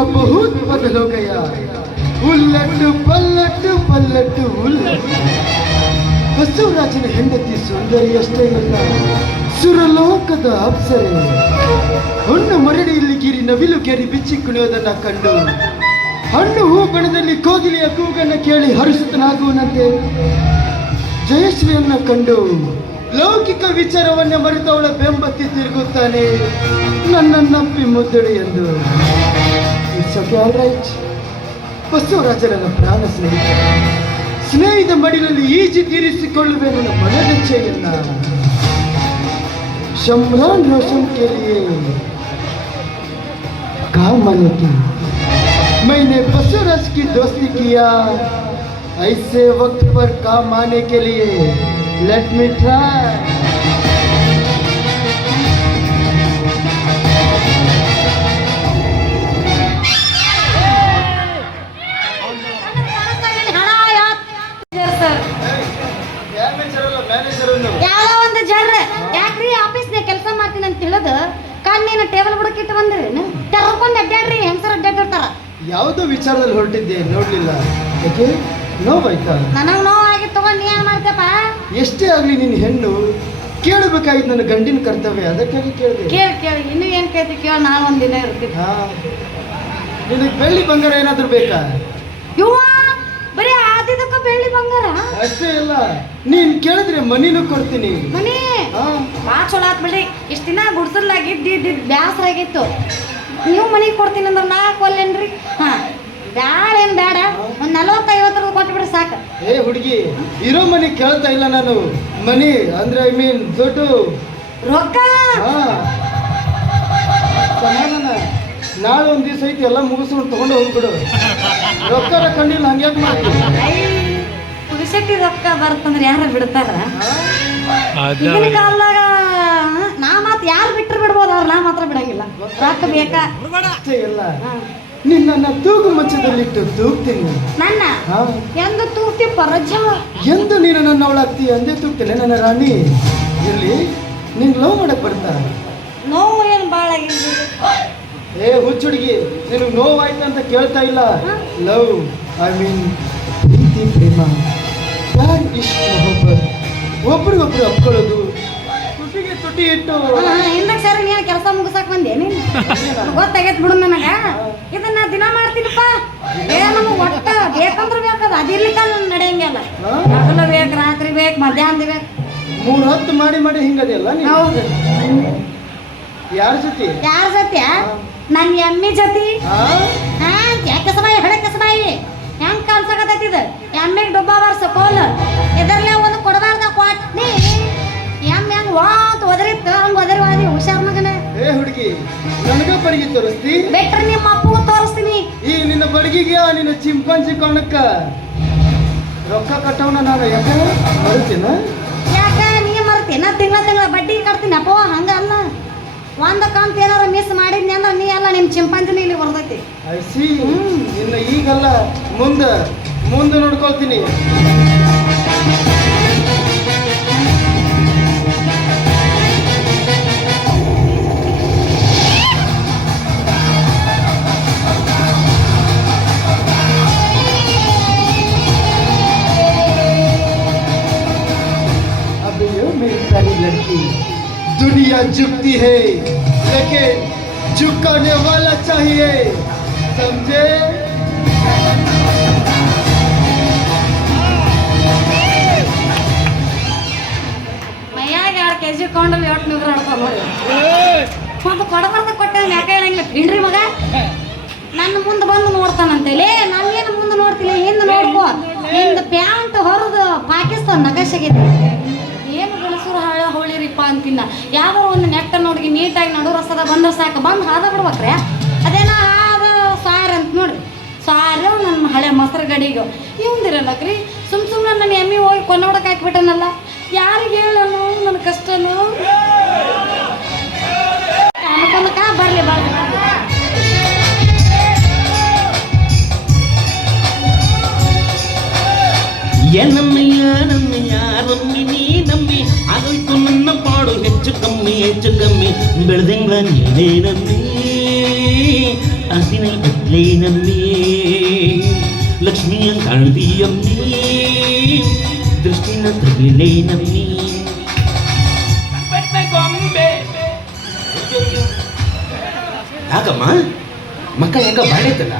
दुनिया बहुत बदल हो गया उल्लट पल्लट पल्लट उल्लट ಬಸವರಾಜನ ಹೆಂಡತಿ ಸುಂದರಿಯಷ್ಟೇ ಇಲ್ಲ ಸುರಲೋಕದ ಅಪ್ಸರೆ ಹಣ್ಣು ಮರಡಿಯಲ್ಲಿ ಗಿರಿ ನವಿಲು ಕೇರಿ ಬಿಚ್ಚಿ ಕುಣಿಯೋದನ್ನ ಕಂಡು ಹಣ್ಣು ಹೂ ಬಣದಲ್ಲಿ ಕೋಗಿಲೆಯ ಕೂಗನ್ನು ಕೇಳಿ ಹರುಷಿತನಾಗುವನಂತೆ ಜಯಶ್ರೀಯನ್ನ ಕಂಡು ಲೌಕಿಕ ವಿಚಾರವನ್ನ ಮರೆತವಳ ಬೆಂಬತ್ತಿ ತಿರುಗುತ್ತಾನೆ ನನ್ನನ್ನಪ್ಪಿ ಮುದ್ದಡಿ ಎಂದು ಇಟ್ಸ್ ಓಕೆ ಆಲ್ ರೈಟ್ ಬಸವರಾಜನ ಪ್ರಾಣ ಸ್ನೇಹಿತ ಮಡಿಲಲ್ಲಿ ಈಜಿ ತೀರಿಸಿಕೊಳ್ಳುವೆ ನನ್ನ ಮನದೆಚ್ಚೆಯನ್ನ शमरान रोशन के लिए कहा मैंने की मैंने बसरस की दोस्ती किया ऐसे वक्त पर काम आने के लिए लेट मी ट्राई ಕಣ್ಣಿನ ಟೇಬಲ್ ಬುಡಕಿಟ್ಟು ಬಂದ್ರಿ ತೆರಕೊಂಡು ಅಡ್ಡಾಡ್ರಿ ಹೆಂಗಸರ ಅಡ್ಡಾಡ್ತಾರ ಯಾವುದೋ ವಿಚಾರದಲ್ಲಿ ಹೊರಟಿದ್ದೆ ನೋಡ್ಲಿಲ್ಲ ಯಾಕೆ ನೋವಾಯ್ತಾ ನನಗೆ ನೋವಾಗಿತ್ತು ತಗೊಂಡು ನೀ ಏನ್ ಮಾಡ್ತಪ್ಪ ಎಷ್ಟೇ ಆಗ್ಲಿ ನಿನ್ನ ಹೆಣ್ಣು ಕೇಳಬೇಕಾಗಿತ್ತು ನನ್ನ ಗಂಡಿನ ಕರ್ತವ್ಯ ಅದಕ್ಕಾಗಿ ಕೇಳಿದೆ ಕೇಳಿ ಇನ್ನು ಏನ್ ಕೇಳ್ತಿ ಕೇಳ ನಾನು ಒಂದಿನ ಇರ್ತೀನಿ ನಿನಗೆ ಬೆಳ್ಳಿ ಬಂಗಾರ ಏನಾದ್ರೂ ಬೇಕಾ ಇವ ಬರೀ ಆದಿದಕ್ಕ ಬೆಳ್ಳಿ ಬಂಗಾರ ಅಷ್ಟೇ ಇಲ್ಲ ನೀನ್ ಕೇಳಿದ್ರೆ ಮನಿನೂ ಕೊಡ್ತೀನಿ ಮನಿ ಬಾ ಚಲೋ ಆತ್ ಬಿಡ್ರಿ ಇಷ್ಟ ದಿನ ಗುಡ್ಸಲ್ಲಾಗಿದ್ದು ಬ್ಯಾಸರ ಆಗಿತ್ತು ನೀವು ಮನಿಗೆ ಕೊಡ್ತೀನಿ ಅಂದ್ರೆ ನಾ ಕೊಲ್ಲೇನ್ರಿ ಬ್ಯಾಡ ಏನ್ ಬೇಡ ಒಂದ್ 40-50 ಕೊಟ್ಟು ಬಿಡ್ರಿ ಸಾಕು ಏ ಹುಡುಗಿ ಇರೋ ಮನಿ ಕೇಳ್ತಾ ಇಲ್ಲ ನಾನು ಮನಿ ಅಂದ್ರೆ ಐ ಮೀನ್ ದುಡ್ಡು ರೊಕ್ಕ ಸಮಾಧಾನ ನಾಳೆ ಒಂದ್ ದಿವಸ ಐತಿ ಎಲ್ಲ ಮುಗಿಸ್ಕೊಂಡು ತಗೊಂಡು ಹೋಗ್ಬಿಡು ರೊಕ್ಕ ಕಂಡಿಲ್ಲ ಹಂಗ್ಯಾಕೆ ಮಾಡಿ ಪುರುಷಟ್ಟಿ ರೊಕ್ಕ ಬರ್ತಂದ್ರೆ ಯಾರ ಬಿಡ್ತಾರ ಈಗಿನ ಕಾಲದಾಗ ನಾ ಮಾತ್ರ ಯಾರು ಬಿಟ್ಟರು ಬಿಡ್ಬೋದು ಅವ್ರು ನಾ ಮಾತ್ರ ಬಿಡಂಗಿಲ್ಲ ರೊಕ್ಕ ಬೇಕಾ ಅಷ್ಟೇ ಇಲ್ಲ ನಿನ್ನ ತೂಗು ಮಚ್ಚದಲ್ಲಿಟ್ಟು ತೂಗ್ತೀನಿ ನನ್ನ ಎಂದು ತೂಗ್ತಿ ಪರಜ ಎಂದು ನೀನು ನನ್ನ ಅವಳಾಗ್ತೀಯ ಅಂದೇ ತೂಗ್ತೇನೆ ನನ್ನ ರಾಣಿ ಇಲ್ಲಿ ನಿನ್ ಲವ್ ಮಾಡಕ್ ಬರ್ತಾ ನೋವು ಏನು ಭಾಳ ಆಗಿಲ್ಲ ಏ ಹುಚ್ಚುಡುಗಿ ನಿನಗೆ ನೋವಾಯ್ತು ಅಂತ ಕೇಳ್ತಾ ಇಲ್ಲ ಲವ್ ಐ ಮೀನ್ ಪ್ರೀತಿ ಪ್ರೇಮ ಪ್ಯಾರ್ ಇಷ್ಟ ಮೊಹಬ್ಬತ್ ಒಬ್ರಿಗೊಬ್ರು ಅಪ್ಕೊಳ್ಳೋದು ತುಟಿಗೆ ತುಟಿ ಇಟ್ಟು ಹಿಂದಕ್ಕೆ ಸರಿ ನೀನು ಕೆಲಸ ಮುಗಿಸಾಕ್ ಬಂದೆ ನೀನು ಗೊತ್ತಾಗೈತೆ ಬಿಡು ನನಗೆ ಇದನ್ನ ದಿನ ಮಾಡ್ತೀನಪ್ಪ ಏ ನಮಗೆ ಒಟ್ಟ ಬೇಕಂದ್ರೆ ಬೇಕದ ಅದಿರ್ಲಿಕ್ಕ ನಡೆಯಂಗಿಲ್ಲ ಹಗಲು ಬೇಕು ರಾತ್ರಿ ಬೇಕು ಮಧ್ಯಾಹ್ನ ಬೇಕು 3 ಹೊತ್ತು ಮಾಡಿ ಹಿಂಗದೆಲ್ಲ ಹೌದು ಯಾರ ಜೊತೆ ನನ್ನ ಎಮ್ಮಿ ಜೊತೆ ಕೆಸಬಾಯಿ ಹಳೆ ಕೆಸಬಾಯಿ ಹೆಂಗ್ ಕಾಣ್ಸಕತ್ತೈತಿದ ಎಮ್ಮಿಗೆ ಡೊಬ್ಬ ಬಾರ್ಸ ಕೋಲ್ ಇದರಲ್ಲೇ ಒಂದು ಕೊಡಬಾರ್ದ ಕೊಟ್ನಿ ಎಮ್ಮೆ ಹೆಂಗ್ ವಾತ್ ಒದರಿತ್ತ ಹಂಗ ಒದರಿ ಹುಷಾರ್ ಮಗನ ಏ ಹುಡುಗಿ ನನಗ ಬಡಗಿ ತೋರಿಸ್ತಿ ಬೆಟ್ರ ನಿಮ್ಮ ಅಪ್ಪಗೂ ತೋರಿಸ್ತೀನಿ ಈ ನಿನ್ನ ಬಡಗಿಗೆ ನಿನ್ನ ಚಿಂಪಾಂಜಿ ಕೋಣಕ್ಕ ರೊಕ್ಕ ಕಟ್ಟವನ ನಾನು ಯಾಕೆ ಮರುತ್ತೇನ ಯಾಕ ನೀ ಮರ್ತೀನ ತಿಂಗಳ ಬಡ್ಡಿ ಕಟ್ತೀನಿ ಅಪ್ಪ ಹಂಗ ಅಲ್ಲ ಒಂದ ಕಂತ ಏನಾರ ಮಿಸ್ ಮಾಡಿದ್ನಿ ಅಂದ್ರೆ ನೀ ಎಲ್ಲ ನಿಮ್ ಚಿಂಪಾಂಜಿನಿ ಇಲ್ಲಿ ಬರ್ತೈತಿ ಐಸಿ ಇನ್ನ ಈಗಲ್ಲ ಮುಂದೆ ನೋಡ್ಕೊಳ್ತೀನಿ अब ये मेरी प्यारी लड़की दुनिया झुकती है लेकिन झुकाने वाला चाहिए समझे ಮೈಯಾಗ 2 kg ಕೊಂಡಲ್ಲಿ 8 ನೂರು ಹೊಡ್ಕೊಂಡು ನೋಡಿ ಒಂದು ಕೊಡಬಾರ್ದ ಕೊಟ್ಟೆ ಯಾಕೆ ಹೇಳಂಗಿಲ್ಲ ಪಿಂಡ್ರಿ ಮಗ ನನ್ನ ಮುಂದೆ ಬಂದು ನೋಡ್ತಾನಂತೇಳಿ ನಾನೇನು ಮುಂದೆ ನೋಡ್ತಿಲ್ಲ ಹಿಂದೆ ನೋಡ್ಕೋ ನಿಂದು ಪ್ಯಾಂಟ್ ಹೊರದು ಪಾಕಿಸ್ತಾನ ನಗಶಾಗೈತಿ ಏನು ಗಳಸೂರು ಹೊಳಿರಿಪ್ಪ ಅಂತಿನ್ನ ಯಾವ್ದಾರು ಒಂದು ನೆಟ್ಟ ನೋಡಿ ನೀಟಾಗಿ ನಡು ರಸದ ಬಂದ್ರೆ ಸಾಕು ಬಂದು ಹಾದ ಬಿಡ್ಬೇಕ್ರೆ ಅದೇನೋ ಹಾದ ಸಾರು ಅಂತ ನೋಡ್ರಿ ಸಾರು ನನ್ನ ಹಳೆ ಮೊಸರು ಗಡಿಗೆ ಇವಂದಿರಲ್ಲಕ್ರಿ ಸುಮ್ಮನೆ ನನ್ನ ಎಮ್ಮಿ ಹೋಗಿ ಕೊನ್ನೋಡಕ್ಕೆ ಹಾಕ್ಬಿಟ್ಟನಲ್ಲ ಯಾರಿಗೆ ಹೇಳನು ನನ್ನ ಕಷ್ಟನು ಅನ್ಕೊಂಡಕ ಬರಲಿ ಬರಲಿ ಏನಮ್ಮಯ್ಯ ರಮ್ಮಿ ನೀ ನಂಬಿ ಆಗೋಯ್ತು ನನ್ನ ಪಾಡು ಹೆಚ್ಚು ಕಮ್ಮಿ ಬೆಳೆದಂಗ ನೀನೇ ನಂಬಿ 19 ತಗಿಲೇನಮ್ಮಿ ಲಕ್ಷ್ಮಿಯ ಕಾಣ್ದೀಯಮ್ಮಿ ದೃಷ್ಟಿನ ತಗಿಲೇನಮ್ಮಿ ಯಾಕಮ್ಮ ಮಕ್ಕ ಹೆಂಗ ಬಾಡೈತಲ್ಲ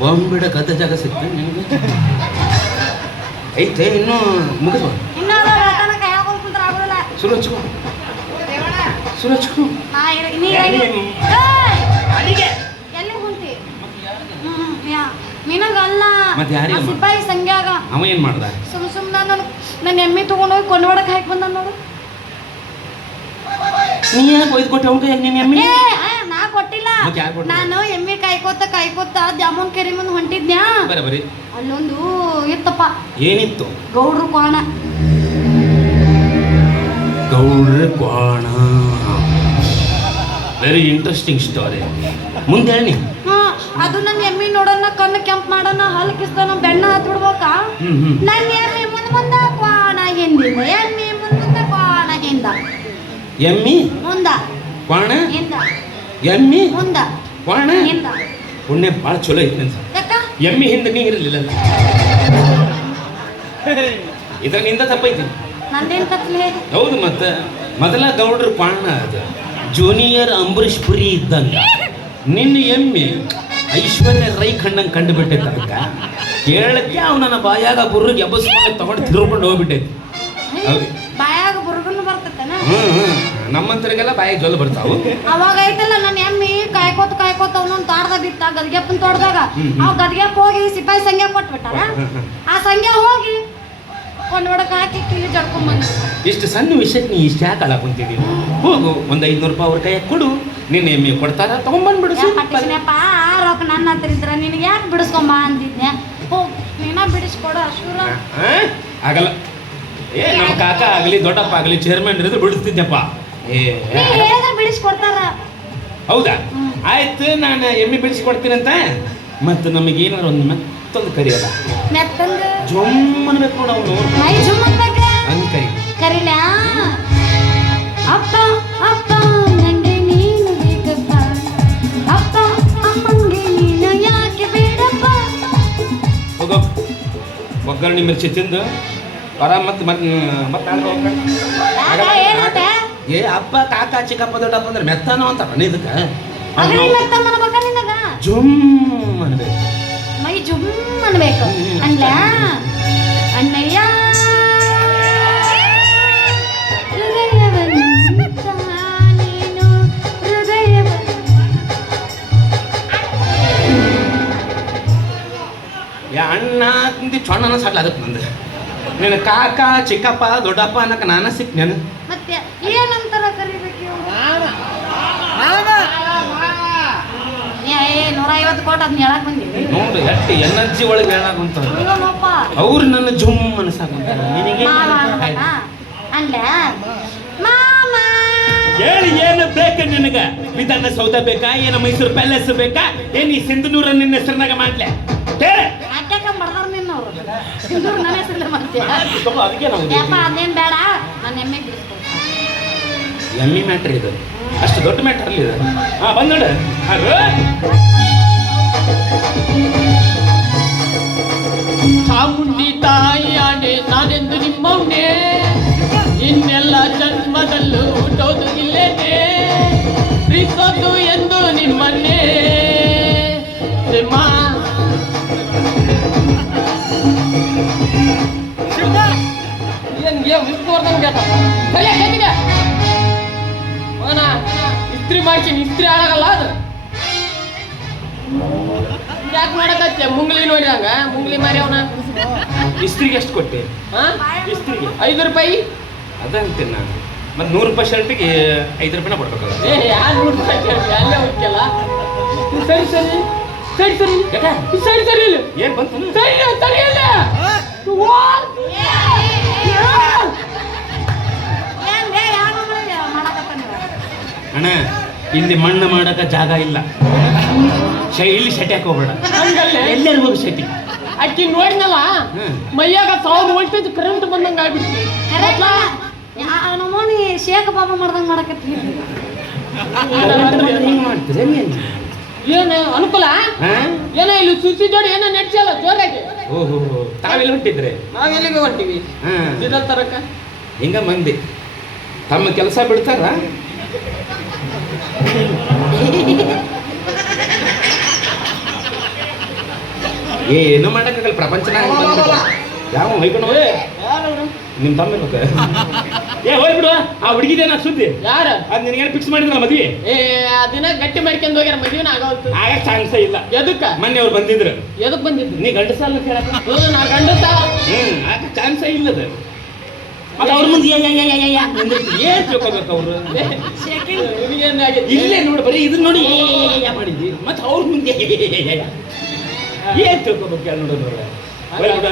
ಬಾಂಬ್ ಬಿಡಕ್ಕೆ ಅದ ಜಾಗ ಸಿಕ್ತು ನಿನಗೆ ಐತೆ ಇನ್ನೂ ಮುಗಿದ್ವ ಸುರು ಹಚ್ಕೊ ಸುರು ಹಚ್ಕೊ ನಿನಗಲ್ಲ ಮತ್ತೆ ಯಾರಿಗೆ ಸಿಪಾಯಿ ಸಂಗ್ಯಾಗ ಅವ ಏನ್ ಮಾಡ್ದ ಸುಮ್ನ ನನ್ನ ಎಮ್ಮೆ ತಗೊಂಡೋಗಿ ಕೊಂಡೋಡಕ್ ಹಾಕಿ ಬಂದ ನೋಡು ನೀ ಯಾಕೆ ಒಯ್ದು ಕೊಟ್ಟೆ ಅವ್ನ ಕೈಯಾಗ ನೀನು ಎಮ್ಮೆ ನಾ ಕೊಟ್ಟಿಲ್ಲ ಮತ್ತೆ ಯಾರ್ ಕೊಟ್ರು? ನಾನು ಎಮ್ಮೆ ಕಾಯ್ಕೋತ ಜಾಮೂನ್ ಕೆರೆ ಮುಂದೆ ಹೊಂಟಿದ್ನ್ಯಾ ಬರೀ ಅಲ್ಲೊಂದು ಇತ್ತಪ್ಪ ಏನಿತ್ತು ಗೌಡ್ರು ಕ್ವಾಣ ಗೌಡ್ರ ಕ್ವಾಣ ವೆರಿ ಇಂಟ್ರೆಸ್ಟಿಂಗ್ ಸ್ಟೋರಿ ಮುಂದೆ ಹೇಳಿ ಹಾ ಅದು ನನ್ನ ಎಮ್ಮಿ ನೋಡೋಣ ಕಣ್ಣು ಕೆಂಪ್ ಮಾಡೋಣ ಹಲ್ ಕಿಸ್ತಾನ ಬೆಣ್ಣ ಹತ್ ಬಿಡ್ಬೇಕಾ ನನ್ನ ಎಮ್ಮಿ ಮುಂದ ಕ್ವಾಣ ಹಿಂದಿನ ಎಮ್ಮಿ ಮುಂದ ಕ್ವಾಣ ಹಿಂದ ಎಮ್ಮಿ ಮುಂದ ಕ್ವಾಣ ಹಿಂದ ಎಮ್ಮಿ ಮುಂದ ಕ್ವಾಣ ಹಿಂದ ಪುಣ್ಯ ಭಾಳ ಚಲೋ ಐತಿ ಅಂತ ಯಾಕ ಎಮ್ಮಿ ಹಿಂದೆ ನೀ ಇರಲಿಲ್ಲ ಇದ್ರ ನಿಂದ ತಪ್ಪೈತಿ ನಂದೇನ್ ತಪ್ಪಲೆ ಹೌದು ಮತ್ತೆ ಮೊದಲ ಗೌಡ್ರ ಕ್ವಾಣ ಅದು ಜೂನಿಯರ್ ಅಂಬರೀಷ್ ಪುರಿ ಇದ್ದಂಗ ನಿನ್ನ ಎಮ್ಮೆ ಐಶ್ವರ್ಯ ರೈ ಕಣ್ಣಂಗೆ ಕಂಡು ಬಿಟ್ಟೈತೆ ಅದಕ್ಕೆ ಕೇಳಕ್ಕೆ ಅವನ ಬಾಯಾಗ ಬುರ್ರಿಗೆ ಎಬ್ಬಸ್ಕೊಂಡು ತಗೊಂಡು ತಿರ್ಕೊಂಡು ಹೋಗ್ಬಿಟ್ಟೈತಿ ಹೌದು ಬಾಯಾಗ ಬುರ್ಗನು ಬರ್ತೈತನ ನಮ್ಮಂತರಿಗೆಲ್ಲ ಬಾಯಿಗೆ ಜೊಲ್ಲು ಬರ್ತಾವು ಅವಾಗ ಐತಲ್ಲ ನನ್ನ ಎಮ್ಮಿ ಕಾಯ್ಕೋತ ಅವನೊಂದು ತಾಡ್ದ ಬಿತ್ತ ಗದ್ಗೆಪ್ಪನ ತೋಟದಾಗ ಅವ್ ಗದ್ಗೆಪ್ಪ ಹೋಗಿ ಸಿಪಾಯಿ ಸಂಖ್ಯೆ ಕೊಟ್ಬಿಟ್ಟಾರ ಆ ಸಂಖ್ಯೆ ಹೋಗಿ ಕೊಂಡ್ಬಡಕ್ ಹಾಕಿ ಕಿಲಿ ಜಡ್ಕೊಂಡ್ ಬಂದ ಇಷ್ಟು ಸಣ್ಣ ವಿಷಯಕ್ಕೆ ನೀ ಇಷ್ಟ ಯಾಕೆ ಅಲ್ಲ ಕುಂತಿದ್ದೀನಿ ಹೋಗು ಒಂದು 500 ರೂಪಾಯಿ ಅವ್ರ ಕೈಯಾಗ ಕೊಡು ನಿನ್ನ ಎಮ್ಮೆ ಕೊಡ್ತಾರ ತಗೊಂಡ್ಬಂದ್ಬಿಡು ಪಟ್ಟಿಸಿನಪ್ಪ ಆ ರೊಕ್ಕ ನನ್ನ ಹತ್ರ ಇದ್ರ ನಿನಗೆ ಯಾಕೆ ಬಿಡಿಸ್ಕೊಂಬ ಅಂದಿದ್ನೆ ಹೋಗ್ ನೀನ ಬಿಡಿಸ್ಕೊಡು ಅಶೂರ ಆಗಲ್ಲ ಏ ನಮ್ಮ ಕಾಕ ಆಗಲಿ ದೊಡ್ಡಪ್ಪ ಆಗಲಿ ಚೇರ್ಮನ್ ಇರೋದು ಬಿಡಿಸ್ತಿದ್ದೆಪ್ಪ ಏ ನೀ ಹೇಳಿದ್ರೆ ಬಿಡಿಸ್ಕೊಡ್ತಾರ ಹೌದಾ ಆಯ್ತು ನಾನು ಎಮ್ಮೆ ಬಿಡಿಸ್ಕೊಡ್ತೀನಂತ ಮತ್ತು ನಮಗೆ ಏನಾದ್ರು ಒಂದು ಮತ್ತೊಂದು ಕರಿಯಲ್ಲ ಮೆತ್ತಂದ ಜೊಮ್ಮ ಅನ್ಬೇಕು ನೋಡು ಅವನು ಮೈ ಜುಮ್ ಅನ್ಬೇಕ ಹಂಗೆ ಕರಿ ಕರಿಲ ಅಪ್ಪ ಅಪ್ಪ ನಂಗೆ ನೀನು ಬೇಕಪ್ಪ ಅಪ್ಪ ಅಮ್ಮಂಗೆ ನೀನು ಯಾಕೆ ಬೇಡಪ್ಪ ಹೋಗೋ ಒಗ್ಗರಣೆ ಮಿರ್ಚಿ ತಿಂದು ಬರ ಮತ್ತೆ ಏನಂತೆ ಏ ಅಪ್ಪ ಕಾಕ ಚಿಕ್ಕಪ್ಪ ದೊಡ್ಡಪ್ಪ ಅಂದ್ರೆ ಮೆತ್ತನೋ ಅಂತ ಇದಕ್ಕೆ ಅಗಲಿ ಮೆತ್ತಂದ ಅನ್ಬೇಕ ನಿನಗ ಜುಮ್ ಅನ್ಬೇಕು ಮೈ ಜುಮ್ ಅನ್ಬೇಕು ಅನ್ಲ ಅಣ್ಣಯ್ಯ ಹೃದಯವಂತ ನೀನು ಯಾ ಅಣ್ಣ ತಿಂದು ಚೊಣ್ಣನ ಸಾಕ್ಲ ಅದಕ್ಕೆ ನಂದು ನೀನು ಕಾಕ ಚಿಕ್ಕಪ್ಪ ದೊಡ್ಡಪ್ಪ ಅನ್ನಕ್ಕೆ ನಾನು ಸಿಕ್ ನಾನು ಮತ್ತೆ ಏನಂತಾರ ಕರಿಬೇಕು ಏ 150 ಕೋಟಿ ಅದನ್ನ ಹೇಳಕ್ ಬಂದಿವಿ ನೋಡು ಎಷ್ಟು ಎನರ್ಜಿ ಒಳಗೆ ಹೇಳಾಕಂತ ಅಯ್ಯೋನಪ್ಪ ಅವ್ರು ನನ್ನ ಜುಮ್ ಅನ್ಸಾಕಂತಾರ ನಿನಗೆ ಅಂದ ಮಾಮ ಹೇಳಿ ಏನು ಬೇಕು ನಿನಗ ವಿಧಾನ ಸೌಧ ಬೇಕಾ ಏನು ಮೈಸೂರು ಪ್ಯಾಲೇಸ್ ಬೇಕಾ ಏನ್ ಈ ಸಿಂಧನೂರ ನಿನ್ನ ಹೆಸರಿನಾಗ ಮಾಡ್ಲೆ ಅಟ್ಯಾಕ ಮಾಡ್ದಾರ ನಿನ್ನವ್ರು ಸಿಂಧೂರು ನನ್ನ ಹೆಸರಲ್ಲೇ ಮಾಡ್ತೀಯ ಅದಕ್ಕೆ ನಾವು ಯಪ್ಪ ಅದೇನ್ ಬೇಡ ನನ್ನ ಎಮ್ಮೆ ಬಿಡಿಸ್ಕೊಡ್ತೀನಿ ಎಮ್ಮಿ ಮ್ಯಾಟ್ರ್ ಇದು ಅಷ್ಟು ದೊಡ್ಡ ಮ್ಯಾಟ್ರ್ ಅಲ್ಲಿ ಇದೆ ಹಾ ಬಂದ್ ನೋಡು ಚಾಮುಂಡಿ ತಾಯಿಯಾಣೆ ನಾನೆಂದು ನಿಮ್ಮವನೇ ಇನ್ನೆಲ್ಲ ಜನ್ಮದಲ್ಲೂ ಹುಟ್ಟೋದು ಇಲ್ಲೇನೆ ಪ್ರೀತಿಸೋದು ಎಂದು ನಿಮ್ಮನ್ನೇ ಇಸ್ತ್ರಿ ಮಾಡ್ತೀನಿ ಇಸ್ತ್ರಿ ಆಳಗಲ್ಲ ಅದು ಯಾಕೆ ಮಾಡಕತ್ತೆ ಮುಂಗ್ಲಿ ನೋಡಿದಂಗ ಮುಂಗ್ಲಿ ಮಾರಿ ಅವನ ಇಸ್ತ್ರಿಗೆ ಎಷ್ಟು ಕೊಟ್ಟೆ ಇಸ್ತ್ರಿಗೆ 5 ರೂಪಾಯಿ ಅದಂತೆ ನಾನು ಮತ್ತೆ 100 ರೂಪಾಯಿ ಶರ್ಟಿಗೆ 5 ರೂಪಾಯಿನ ಕೊಡ್ಬೇಕಾಗುತ್ತೆ ಏ ಯಾರು 100 ರೂಪಾಯಿ ಕೇಳ್ತಿ ಅಲ್ಲೇ ಹೋಗ್ಯಲ್ಲ ಸರಿ ಸರಿ ಸರಿ ಸರಿ ಸರಿ ಸರಿ ಇಲ್ಲ ಏನ್ ಬಂತು ಸರಿ ಸರಿ ಇಲ್ಲ ಅಣ್ಣ ಇಲ್ಲಿ ಮಣ್ಣು ಮಾಡಕ ಜಾಗ ಇಲ್ಲ ಇಲ್ಲಿ ಶೆಟ್ಯಾಕ ಹೋಗ್ಬೇಡ ಎಲ್ಲರೂ ಹೋಗಿ ಶೆಟ್ಟಿ ಅಕ್ಕಿ ನೋಡಿನಲ್ಲ ಮೈಯಾಗ 1000 ವೋಲ್ಟೇಜ್ ಕರೆಂಟ್ ಬಂದಂಗ ಆಗ್ಬಿಡ್ತು. ನಮ್ಮನಿ ಶೇಖ ಬಾಬಾ ಮಾಡ್ದಂಗ ಮಾಡಕತ್ತಿ. ಹಿಂಗ್ ಮಾಡ್ತೀರಿ ನೀನು? ಏನು ಅನುಕೂಲ ಏನೋ ಇಲ್ಲಿ ಸುಸಿ ಜೋಡಿ ಏನೋ ನೆಡ್ಸಲ್ಲ ಜೋರಾಗಿ. ಓಹೋ ತಾವೆಲ್ಲ ಹೊಂಟಿದ್ರೆ? ನಾವೆಲ್ಲಿಗೆ ಹೊಂಟಿವಿ ಇದಲ್ ತರಕ. ಹಿಂಗ ಮಂದಿ ತಮ್ಮ ಕೆಲಸ ಬಿಡ್ತಾರ? ಏನು ಮಾಡಕ್ಕಾಗಲ್ಲ ಪ್ರಪಂಚನಾಗ ಯಾವ ಹೊಯ್ಕೊಂಡು ಹೋಗಿ ನಿಮ್ ತಮ್ಮ ಇರ್ಬೇಕು. ಹೋಗ್ಬಿಡು ಆ ಹುಡುಗಿದೇನ ಸುದ್ದಿ ಯಾರ ಅದ್ ನಿನಗೇನು ಫಿಕ್ಸ್ ಮಾಡಿದ್ರಲ್ಲ ಮದ್ವಿ? ದಿನ ಗಟ್ಟಿ ಮಾಡ್ಕೊಂಡು ಹೋಗ್ಯಾರ ಮದ್ವಿನ ಆಗವಲ್ತು. ಆಗ ಚಾನ್ಸೇ ಇಲ್ಲ. ಎದಕ್ಕ ಮೊನ್ನೆ ಅವ್ರು ಬಂದಿದ್ರು. ಎದಕ್ ಬಂದಿದ್ರು? ನೀ ಗಂಡಸಲ್ಲ ಕೇಳಕ? ನಾ ಗಂಡಸ. ಆಗ ಚಾನ್ಸೇ ಇಲ್ಲದ. ಮತ್ತೆ ಅವ್ರ ಮುಂದೆ ಏನ್ ತಿಳ್ಕೊಬೇಕು ಅವ್ರು? ಇಲ್ಲೇ ನೋಡಿ ಬರೀ ಇದನ್ನ ನೋಡಿ ಮಾಡಿದ್ವಿ. ಮತ್ತೆ ಅವ್ರ ಮುಂದೆ ಏನ್ ತಿಳ್ಕೊಬೇಕು ಹೇಳಿ ನೋಡೋದು.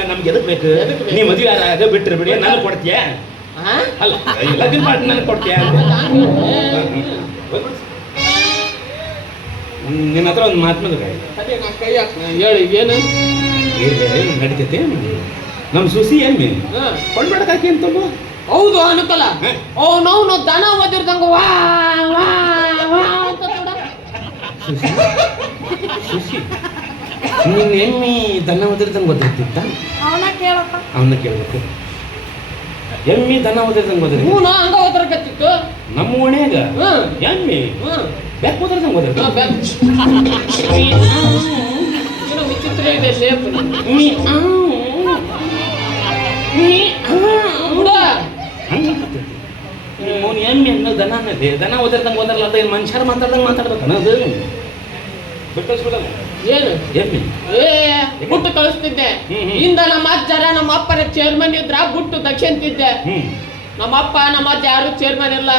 ನಮ್ಗೆ ಎದಕ್ ಬೇಕು? ನೀ ಮದುವೆ ಆಗ ಬಿಟ್ರೆ ಬಿಡಿ ನಾನು ಕೊಡ್ತೀಯ? ಅಲ್ಲ ಲಗ್ನ ಮಾಡಿ ನನಗೆ ಕೊಡ್ತೀಯ? ನಿನ್ನ ಹತ್ರ ಒಂದು ಮಾತನಾಗ ಹೇಳಿ ಏನು ನಡೀತೈತಿ. ನಮ್ಮ ಸುಸಿ ಏನ್ಮಿ ಕೊಂಡ್ಬೇಡಕಾಕಿ ಅಂತ. ಹೌದು ಅನುಕೂಲ. ನಾವು ದನ ಓದಿರ್ದಂಗ ವಾ ವಾ ವಾ ಅಂತ ಸುಸಿ ನೀನ್ ಎಮ್ಮಿ ದನ ಓದಿರ್ದಂಗೆ ಗೊತ್ತಿರ್ತಿತ್ತ? ಅವನ ಕೇಳಪ್ಪ. ಅವನ್ನ ಕೇಳ್ಬೇಕು. ಎಮ್ಮಿ ದನ ಓದಿರ್ದಂಗೆ ಗೊತ್ತಿರ್ ಹಂಗ ಓದರ್ಕತ್ತಿತ್ತು ನಮ್ಮ ಓಣ್ಯಾಗ. ಎಮ್ಮಿ ಬೆಕ್ ಓದಿರ್ದಂಗೆ ಓದಿರ್ತ. ಏನೋ ವಿಚಿತ್ರ ಇದೆ ಶೇಪ್. ಅವನು ಎಮ್ಮಿ ಅನ್ನೋ ದನ ಅನ್ನದೆ. ದನ ಓದಿರ್ದಂಗೆ ಓದಲ್ಲ ಅದು ಮನುಷ್ಯರು ಮಾತಾಡ್ದಂಗೆ ಮಾತಾಡ್ಬೇಕು ಅನ್ನೋದು ಬಿಟ್ಟಿಸ್ಬಿಡಲ್ಲ. ಏನು ಎಮ್ಮಿ ಬುಟ್ಟು ಕಳಿಸ್ತಿದ್ದೆ. ಇಂದ ನಮ್ಮ ಅಜ್ಜರ ನಮ್ಮ ಅಪ್ಪರ ಚೇರ್ಮನ್ ಇದ್ರ ಬುಟ್ಟು ದಕ್ಷಿಣತಿದ್ದೆ. ನಮ್ಮ ಅಪ್ಪ ನಮ್ಮ ಅಜ್ಜ ಯಾರು ಚೇರ್ಮನ್ ಇಲ್ಲ.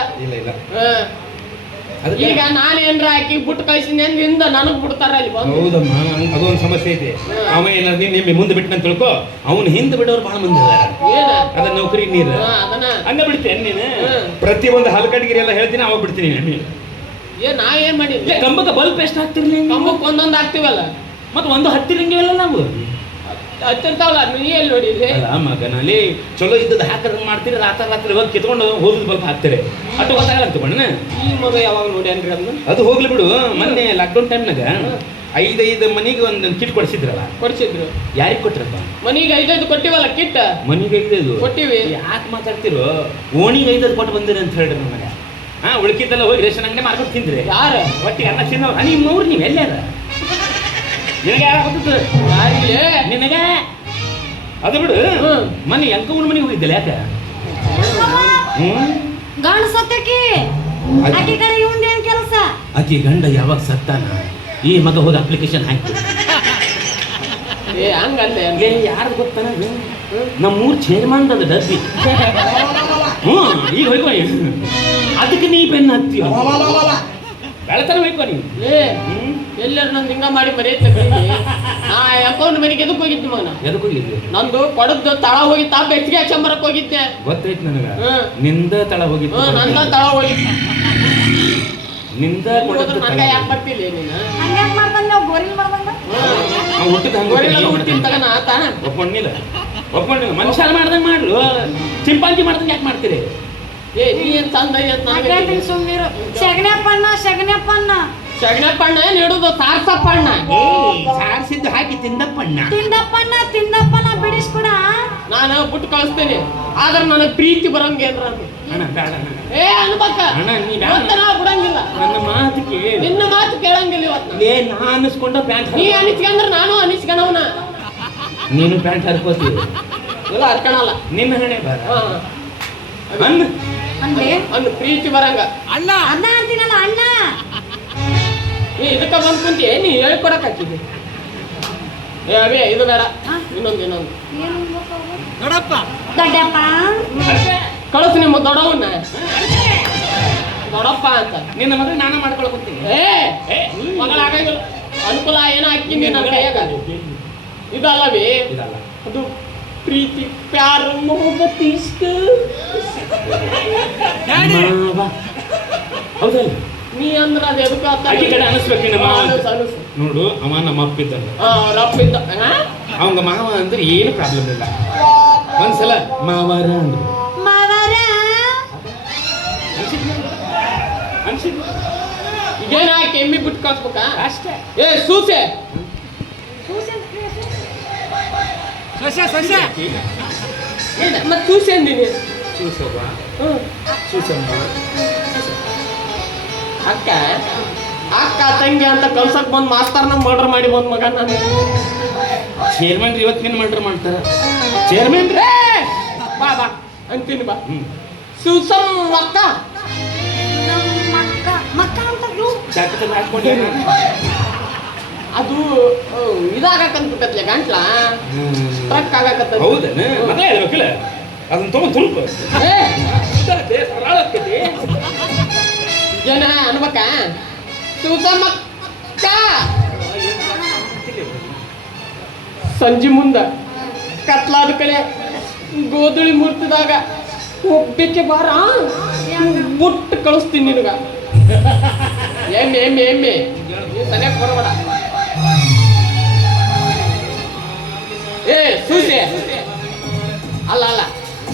ಈಗ ನಾನೇನ್ರ ಹಾಕಿ ಬುಟ್ಟು ಕಳಿಸಿದ್ದೆ ಇಂದ ನನಗ್ ಬಿಡ್ತಾರ ಅಲ್ಲಿ. ಹೌದಮ್ಮ, ಅದೊಂದು ಸಮಸ್ಯೆ ಐತಿ. ಅವ ಏನಾದ್ರು ನಿನ್ನೆ ಮುಂದೆ ಬಿಟ್ಟನಂತ ತಿಳ್ಕೊ, ಅವನು ಹಿಂದೆ ಬಿಡೋರು ಬಹಳ ಮಂದಿ ಇದಾರೆ. ಅದ ನೌಕರಿ ನೀರು ಹಂಗ ಬಿಡ್ತೇನೆ ನೀನು. ಪ್ರತಿ ಒಂದು ಹಲ್ಕಟ್ಟಿಗಿರಿ ಎಲ್ಲ ಹೇಳ್ತೀನಿ, ಅವಾಗ ಬಿಡ್ತೀನಿ. ನಾ ಏನ್ ಮಾಡಿದ್ದೆ? ಕಂಬಕ್ಕೆ ಬಲ್ಪ್ ಎಷ್ಟು ಹಾಕ್ತಿರ್ಲಿ? ಕಂಬಕ್ಕೆ ಒಂದೊಂದು ಹಾಕ್ತಿವಲ್ಲ, ಮತ್ತೆ ಒಂದು ಹತ್ತಿರಂಗಿವಲ್ಲ ನಾವು ಹತ್ತಿರ್ತಾವಲ್ಲ. ನೀ ಎಲ್ಲಿ ನೋಡಿದ್ರಿ? ಮಗನಲ್ಲಿ ಚಲೋ ಇದ್ದದ್ದು ಹಾಕದಂಗೆ ಮಾಡ್ತೀರಿ. ರಾತ್ರಿ ಹೋಗಿ ಕಿತ್ಕೊಂಡು ಹೋದ್ ಬಲ್ಪ್ ಹಾಕ್ತಾರೆ. ಅಟ್ಟು ಗೊತ್ತಾಗಲ್ಲ ತಗೊಂಡ. ಈ ಮಗ ಯಾವಾಗ ನೋಡಿ ಅನ್ರಿ ಅದು ಹೋಗ್ಲಿ ಬಿಡು. ಮೊನ್ನೆ ಲಾಕ್ಡೌನ್ ಟೈಮ್ನಾಗ 5 ಮನಿಗೆ ಒಂದು ಕಿಟ್ ಕೊಡಿಸಿದ್ರಲ್ಲ. ಕೊಡಿಸಿದ್ರು. ಯಾರಿಗೆ ಕೊಟ್ಟಿರಪ್ಪ? ಮನಿಗೆ 5 ಕೊಟ್ಟಿವಲ್ಲ ಕಿಟ್. ಮನಿಗೆ 5 ಕೊಟ್ಟಿವಿ. ಯಾಕೆ ಮಾತಾಡ್ತಿರೋ? ಓಣಿಗೆ 5 ಕೊಟ್ಟು ಬಂದಿರಿ ಅಂತ ಹೇಳ್ರಿ ನಮಗೆ. ಉಳ್ಕಿದ್ದೆಲ್ಲ ಹೋಗಿ ರೇಷನ್ ಅಂಗಡಿ ಮಾರ್ಕೊಂಡು ತಿಂದ್ರಿ. ಯಾರು ಒಟ್ಟಿಗೆ ಅನ್ನ ತಿನ್ನೋರು ನಿಮ್ಮವ್ರು ನೀವು ಎಲ್ಲಾರ? ನಿನಗೆ ಯಾರು ಗೊತ್ತಿತ್ತು? ಯಾರಿಗೆ? ನಿನಗೆ ಅದು ಬಿಡು. ಮನೆ ಎಂಕಮ್ಮನ ಮನೆಗೆ ಹೋಗಿದ್ದಿಲ್ಲ ಯಾಕೆ? ಗಂಡ ಸತ್ತಕಿ ಆಕಿ ಕಡೆ ಇವಂದೇನ್ ಕೆಲಸ? ಆಕಿ ಗಂಡ ಯಾವಾಗ ಸತ್ತಾನ ಈ ಮಗ ಹೋಗಿ ಅಪ್ಲಿಕೇಶನ್ ಹಾಕಿ. ಹಂಗಲ್ಲೇ ಯಾರು ಗೊತ್ತಾನ? ನಮ್ಮೂರ್ ಚೇರ್ಮನ್ ಅದು ಡಬ್ಬಿ. ಈಗ ಹೋಯ್ಕೊ. ಅದಕ್ಕೆ ನೀ ಬೆನ್ನ ಹತ್ತಿ ಬೆಳತನ ಹೋಯ್ಕೊ ನೀ. ಎಲ್ಲರೂ ನಂದು ಹಿಂಗ ಮಾಡಿ ಮರೆಯುತ್ತೆ. ಅಕೌಂಟ್ ಮನೆಗೆ ಎದಕ್ಕೆ ಹೋಗಿದ್ದೆ ಮಗನ? ಎದಕ್ಕೆ ಹೋಗಿದ್ದೆ? ನಂದು ಕೊಡದ್ದು ತಳ ಹೋಗಿ ತಾ ಬೆಚ್ಚಿಗೆ ಚಂಬರಕ್ಕೆ ಹೋಗಿದ್ದೆ. ಗೊತ್ತೈತಿ ನನಗ. ನಿಂದ ತಳ ಹೋಗಿದ್ದು. ನಂದ ತಳ ಹೋಗಿದ್ದೆ. ನಿಂದ ನನಗೆ ಯಾಕೆ ಬರ್ತಿಲ್ಲ ನೀನು? ಹಂಗ್ಯಾಕ್ ಮಾಡ್ದಂಗ ನಾವು ಗೋರಿಲ್ ಮಾಡ್ದಂಗ? ಹುಟ್ಟಿದ ಹಂಗೆ ಹುಟ್ಟಿನ ತಗನ ಆತ ಒಪ್ಕೊಂಡಿಲ್ಲ. ಮನುಷ್ಯ ಮಾಡ್ದಂಗೆ ಮಾಡ್ಲು. ಚಿಂಪಾಂಜಿ ಮಾಡ್ದಂಗೆ ಯಾಕೆ ಮಾಡ್ತೀರಿ? ನೀ ಏನ್ ತಂದ ಸುಮ್ಮನಿರು. ಶಗಣಪ್ಪಣ್ಣ ಶಗಣಪ್ಪಣ್ಣ ಶಗಣಪ್ಪಣ್ಣ ಏನ್ ಹಿಡುದು ಸಾರ್ಸಪ್ಪಣ್ಣ. ಸಾರಿಸಿದ್ದು ಹಾಕಿ ತಿಂದಪ್ಪಣ್ಣ. ತಿಂದಪ್ಪಣ್ಣ ತಿಂದಪ್ಪಣ್ಣ ಬಿಡಿಸ್ಕೊಡ. ನಾನು ಬಿಟ್ಟು ಕಳಿಸ್ತೇನೆ. ಆದ್ರೆ ನನಗೆ ಪ್ರೀತಿ ಬರಂಗೇನ್ರ ಅನ್ಬೇಕ. ನಾ ಬಿಡಂಗಿಲ್ಲ. ನನ್ನ ಮಾತು ಕೇಳಿ. ನಿನ್ನ ಮಾತು ಕೇಳಂಗಿಲ್ಲ ಇವತ್ತು. ನಾ ಅನಿಸ್ಕೊಂಡ ಪ್ಯಾಂಟ್ ನೀ ಅನಿಸ್ಕೊಂಡ್ರೆ ನಾನು ಅನಿಸ್ಕೊಳವನ. ನೀನು ಪ್ಯಾಂಟ್ ಹರ್ಕೋತೀವಿ ಎಲ್ಲ ಹರ್ಕೊಳಲ್ಲ. ನಿನ್ನ ಹಣೆ ಬಾರ ಅನ್ನ ಪ್ರೀತಿ ಬರಂಗ. ಅಣ್ಣ ಅಣ್ಣ ಅಂತೀನಲ್ಲ ಅಣ್ಣ. ನೀ ಇದಕ್ಕ ಬಂದ್ ಕುಂತಿ ನೀ ಹೇಳ್ಕೊಡಕ್ ಹಾಕಿದ್ವಿ. ಅವೇ ಇದು ಬೇಡ. ಇನ್ನೊಂದು ದೊಡ್ಡಪ್ಪ ಕಳಿಸ್ ನಿಮ್ಮ ದೊಡ್ಡವನ್ನ. ದೊಡ್ಡಪ್ಪ ಅಂತ ನಿನ್ನ ಮದುವೆ ನಾನು ಮಾಡ್ಕೊಳ್ಕೊತೀನಿ. ಮಗಳ ಆಗಂಗಿಲ್ಲ. ಅನುಕೂಲ ಏನೋ ಹಾಕಿನಿ ನನ್ನ ಕೈಯಾಗ. ಇದಲ್ಲವೇ ಅದು ಪ್ರೀತಿ ಪ್ಯಾರ ಮೊಹಬ್ಬತ್ ಇಷ್ಟ. ಹೌದಲ್ಲ ನೀ ಅಂದ್ರ ಅದ ಎದಕ್ಕ ಆಕಿ ಕಡೆ ಅನಿಸ್ಬೇಕು ನಮ್ಮ ಮಾವ ಅಂತ. ನೋಡು ಅವ ನಮ್ಮ ಅಪ್ಪ ಇದ್ದಾನೆ, ರಪ್ಪ ಇದ್ದ ಅವಂಗ ಮಾವ ಅಂದ್ರೆ ಏನು ಪ್ರಾಬ್ಲಮ್ ಇಲ್ಲ. ಒಂದ್ಸಲ ಮಾವಾರ ಅಂದ್ರು ಮಾವರ ಈಗೇನ ಕೆಮ್ಮಿ ಬಿಟ್ಟು ಕಳ್ಸ್ಬೇಕಾ ಅಷ್ಟೇ. ಏ ಸೂಸೆ ಮತ್ ಸೂಸೆ ಅಂದಿನಿ ಚೂಸವ್ವ, ಹ್ಮ್. ಚೂಸಮ್ಮ. ಅಕ್ಕ ಅಕ್ಕ ತಂಗಿ ಅಂತ ಕಲ್ಸಕ್ ಬಂದ್ ಮಾಸ್ತರ್ನ ಮರ್ಡರ್ ಮಾಡಿ ಬಂದ್ ಮಗ ನಾನು ಚೇರ್ಮನ್ ಇವತ್ತಿನ ಮರ್ಡರ್ ಮಾಡ್ತಾರ. ಚೇರ್ಮನ್ ಏ, ಬಾ ಬಾ ಅಂತೀನಿ ಬಾ ಹ್ಮ್ ಸುಸಮ್ ಅಕ್ಕ ಮಕ್ಕ ಮಕ್ಕ ಅಂತದ್ದು ಜಾತಕ ಹಾಕೊಂಡೆ ಅದು ಇದಾಗಕ್ಕಂತಲೆ ಗಂಟ್ಲ ಟ್ರಕ್ ಆಗಕತ್ತ ಹೌದನ ಅದೇ ಹೇಳ್ಬೇಕಿಲ್ಲ ಅದನ್ನ ತಗೊಂಡ್ ತುಳುಪ ಏ ಏನ ಅನ್ಬೇಕ ಸುಸಮಕ್ಕ ಸಂಜೆ ಮುಂದ ಕತ್ಲಾದ ಕಡೆ ಗೋಧುಳಿ ಮುರ್ತಿದಾಗ ಒಬ್ಬಕ್ಕೆ ಬಾರ ಮುಟ್ಟು ಕಳಿಸ್ತೀನಿ ನಿನಗ ಎಮ್ಮೆ ಎಮ್ಮೆ ಎಮ್ಮೆ ನೀ ಸರಿಯಾಗಿ ಬರಬೇಡ ಏ ಸೂಸೆ ಅಲ್ಲ ಅಲ್ಲ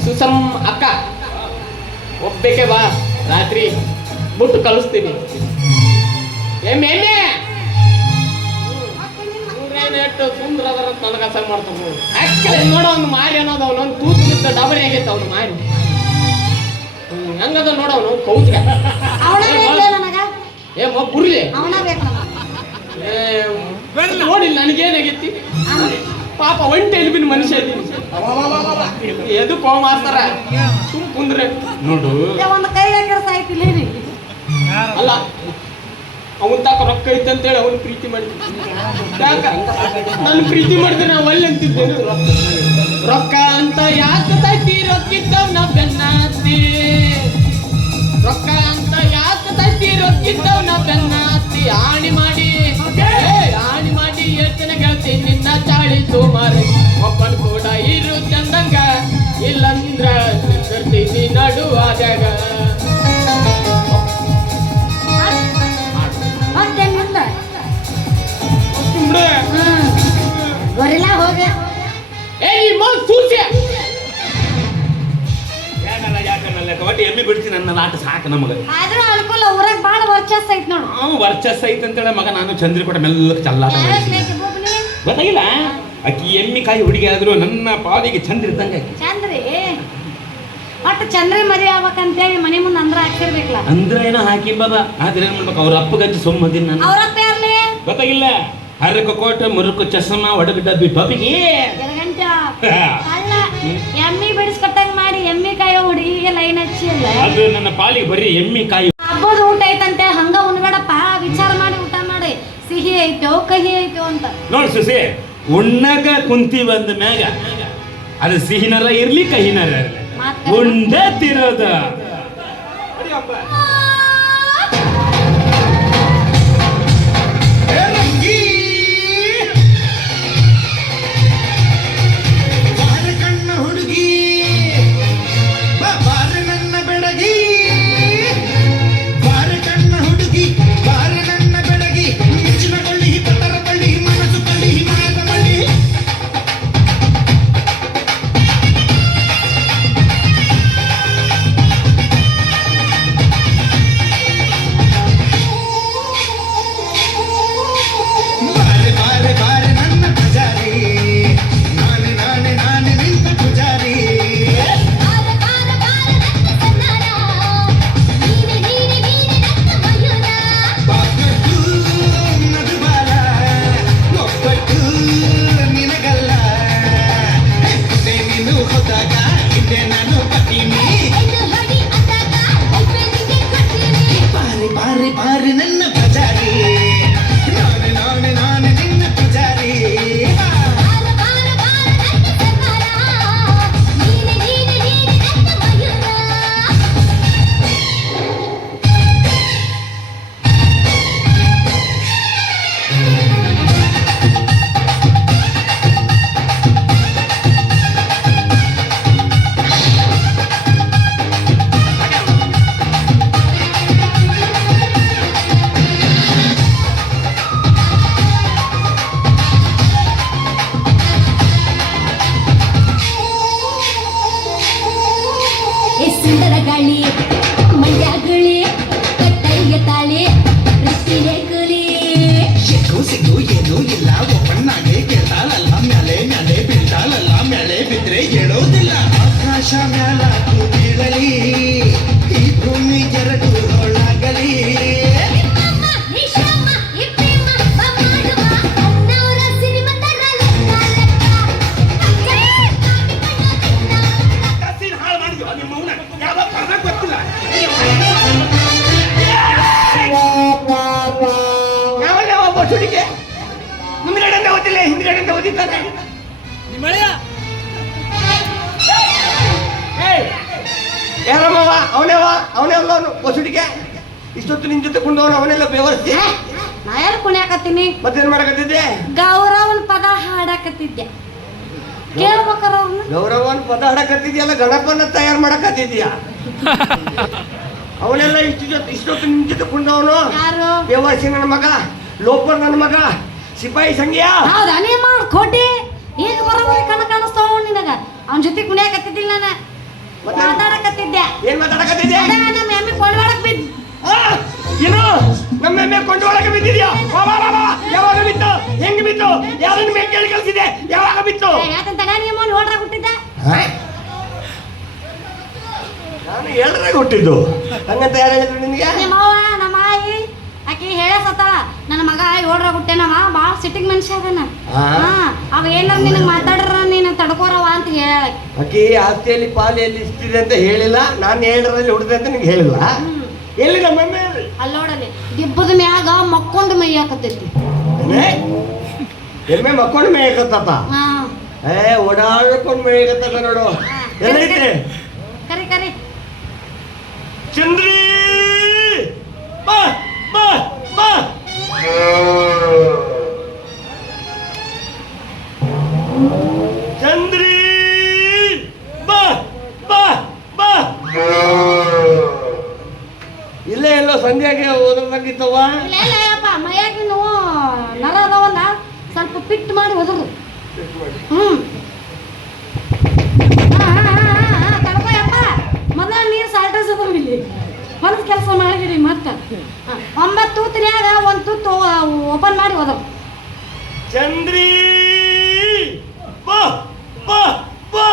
ಸುಸಮ್ ಅಕ್ಕ ಒಬ್ಬಕ್ಕೆ ಬಾ ರಾತ್ರಿ ಮುಟ್ಟು ಕಳಿಸ್ತೀನಿ ಎಮ್ಮೆ ಎಮ್ಮೆ ಎಷ್ಟು ಸುಂದರ ಅದರ ನನಗೆ ಅಸಹ್ಯ ಮಾಡ್ತಾವ ಆಕ್ಚುಲಿ ನೋಡೋ ಅವ್ನು ಮಾರಿ ಅನ್ನೋದು ಅವನೊಂದು ತೂತು ಬಿದ್ದ ಡಬರಿ ಆಗೈತೆ ಅವನು ಮಾರಿ ಹಂಗದ ನೋಡ ಅವನು ಕೌಜ್ಗ ಅವನ ಬೇಕೇ ನನಗ ಏ ಬುರ್ಲಿ ಅವನ ಬೇಕು ನೋಡಿಲ್ಲ ನನಗೇನಾಗೈತಿ ಪಾಪ ಒಂಟೆ ಎಲ್ಬಿನ ಮನುಷ್ಯ ಇದೀನಿ ಎದು ಕೋ ಮಾಡ್ತಾರ ಸುಮ್ ಕುಂದ್ರೆ ನೋಡು ಒಂದು ಕೈ ಹಾಕಿರ ಸಾಯ್ತಿಲ್ಲ ರೀ ಅಲ್ಲ ಅವನ್ ತಾಕ ರೊಕ್ಕ ಐತೆ ಅಂತೇಳಿ ಅವನು ಪ್ರೀತಿ ಮಾಡಿದ್ವಿ ಯಾಕ ನಾನು ಪ್ರೀತಿ ಮಾಡಿದ್ರೆ ನಾವು ಒಳ್ಳೆ ಅಂತಿದ್ದೇನೆ ರೊಕ್ಕ ಅಂತ ಯಾಕೆ ತೈತಿ ರೊಕ್ಕಿದ್ದವ್ ನಾ ಬೆನ್ನಾತಿ ರೊಕ್ಕ ಅಂತ ಯಾಕೆ ತೈತಿ ರೊಕ್ಕಿದ್ದವ್ ನಾ ಬೆನ್ನಾತಿ ಆಣಿ ಮಾಡಿ ಎಷ್ಟನ ಗೆಲ್ತಿ ನಿನ್ನ ಚಾಳಿ ಸುಮಾರು ಒಬ್ಬನ್ ಕೂಡ ಇರು ಚಂದಂಗ ಇಲ್ಲಂದ್ರ ನಿಂದಿರ್ತೀನಿ ನಡುವಾದಾಗ ಮತ್ತೆ ಮುಂದೆ ಗೊರಿಲ್ಲ ಹೋಗ ಏ ನಿಮ್ಮ ಸೂಸ್ಯ ಯಾಕನ್ನಲ್ಲ ಒಟ್ಟು ಎಮ್ಮೆ ಬಿಡ್ತೀನಿ ನನ್ನ ಆಟ ಸಾಕು ನಮಗ. ಆದ್ರೂ ಅನುಕೂಲ ಊರಾಗ ಬಾಳ ವರ್ಚಸ್ ಐತ್ ನೋಡು ಅವ್ನು ವರ್ಚಸ್ ಐತೆ ಅಂತೇಳಿ ಮಗ ನಾನು ಚಂದ್ರಪಟ ಮೆಲ್ಲಕ್ಕೆ ಚಲ್ಲಾಟ ಯಾಕೆ ಬೋಬ್ನಿ ಗೊತ್ತಾಗಿಲ್ಲ. ಆಕಿ ಎಮ್ಮಿ ಕಾಯಿ ಹುಡುಗಿ ಆದ್ರೂ ನನ್ನ ಪಾದಿಗೆ ಚಂದ್ರ ಇದ್ದಂಗೆ ಆಕಿ. ಚಂದ್ರಿ ಒಟ್ಟು ಚಂದ್ರಿ ಮದುವೆ ಆಗ್ಬೇಕಂತೇಳಿ ಮನೆ ಮುಂದೆ ಅಂದ್ರ ಹಾಕಿರ್ಬೇಕಲ್ಲ ಅಂದ್ರೆ ಏನೋ ಹಾಕಿ ಬಾಬಾ ಆದ್ರೆ ಏನ್ ಮಾಡ್ಬೇಕು ಅವ್ರ ಅಪ್ಪ ಗಂಜಿ ಸೊಮ್ಮದಿನ ನಾನು ಅವ್ರಪ್ಪ ಯಾರ್ಲಿ ಗೊತ್ತಾಗಿಲ್ಲ. ಹರಕ ಕೋಟ ಮುರುಕು ಚಸ್ಮ ಒಡಗ ಡಬ್ಬಿ ಟೊಪಿಗೆ ಎರಗಂಟ ಅಲ್ಲ ಎಮ್ಮಿ ಬಿಡಿಸ್ಕೊಟ್ಟಂಗ್ ಮಾಡಿ ಎಮ್ಮಿ ಕಾಯೋ ಹುಡುಗಿಗೆ ಲೈನ್ ಹಚ್ಚಿ ಅಲ್ಲ ಅದು ನನ್ನ ಪಾಲಿಗೆ ಬರೀ ಎಮ್ಮಿ ಕಾಯಿ. ಹಬ್ಬದ ಊಟ ಐತಂತೆ ಹಂಗ ಉಣ್ಬೇಡಪ್ಪ ವಿಚಾರ ಮಾಡಿ ಊಟ ಮಾಡಿ ಸಿಹಿ ಐತೋ ಕಹಿ ಐತೋ ಅಂತ ನೋಡ್ ಸುಸಿ ಉಣ್ಣಾಗ ಕುಂತಿ ಬಂದ ಮ್ಯಾಗ ಅದು ಸಿಹಿನರ ಇರ್ಲಿ ಕಹಿನರ ಇರ್ಲಿ ಉಂಡೆ ತಿರೋದ ಸಿದ್ದು ಏನೂ ಇಲ್ಲ ಒಬ್ಬಣ್ಣಾಗೆ ಕೇಳ್ತಾಳಲ್ಲ ಮ್ಯಾಲೆ ಮ್ಯಾಲೆ ಬೀಳ್ತಾಳಲ್ಲ ಮ್ಯಾಲೆ ಬಿದ್ರೆ ಹೇಳೋದಿಲ್ಲ ಆಕಾಶ ಮ್ಯಾಲಾಕು ಬೀಳಲಿ ಈ ಭೂಮಿ ಎರಡು ಹೊಳಗಲಿ ಯಾವ ಬಸುಡಿಗೆ ಮುಂದ್ಗಡೆಯಿಂದ ಓದಿಲ್ಲ ಹಿಂದ್ಗಡೆಯಿಂದ ಓದಿದ್ದಾನೆ ಯಾರಮ್ಮವ ಅವನೇ ಅಲ್ಲವನು ಬಸುಡಿಗೆ ಇಷ್ಟೊತ್ತು ನಿನ್ ಜೊತೆ ಕುಂಡವನು ಅವನೆಲ್ಲ ವ್ಯವಸ್ಥೆ ನಾ ಯಾರು ಕುಣಿಯಾಕತ್ತೀನಿ ಮತ್ತೇನ್ ಮಾಡಕತ್ತಿದ್ದೆ ಗೌರವನ್ ಪದ ಹಾಡಾಕತ್ತಿದ್ದೆ ಕೇಳ್ಬೇಕಾರ ಅವ್ರನ್ನ ಗೌರವನ್ ಪದ ಹಾಡಕತ್ತಿದ್ಯಲ್ಲ ಗಣಪನ ತಯಾರು ಮಾಡಕತ್ತಿದ್ಯಾ ಅವನೆಲ್ಲ ಇಷ್ಟೊತ್ತು ನಿನ್ ಜೊತೆ ಕುಂಡವನು ಯಾರು ಬೇವರ್ಸಿ ನನ್ನ ಮಗ ಲೋಪರ್ ನನ್ನ ಮಗ ಸಿಪಾಯಿ ಸಂಗ್ಯಾ ಹೌದಾ ನೀ ಮಾಡ್ಕೊಟ್ಟಿ ಈಗ ಬರೋಬರಿ ಕಣ ಕಾಣಿಸ್ತಾವ ನಿನಗ ಅವನ ಜೊತೆ ಕುಣಿಯಾಕತ್ತಿದ್ದಿಲ್ಲ ನಾನು ಮತ್ತೆ? ಮಾತಾಡಕತ್ತಿದ್ದೆ ಏನ್ ಮಾತಾಡಕತ್ತಿದ್ದೆ ಅದೇ ನಮ್ಮ ಎಮ್ಮೆ ಕೊಂಡ್ವಾಡಕ್ ಬಿದ್ದು ಏನು ನಮ್ಮ ಎಮ್ಮೆ ಕೊಂಡೊಳಗೆ ಬಿದ್ದಿದ್ಯಾ ಯಾವಾಗ ಬಿತ್ತು ಹೆಂಗ್ ಬಿತ್ತು ಯಾರನ್ನ ಮೇಲೆ ಕೇಳಿ ಕಳ್ಸಿದೆ ಯಾವಾಗ ಬಿತ್ತು ಯಾಕಂತ ನಿಮ್ಮ ನೋಡ್ರಾಗ ಹುಟ್ಟಿದ್ದ ನಾನು 7ರಾಗ ಹುಟ್ಟಿದ್ದು ಹಂಗಂತ ಯಾರು ಹೇಳಿದ್ರು ನಿನ್ಗೆ ನಿಮ್ಮ ಅವ್ವ ನಮ್ಮ ಆಯಿ ಆಕಿ ಹೇಳ ಸತ್ತಾಳ ನನ್ನ ಮಗ 7ರಾಗ ಹುಟ್ಟೆನವ ಭಾಳ ಸಿಟ್ಟಿಗೆ ಮನುಷ್ಯ ಅದನ್ನ ಅವ ಏನಾರ ನಿನಗೆ ಮಾತಾಡ್ರ ನೀನು ತಡ್ಕೋರವ ಅಂತ ಹೇಳ ಆಕಿ ಆಸ್ತಿಯಲ್ಲಿ ಪಾಲಿಯಲ್ಲಿ ಇಷ್ಟಿದೆ ಅಂತ ಹೇಳಿಲ್ಲ ನಾನು 7ರಲ್ಲಿ ಹುಟ್ಟಿದೆ ಅಂತ ನಿಂಗೆ ಹೇಳಿಲ್ಲ ಎಲ್ಲಿ ನಮ್ಮ ಎಮ್ಮೆ ಅಲ್ಲಿ ನೋಡಲಿ ದಿಬ್ಬದ ಮ್ಯಾಗ ಮಕ್ಕೊಂಡು ಮೈಯಾಕತ್ತೈತಿ ಎಮ್ಮೆ ಮಕ್ಕೊಂಡು ಮೇಯಕತ್ತ ಹಾ ಓಡಾಡ್ಕೊಂಡು ಮೇಯಕತ್ತ ನೋಡು ಎಲ್ಲೈತೆ ಕರಿ ಕರಿ ಚಂದ್ರಿ ಬಾ ಬಾ ಬಾ ಚಂದ್ರಿ ಬಾ ಬಾ ಬಾ ಇಲ್ಲೇ ಎಲ್ಲೋ ಸಂಧ್ಯಾಗೆ ಓದ್ರಂಗಿತ್ತವ ಇಲ್ಲ ಅಪ್ಪ ಮೈಯಾಗ ನೀವು ನರ ಅದಾವಲ್ಲ ಸ್ವಲ್ಪ ಪಿಟ್ ಮಾಡಿ ಒದರು ತಡ್ಕೋಯಪ್ಪ ಮೊದಲ ನೀರು ಸಾಲ್ಟರ್ಸ್ ಅದಾವ ಇಲ್ಲಿ ಒಂದು ಕೆಲಸ ಮಾಡಿದಿರಿ ಮತ್ತೆ 9 ತೂತಿನ್ಯಾಗ ಒಂದು ತೂತು ಓಪನ್ ಮಾಡಿ ಹೋದವು ಚಂದ್ರಿ ಬಾ ಬಾ ಬಾ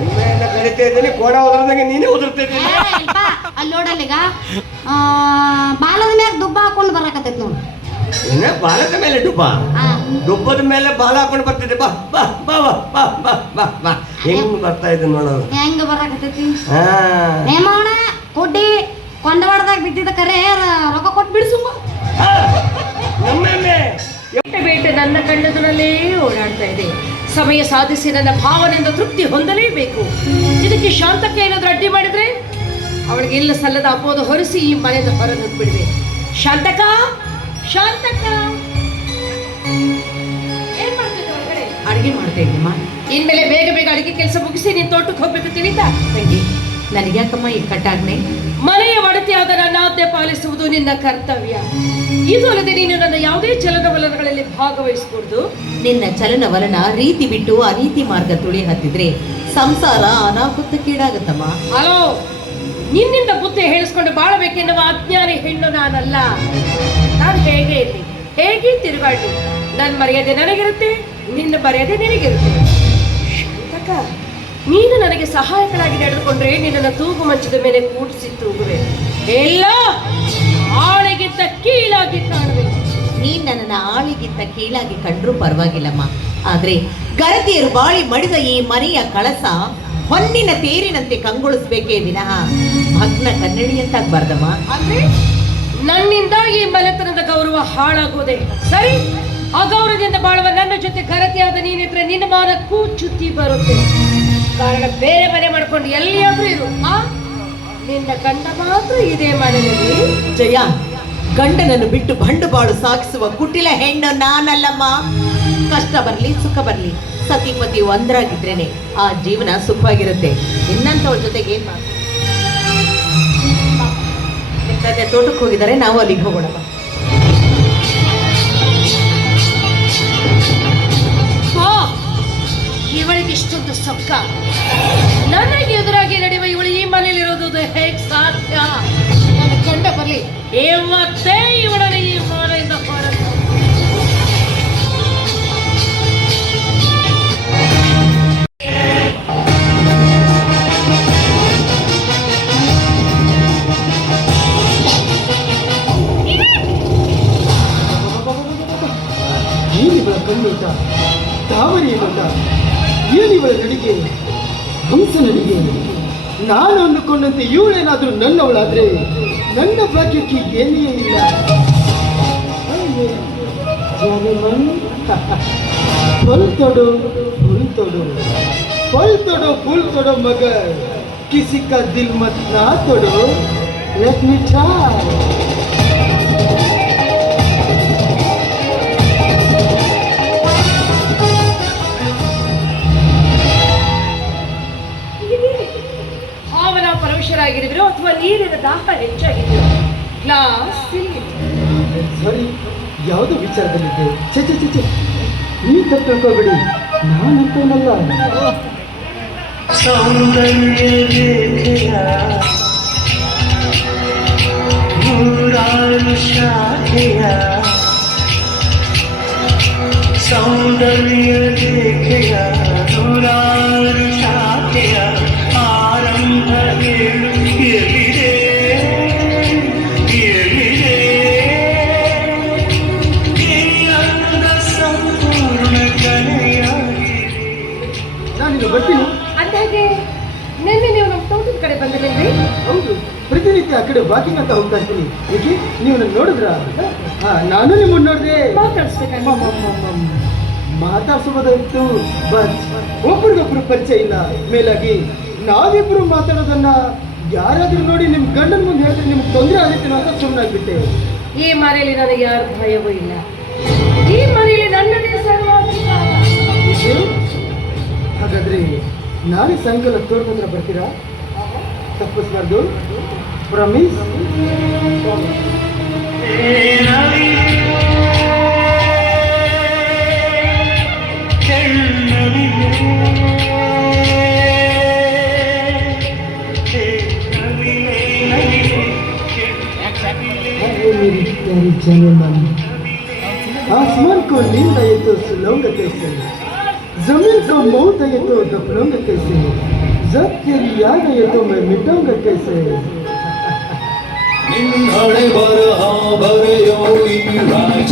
ಎಮ್ಮೆಯನ್ನ ಕರಿತಾ ಇದ್ದೀನಿ ಕೋಣ ಉದುರ್ದಂಗೆ ನೀನೇ ಉದುರ್ತಾ ಇದ್ದೀನಿ ಅಲ್ಲಿ ನೋಡಲ್ಲೀಗ ಬಾಲದ ಮ್ಯಾಗ ದುಬ್ಬ ಹಾಕೊಂಡು ಬರಾಕತ್ತೈತಿ ನೋಡು ಏನ ಬಾಲದ ಮೇಲೆ ಡುಬ್ಬದ ಮೇಲೆ ಬಾಲ ಹಾಕೊಂಡು ಬರ್ತಿದ್ದೆ ಬಾ ಬಾ ಬಾ ಬಾ ಬಾ ಬಾ ಬಾ ಹೆಂಗ್ ಬರ್ತಾ ಇದೆ ನೋಡೋದು ಹೆಂಗ ಬರಾಕತ್ತೈತಿ ನೇಮವಣ ಕೊಡ್ಡಿ ಕೊಂಡವಾಡದಾಗ ಬಿದ್ದಿದ್ದ ಕರೆ ರೊಕ್ಕ ಕೊಟ್ಟು ಬಿಡಿಸುಮ್ಮ ನಮ್ಮೆಮ್ಮೆ ಬೇಟೆ ನನ್ನ ಕಣ್ಣೆದುರಲ್ಲೇ ಓಡಾಡ್ತಾ ಇದೆ. ಸಮಯ ಸಾಧಿಸಿ ನನ್ನ ಭಾವನೆಯಿಂದ ತೃಪ್ತಿ ಹೊಂದಲೇಬೇಕು. ಇದಕ್ಕೆ ಶಾಂತಕ್ಕೆ ಏನಾದ್ರೂ ಅಡ್ಡಿ ಮಾಡಿದ್ರೆ ಅವಳಿಗೆ ಇಲ್ಲ ಸಲ್ಲದ ಅಪೋದ ಹೊರಿಸಿ ಈ ಮನೆಯಿಂದ ಹೊರಗೆ ಬಿಡುವೆ. ಶಾಂತಕ ಶಾಂತಕ ಏನ್ ಮಾಡ್ತಿದ್ದೆ ಹೊರಗಡೆ? ಅಡಿಗೆ ಮಾಡ್ತಾ ಇದ್ದೀಮ್ಮ. ಇನ್ಮೇಲೆ ಬೇಗ ಬೇಗ ಅಡಿಗೆ ಕೆಲಸ ಮುಗಿಸಿ ನೀನ್ ತೋಟಕ್ಕೆ ಹೋಗ್ಬೇಕು ತಿಳಿತಾ ತಂಗಿ. ನನಗ್ಯಾಕಮ್ಮ ಈ ಕಟ್ಟಾಗ್ನೆ? ಮನೆಯ ಒಡತಿಯಾದ ನನ್ನ ಆಜ್ಞೆ ಪಾಲಿಸುವುದು ನಿನ್ನ ಕರ್ತವ್ಯ. ಇದು ಅಲ್ಲದೆ ನೀನು ನನ್ನ ಯಾವುದೇ ಚಲನವಲನಗಳಲ್ಲಿ ಭಾಗವಹಿಸಬಹುದು. ನಿನ್ನ ಚಲನವಲನ ರೀತಿ ಬಿಟ್ಟು ಅರೀತಿ ಮಾರ್ಗ ತುಳಿ ಹತ್ತಿದ್ರೆ ಸಂಸಾರ ಅನಾಹುತಕ್ಕೀಡಾಗತ್ತಮ್ಮ. ಹಲೋ, ನಿನ್ನಿಂದ ಬುದ್ಧಿ ಹೇಳಿಸ್ಕೊಂಡು ಬಾಳಬೇಕೆನ್ನುವ ಅಜ್ಞಾನಿ ಹೆಣ್ಣು ನಾನಲ್ಲ. ನಾನು ಹೇಗೆ ಇರಲಿ, ಹೇಗೆ ತಿರುಗಾಡಿ, ನನ್ನ ಮರ್ಯಾದೆ ನನಗಿರುತ್ತೆ, ನಿನ್ನ ಮರ್ಯಾದೆ ನಿನಗಿರುತ್ತೆ. ಶಾಂತಕ, ನೀನು ನನಗೆ ಸಹಾಯಕರಾಗಿ ನಡೆದುಕೊಂಡ್ರೆ ನಿನ್ನನ್ನು ತೂಗು ಮಂಚದ ಮೇಲೆ ಕೂಡಿಸಿ ತೂಗುವೆ. ಎಲ್ಲ ಆಳೆಗಿಂತ ಕೀಳಾಗಿ ಕಾಣಬೇಕು. ನೀನ್ ನನ್ನನ್ನು ಆಳಿಗಿಂತ ಕೀಳಾಗಿ ಕಂಡ್ರೂ ಪರವಾಗಿಲ್ಲಮ್ಮ. ಆದ್ರೆ ಗರತಿಯರು ಬಾಳಿ ಮಡಿದ ಈ ಮನೆಯ ಕಳಸ ಹೊನ್ನಿನ ತೇರಿನಂತೆ ಕಂಗೊಳಿಸ್ಬೇಕೇ ವಿನಃ ಭಗ್ನ ಕನ್ನಡಿಯಂತಾಗ್ಬಾರ್ದಮ್ಮ. ಅಂದ್ರೆ ನನ್ನಿಂದ ಈ ಮನೆತನದ ಗೌರವ ಹಾಳಾಗುವುದೇ ಸರಿ. ಅಗೌರವದಿಂದ ಬಾಳುವ ನನ್ನ ಜೊತೆ ಗರತಿಯಾದ ನೀನಿದ್ರೆ ನಿನ್ನ ಮಾನಕ್ಕೂ ಚ್ಯುತಿ ಬರುತ್ತೆ. ಕಾರಣ ಬೇರೆ ಮನೆ ಮಾಡ್ಕೊಂಡು ಎಲ್ಲಿಯಾದ್ರೂ ಇರು, ನಿನ್ನ ಗಂಡ ಮಾತ್ರ ಇದೇ ಮನೆಯಲ್ಲಿ. ಜಯ, ಗಂಡನನ್ನು ಬಿಟ್ಟು ಬಂಡು ಬಾಳು ಸಾಗಿಸುವ ಕುಟಿಲ ಹೆಣ್ಣು ನಾನಲ್ಲಮ್ಮ. ಕಷ್ಟ ಬರ್ಲಿ ಸುಖ ಬರ್ಲಿ ಸತಿಪತಿ ಒಂದರಾಗಿದ್ರೇನೆ ಆ ಜೀವನ ಸುಖವಾಗಿರುತ್ತೆ. ಇನ್ನಂತವ್ರ ಜೊತೆಗೆ ಏನ್ ಮಾತು? ತೋಟಕ್ಕೆ ಹೋಗಿದ್ದಾರೆ, ನಾವು ಅಲ್ಲಿಗೆ ಹೋಗೋಣ. ಇವಳಿಗೆ ಇಷ್ಟೊಂದು ಸೊಕ್ಕ, ನನಗೆ ಎದುರಾಗಿ ನಡೆಯುವ ಇವಳು ಈ ಮನೆಯಲ್ಲಿರೋದು ಹೇಗೆ ಸಾಧ್ಯ? ನನ್ನ ಗಂಡ ಬರ್ಲಿ ಇವತ್ತೇ ಇವಳನ್ನ ಈ ಮನೆಯಿಂದ ಹೊರಗೆ ಏನಿವಳ ಕಣ್ಣೋಟ, ತಾವರೆಯ ನೋಟ, ಏನಿವಳ ನಡಿಗೆ, ಹಂಸ ನಡಿಗೆ. ನಾನು ಅಂದುಕೊಂಡಂತೆ ಇವಳೇನಾದ್ರೂ ನನ್ನವಳಾದ್ರೆ ನನ್ನ ಭಾಗ್ಯಕ್ಕೆ ಏನೇ ಇಲ್ಲ. फूल तोड़ो फूल तोड़ो, फूल तोड़ो फूल तोड़ो, मगर किसी का दिल मत ना तोड़ो. Let me try. ಭಾವನಾ ಪರವಶರಾಗಿರುವಿರೋ ಅಥವಾ ನೀರಿನ ದಾಹ ಹೆಚ್ಚಾಗಿದೆಯೋ? ಗ್ಲಾಸ್ ಸಾರಿ, ಯಾವುದೋ ವಿಚಾರದಲ್ಲಿದ್ದೆ. ಚೆ ಚೆ ಚೆ ಚೆ, ನೀ ತಪ್ಪು ತಿಳ್ಕೊಬೇಡಿ, ನಾನಂತವನಲ್ಲ. ಸೌಂದರ್ಯ ರೇಖೆಯ ನೂರಾರು ಶಾಖೆಯ, ಸೌಂದರ್ಯ ರೇಖೆಯ ನೂರಾರು ಶಾಖೆಯ ಆರಂಭ ಎಲ್ಲಿದೆ ಎಲ್ಲಿದೆ ಎಲ್ಲ ಸಂಪೂರ್ಣ ಕಲೆಯಾಗಿದೆ. ನಾನಿನ್ನು ಬರ್ತೀನಿ. ಅಂದಾಗೆ ನಿನ್ನೆ ನೀವು ನಮ್ಮ ತೋಟದ ಕಡೆ ಬಂದಿರಲಿಲ್ರಿ? ಹೌದು, ಪ್ರತಿನಿತ್ಯ ಆ ಕಡೆ ವಾಕಿಂಗ್ ಅಂತ ಹೋಗ್ತಾ ಇರ್ತೀನಿ. ಏಕೆ, ನೀವು ನನ್ನ ನೋಡಿದ್ರ? ನಾನು ನಿಮ್ಮನ್ನು ನೋಡಿದೆ. ಮಾತಾಡಿಸ್ಬೇಕಾಗಿ ಮಾತಾಡ್ಸೋದಾಯ್ತು, ಬಟ್ ಒಬ್ರಿಗೊಬ್ರು ಪರಿಚಯ ಇಲ್ಲ. ಮೇಲಾಗಿ ನಾವಿಬ್ರು ಮಾತಾಡೋದನ್ನ ಯಾರಾದ್ರೂ ನೋಡಿ ನಿಮ್ ಗಂಡನ ಮುಂದೆ ಹೇಳಿದ್ರೆ ನಿಮ್ಗೆ ತೊಂದರೆ ಆಗುತ್ತೆ ಅಂತ ಸುಮ್ಮನಾಗ್ಬಿಟ್ಟೆ. ಈ ಮನೆಯಲ್ಲಿ ನನಗೆ ಯಾರ ಭಯವೂ ಇಲ್ಲ. ಈ ಮನೆಯಲ್ಲಿ ನನ್ನದೇ ಸರ್ವಾಧಿಕಾರ. ಹಾಗಾದ್ರೆ ನಾಳೆ ಸಾಯಂಕಾಲ ತೋಟದ ಹತ್ರ ಬರ್ತೀರಾ? ತಪ್ಪಿಸ್ಬಾರ್ದು, ಪ್ರಾಮಿಸ್. मेरी प्यारी जनेमन, आसमान को नींद आए तो सुलूंगा कैसे, जमीन को मौत आए तो दफनूंगा कैसे, जब तेरी याद आए तो मैं मिटाऊंगा कैसे. ನಿನ್ನೊಳೆ ಬರಹ ಬರೆಯೋ ಈ ರಾಜ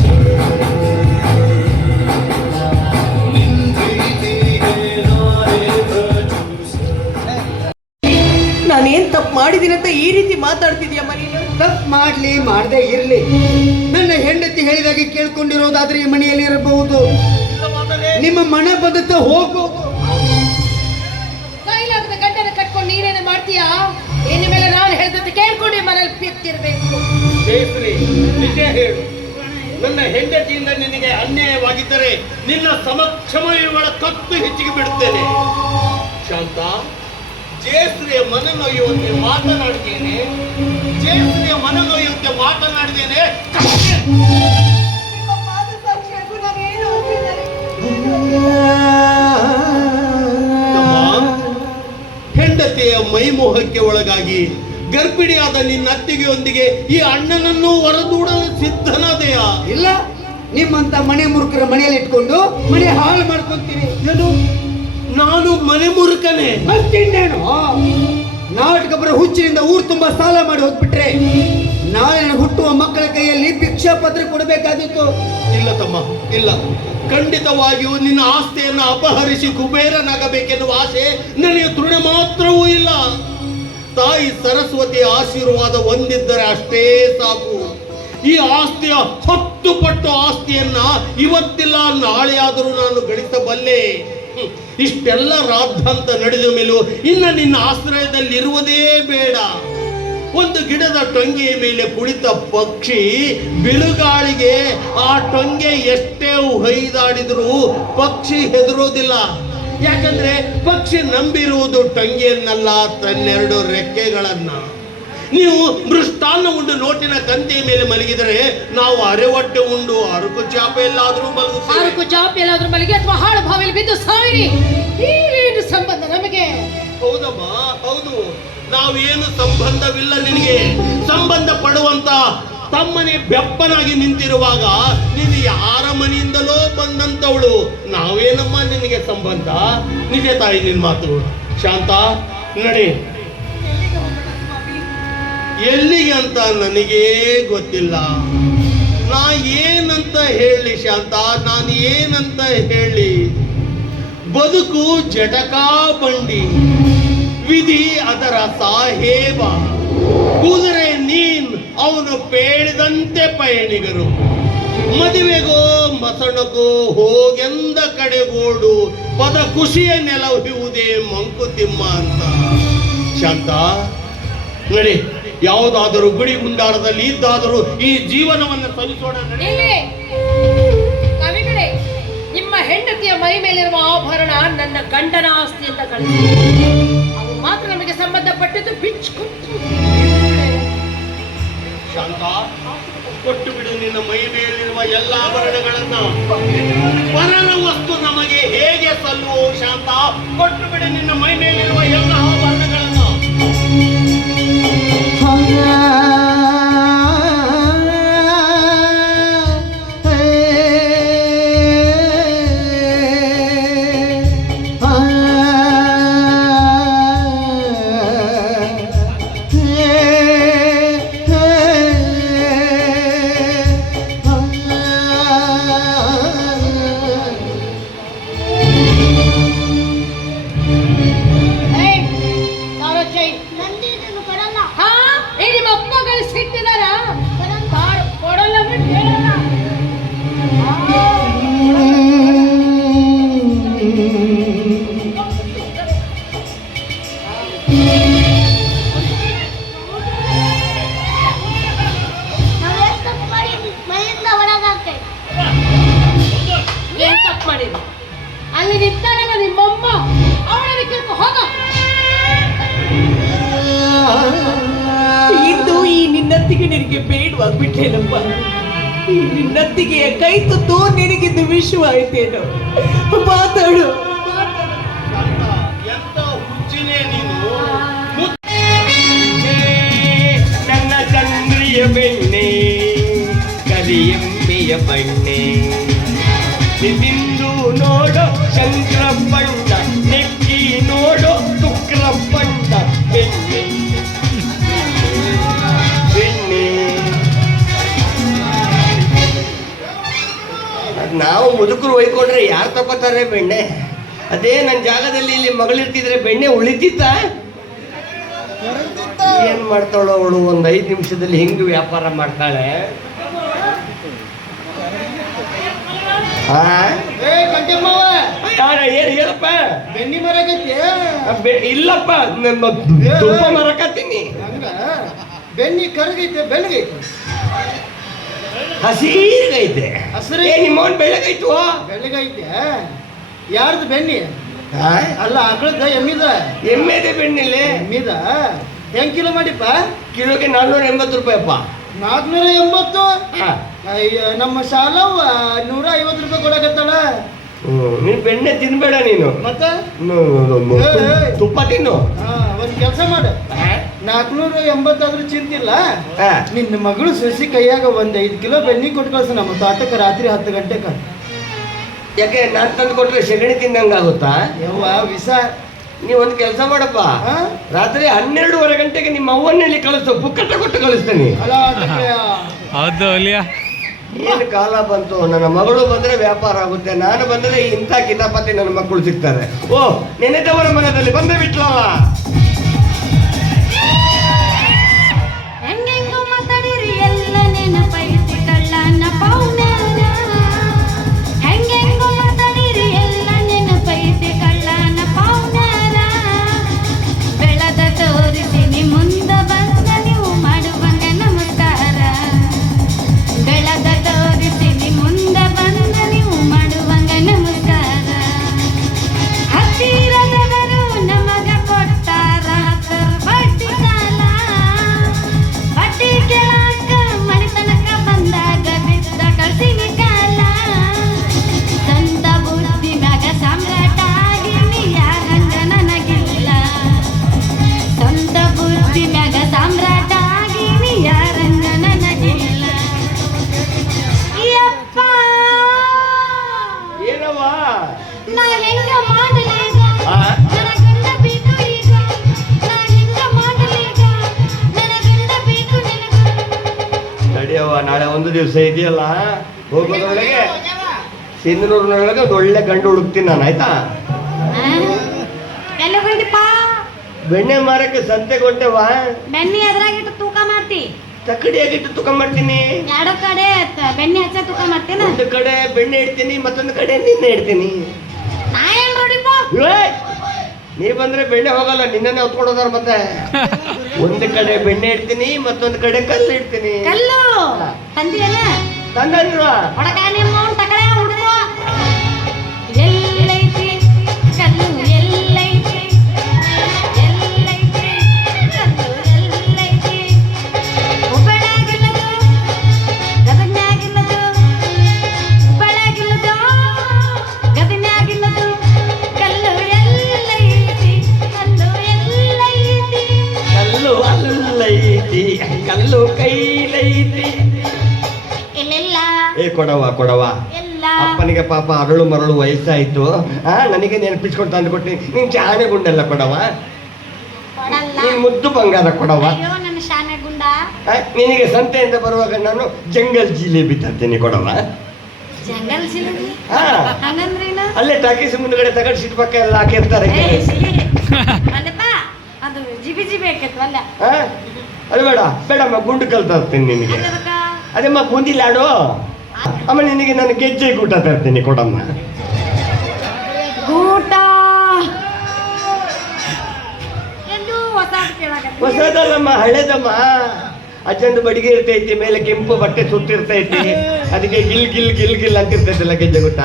ನಾನೇನ್ ತಪ್ಪು ಮಾಡಿದೀನಿ ಅಂತ ಈ ರೀತಿ ಮಾತಾಡ್ತಿದ್ಯಮ್ಮ ನೀನು? ತಪ್ಪು ಮಾಡ್ಲಿ ಮಾಡದೆ ಇರ್ಲಿ, ನನ್ನ ಹೆಂಡತಿ ಹೇಳಿದಾಗೆ ಕೇಳ್ಕೊಂಡಿರೋದಾದ್ರೆ ಈ ಮನೆಯಲ್ಲಿ ಇರಬಹುದು. ನಿಮ್ಮ ಮನ ಬದುತ್ತ ಹೋಗು. ಕೈಲಾಗದ ಗಂಡನ ಕಟ್ಕೊಂಡು ನೀನೇನು ಮಾಡ್ತೀಯಾ? ಇನ್ನು ಮೇಲೆ ನಾನು ಹೇಳ್ದಂತೆ ಕೇಳ್ಕೊಂಡು ಮನೇಲಿ ಬಿತ್ತಿರ್ಬೇಕು. ಜಯಶ್ರೀ, ನಿಜ ಹೇಳು, ನನ್ನ ಹೆಂಡತಿಯಿಂದ ನಿನಗೆ ಅನ್ಯಾಯವಾಗಿದ್ದರೆ ನಿನ್ನ ಸಮಕ್ಷಮಗಳ ಕತ್ತು ಹೆಚ್ಚಿಗೆ ಬಿಡುತ್ತೇನೆ. ಶಾಂತ, ಜಯಶ್ರೀಯ ಮನನೊಯ್ಯುವಂತೆ ಮಾತನಾಡಿದ್ದೇನೆ, ಜಯಶ್ರೀಯ ಮನನೊಯ್ಯುವಂತೆ ಮಾತನಾಡಿದ್ದೇನೆ. ಹೆಂಡತಿಯ ಮೈಮೋಹಕ್ಕೆ ಒಳಗಾಗಿ ಗರ್ಭಿಣಿಯಾದ ನಿನ್ನ ಅತ್ತಿಗೆಯೊಂದಿಗೆ ಈ ಅಣ್ಣನನ್ನು ಹೊರದೂಡಲು ಸಿದ್ಧನಾದೆಯಾ? ಇಲ್ಲ, ನಿಮ್ಮಂತ ಮನೆ ಮುರುಕರ ಮನೆಯಲ್ಲಿ ಇಟ್ಕೊಂಡು ಮನೆ ಹಾಳು ಮಾಡ್ಕೊಂತೀರಿ. ಏನು, ನಾನು ಮನೆ ಮುರುಕನೇ? ಮತ್ತಿನ್ನೇನು, ನಾಟಕ ಬರೋ ಹುಚ್ಚಿನಿಂದ ಊರು ತುಂಬಾ ಸಾಲ ಮಾಡಿ ಹೋಗ್ಬಿಟ್ರೆ ನಾಳೆ ಹುಟ್ಟುವ ಮಕ್ಕಳ ಕೈಯಲ್ಲಿ ಭಿಕ್ಷಾ ಪತ್ರ ಕೊಡಬೇಕಾದಿತ್ತು. ಇಲ್ಲ ತಮ್ಮ, ಇಲ್ಲ. ಖಂಡಿತವಾಗಿಯೂ ನಿನ್ನ ಆಸ್ತಿಯನ್ನು ಅಪಹರಿಸಿ ಕುಬೇರನಾಗಬೇಕೆನ್ನುವ ಆಸೆ ನನಗೆ ತೃಣ ಮಾತ್ರವೂ ಇಲ್ಲ. ತಾಯಿ ಸರಸ್ವತಿ ಆಶೀರ್ವಾದ ಹೊಂದಿದ್ದರೆ ಅಷ್ಟೇ ಸಾಕು. ಈ ಆಸ್ತಿಯ 10 ಪಟ್ಟು ಆಸ್ತಿಯನ್ನ ಇವತ್ತಿಲ್ಲ ನಾಳೆ ಆದರೂ ನಾನು ಗಳಿಸಬಲ್ಲೆ. ಇಷ್ಟೆಲ್ಲ ರಾದ್ಧಾಂತ ನಡೆದ ಮೇಲೂ ಇನ್ನ ನಿನ್ನ ಆಶ್ರಯದಲ್ಲಿರುವುದೇ ಬೇಡ. ಒಂದು ಗಿಡದ ಟೊಂಗೆಯ ಮೇಲೆ ಕುಳಿತ ಪಕ್ಷಿ ಬಿರುಗಾಳಿಗೆ ಆ ಟೊಂಗೆ ಎಷ್ಟೇ ಹೊಯ್ದಾಡಿದರೂ ಪಕ್ಷಿ ಹೆದರೋದಿಲ್ಲ. ಯಾಕಂದ್ರೆ ಪಕ್ಷಿ ನಂಬಿರುವುದು ಟೊಂಗೆಯನ್ನಲ್ಲ, ತನ್ನೆರಡು ರೆಕ್ಕೆಗಳನ್ನ. ನೀವು ಮೃಷ್ಟಾನ್ನ ಉಂಡು ನೋಟಿನ ಕಂತೆಯ ಮೇಲೆ ಮಲಗಿದರೆ ನಾವು ಅರೆವಟ್ಟೆ ಉಂಡು ಅರಕು ಚಾಪೆ ಎಲ್ಲಾದ್ರೂ ಮಲಗುತ್ತೇವೆ. ಅರಕು ಚಾಪೆ ಎಲ್ಲಾದ್ರೂ ಮಲಗಿ ಅಥವಾ ಹಾಳು ಬಾವಿಯಲ್ಲಿ ಬಿದ್ದು ಸಾವಿರಿ. ಏನು ಸಂಬಂಧ ನಮಗೆ? ಹೌದಮ್ಮ, ಹೌದು. ನಾವೇನು ಸಂಬಂಧವಿಲ್ಲ ನಿನಗೆ. ಸಂಬಂಧ ಪಡುವಂತ ತಮ್ಮನೆ ಬೆಪ್ಪನಾಗಿ ನಿಂತಿರುವಾಗ ನೀನು ಯಾರ ಮನೆಯಿಂದಲೋ ಬಂದಂತವಳು, ನಾವೇನಮ್ಮ ನಿನಗೆ ಸಂಬಂಧ? ನಿಜ ತಾಯಿ ನಿನ್ ಮಾತು. ಶಾಂತ ನಡಿ. ಎಲ್ಲಿಗೆ ಅಂತ ನನಗೇ ಗೊತ್ತಿಲ್ಲ. ನಾ ಏನಂತ ಹೇಳಿ ಶಾಂತ, ನಾನು ಏನಂತ ಹೇಳಿ? ಬದುಕು ಜಟಕಾ ಬಂಡಿ, ವಿಧಿ ಅದರ ಸಾಹೇಬ, ಕುದುರೆ ನೀನ್ ಅವನು ಪೇಳಿದಂತೆ ಪಯಣಿಗರು. ಮದುವೆಗೋ ಮಸಣಕೋ ಹೋಗೆಂದ ಕಡೆಗೋಡು, ಪದ ಖುಷಿಯ ನೆಲವಿಯುವುದೇ ಮಂಕುತಿಮ್ಮ ಅಂತ. ಶಾಂತ ನಡಿ, ಯಾವುದಾದರೂ ಗುಡಿ ಗುಂಡಾರದಲ್ಲಿ ಇದ್ದಾದರೂ ಈ ಜೀವನವನ್ನು ಸವಿಸೋಣ. ಇಲ್ಲಿ ಕವಿಗಳೇ, ನಿಮ್ಮ ಹೆಂಡತಿಯ ಮೈ ಮೇಲಿರುವ ಆಭರಣ ನನ್ನ ಗಂಡನ ಆಸ್ತಿ ಅಂತ ಕಳಿಸಿ, ಅವು ಮಾತ್ರ ನಮಗೆ ಸಂಬಂಧಪಟ್ಟಿದ್ದು. ಬಿಚ್ಕೊಟ್ಟು ಶಾಂತ, ಕೊಟ್ಟು ಬಿಡು ನಿನ್ನ ಮೈ ಮೇಲಿರುವ ಎಲ್ಲ ಆಭರಣಗಳನ್ನ. ಪರರ ವಸ್ತು ನಮಗೆ ಹೇಗೆ ಸಲ್ಲುವು ಶಾಂತ? ಕೊಟ್ಟು ಬಿಡು ನಿನ್ನ ಮೈ ಮೇಲಿರುವ ಎಲ್ಲ ಆಭರಣಗಳನ್ನ. ಅಲ್ಲಿ ನಿಂತಾರಲ್ಲ ನಿಮ್ಮಮ್ಮ, ಅವಳನ್ನು ಕೇಳ್ಕೊ ಹೋಗ. ಇಂದು ಈ ನಿನ್ನತ್ತಿಗೆ ನಿನಗೆ ಬೇಡವಾಗ್ಬಿಟ್ಟೇನಪ್ಪ. ಈ ನಿನ್ನತ್ತಿಗೆಯ ಕೈ ತುತ್ತು ನಿನಗಿದ್ದು ವಿಷವಾಯ್ತೇನೋ. ಮಾತಾಡು. ಎಂತ ಹುಚ್ಚಿನೇ ನೀನು. ನನ್ನ ಚಂದ್ರಿಯ ಬೆಣ್ಣೆ, ಕರಿಯೆಂಬೆಯ ಬಣ್ಣೆ, ನಿಂದು ನೋಡೋ ಶಂಕರಪ್ಪಣ್ಣ, ನೆಕ್ಕಿ ನೋಡೋ ಶುಕ್ರಪ್ಪಣ್ಣ. ಬೆಣ್ಣೆ ಬೆಣ್ಣೆ. ನಾವು ಮುದುಕರು ಒಯ್ಕೊಂಡ್ರೆ ಯಾರು ತಗೋತಾರೆ ಬೆಣ್ಣೆ? ಅದೇ ನನ್ನ ಜಾಗದಲ್ಲಿ ಇಲ್ಲಿ ಮಗಳಿರ್ತಿದ್ರೆ ಬೆಣ್ಣೆ ಉಳಿತಿತ್ತ? ಏನ್ ಮಾಡ್ತಾಳು ಅವಳು? ಒಂದು 5 ನಿಮಿಷದಲ್ಲಿ ಹಿಂಗೆ ವ್ಯಾಪಾರ ಮಾಡ್ತಾಳೆ. ಯಾರ ಏನ್ ಹೇಳಪ್ಪ? ಬೆನ್ನಿ ಮರಗೈತಿ. ಇಲ್ಲಪ್ಪ, ತುಪ್ಪ ಮರಕತ್ತೀನಿ. ಬೆನ್ನಿ ಕರಗೈತೆ, ಬೆಳಗೈತೆ, ಹಸಿರೈತೆ. ಹಸಿರೈತೆ. ನಿಮ್ಮವನ್ ಬೆಳಗೈತು. ಬೆಳಗೈತೆ. ಯಾರ್ದು ಬೆನ್ನಿ? ಅಲ್ಲ, ಆಕಳದ ಎಮ್ಮಿದ? ಎಮ್ಮೆದೆ ಬೆಣ್ಣಿಲೆ. ಎಮ್ಮಿದ ಹೆಂಗ್ ಕಿಲೋ ಮಾಡಿಪ್ಪ? ಕಿಲೋಗೆ 480 ರೂಪಾಯಪ್ಪ. 480? ಅಯ್ಯ, ನಮ್ಮ ಶಾಲವ್ವ 150 ರೂಪಾಯಿ ಕೊಡಕತ್ತಾಳ. ನೀನ್ ಬೆಣ್ಣೆ ತಿನ್ಬೇಡ ನೀನು. ಮತ್ತೆ ತುಪ್ಪ ತಿನ್ನು. ಒಂದ್ ಕೆಲಸ ಮಾಡು, 480 ಆದ್ರೂ ಚಿಂತಿಲ್ಲ. ನಿನ್ನ ಮಗಳು ಸಸಿ ಕೈಯಾಗ 5 ಕಿಲೋ ಬೆಣ್ಣಿ ಕೊಟ್ಟು ಕಳ್ಸ ನಮ್ಮ ತೋಟಕ್ಕೆ ರಾತ್ರಿ 10 ಗಂಟೆಗೆ. ಯಾಕೆ ನಾನ್ ತಂದು ಕೊಟ್ರೆ ಸೆಗಣಿ ತಿನ್ನಂಗಾಗುತ್ತಾ? ಯವ್ವ ವಿಷ. ನೀವ್ ಒಂದ್ ಕೆಲಸ ಮಾಡಪ್ಪ, ರಾತ್ರಿ 12:30 ಗಂಟೆಗೆ ನಿಮ್ಮ ಅವ್ವನ್ನಲ್ಲಿ ಕಳಿಸು, ಪುಕ್ಕಟ ಕೊಟ್ಟು ಕಳಿಸ್ತೀನಿ. ಏನು ಕಾಲ ಬಂತು, ನನ್ನ ಮಗಳು ಬಂದ್ರೆ ವ್ಯಾಪಾರ ಆಗುತ್ತೆ, ನಾನು ಬಂದ್ರೆ ಇಂಥ ಕಿತಾಪತಿ ನನ್ನ ಮಕ್ಕಳು ಸಿಗ್ತಾರೆ. ಓ, ನೆನೆದವರ ಮನದಲ್ಲಿ ಬಂದೇ ಬಿಟ್ಲಲ್ಲ. ಹೆಂಗೆಂಗೋ ಮಾತಾಡಿರಿ ಎಲ್ಲ ನೆನಪೈತಿ ಕಳ್ಳನ ಪೌನರ. ಹೆಂಗೆಂಗೋ ಮಾತಾಡಿರಿ ಎಲ್ಲ ನೆನಪೈತಿ ಕಳ್ಳನ ಪೌನರ. ಬೆಳದ ತೋರಿಸಿನಿ ಮುಂದ ಬಂದ ನೀವು ಮಾಡುವಂಗ ನಮಸ್ಕಾರ. ಬೆಳದ ತೋರಿಸಿನಿ ಮುಂದ ಬಂದ ನೀವು ಮಾಡುವಂಗ ನಮಸ್ಕಾರ. ಹತ್ತಿರದವರು ನಮಗ ಕೊಟ್ಟ ಒಂದು ದಿವಸ ಇದೆಯಲ್ಲ ಹೋಗೋದ್ರೊಳಗೆ ಸಿಂಧನೂರಿನೊಳಗೆ ಒಂದು ಒಳ್ಳೆ ಗಂಡು ಹುಡುಕ್ತೀನಿ ನಾನು, ಆಯ್ತಾ? ಎಲ್ಲಿ ಹೋಗಿದ್ದಪ್ಪ? ಬೆಣ್ಣೆ ಮಾರಕ್ಕೆ ಸಂತೆಗೆ ಹೊಂಟೆವಾ? ಬೆಣ್ಣೆ ಅದ್ರಾಗಿಟ್ಟು ತೂಕ ಮಾಡ್ತಿ? ತಕ್ಕಡಿಯಾಗಿಟ್ಟು ತೂಕ ಮಾಡ್ತೀನಿ. ಎರಡು ಕಡೆ ಬೆಣ್ಣೆ ಹಚ್ಚ ತೂಕ ಮಾಡ್ತೇನ? ಒಂದು ಕಡೆ ಬೆಣ್ಣೆ ಇಡ್ತೀನಿ, ಮತ್ತೊಂದು ಕಡೆ ನಿನ್ನೆ ಇಡ್ತೀನಿ. ನಾ ಏನ್ ನೋಡಿಪ್ಪ? ನೀ ಬಂದ್ರೆ ಬೆಣ್ಣೆ ಹೋಗಲ್ಲ, ನಿನ್ನೆ ಹೊತ್ಕೊಂಡೋದಾರ ಮತ್ತೆ. ಒಂದು ಕಡೆ ಬೆಣ್ಣೆ ಇಡ್ತೀನಿ, ಮತ್ತೊಂದು ಕಡೆ ಕಲ್ಲು ಇಡ್ತೀನಿ. ಕಲ್ಲು ತಂದಿಯೇನ? ತಂದ್ವಾ? ಹೊಡಕ ನಿಮ್ಮ ತಕಡೆ ಹುಡುಗು. ಎಲ್ಲೈತಿ ಕಲ್ಲು ಎಲ್ಲೈತಿ, ಎಲ್ಲೈತಿ ಕಲ್ಲು ಎಲ್ಲೈತಿ. ಹುಬ್ಬಳ್ಳಿಯಾಗಿಲ್ಲದು, ಗದಗ್ನ್ಯಾಗಿಲ್ಲದು, ಹುಬ್ಬಳ್ಳಿಯಾಗಿಲ್ಲದು, ಗದಗ್ನ್ಯಾಗಿಲ್ಲದು. ಕಲ್ಲು ಎಲ್ಲೈತಿ, ಕಲ್ಲು ಎಲ್ಲೈತಿ. ಕಲ್ಲು ಅಲ್ಲೈತಿ, ಕಲ್ಲು ಕೈಲೈತಿ. ಇಲ್ಲೆಲ್ಲ ಏ ಕೊಡವ ಎಲ್ಲ ಅಪ್ಪನಿಗೆ ಪಾಪ ಅರಳು ಮರಳು ವಯಸ್ಸಾಯ್ತು. ನನಗೆ ನೆನಪಿಸ್ಕೊಂಡು ತಂದು ಕೊಟ್ಟಿನಿ. ನೀನ್ ಚಾನೆ ಗುಂಡೆಲ್ಲ ಕೊಡವ, ಕೊಡಲ್ಲ. ನೀನ್ ಮುದ್ದು ಬಂಗಾರ ಕೊಡವ. ಅಯ್ಯೋ ನನ್ನ ಶಾನೆ ಗುಂಡ. ನಿನಗೆ ಸಂತೆಯಿಂದ ಬರುವಾಗ ನಾನು ಜಂಗಲ್ ಜಿಲೇಬಿ ತರ್ತೀನಿ, ಕೊಡವ. ಜಂಗಲ್ ಜಿಲೇಬಿ ಹಾ, ಹಂಗಂದ್ರೇನು? ಅಲ್ಲೇ ಟಾಕೀಸ್ ಮುಂದ್ಗಡೆ ತಗಡ್ ಸಿಟ್ ಪಕ್ಕ ಎಲ್ಲ ಹಾಕಿರ್ತಾರೆ. ಅಲ್ಲಪ್ಪ ಅದು ಜಿಬಿ ಜಿಬಿ ಆಕೈತು ಅಲ್ಲ. ಅದು ಬೇಡಮ್ಮ, ಗುಂಡು ಕಲ್ ತರ್ತೀನಿ ನಿನಗೆ. ಅದಕ್ಕ ಅದೇಮ್ಮ ಬೂಂದಿ ಲಾಡು. ಆಮೇಲೆ ನಿನಗೆ ನಾನು ಗೆಜ್ಜೆ ಊಟ ತರ್ತೀನಿ, ಕೊಡಮ್ಮ. ಊಟ ಎಂದು ಹೊಸ ಕೇಳಾಕತ್ತಿ. ಹೊಸದಲ್ಲಮ್ಮ, ಹಳೇದಮ್ಮ. ಅಜ್ಜಂದು ಬಡಿಗೆ ಇರ್ತೈತಿ, ಮೇಲೆ ಕೆಂಪು ಬಟ್ಟೆ ಸುತ್ತಿರ್ತೈತಿ, ಅದಕ್ಕೆ ಗಿಲ್ ಗಿಲ್ ಗಿಲ್ ಗಿಲ್ ಅಂತಿರ್ತೈತಿಲ್ಲ ಗೆಜ್ಜೆ ಊಟ.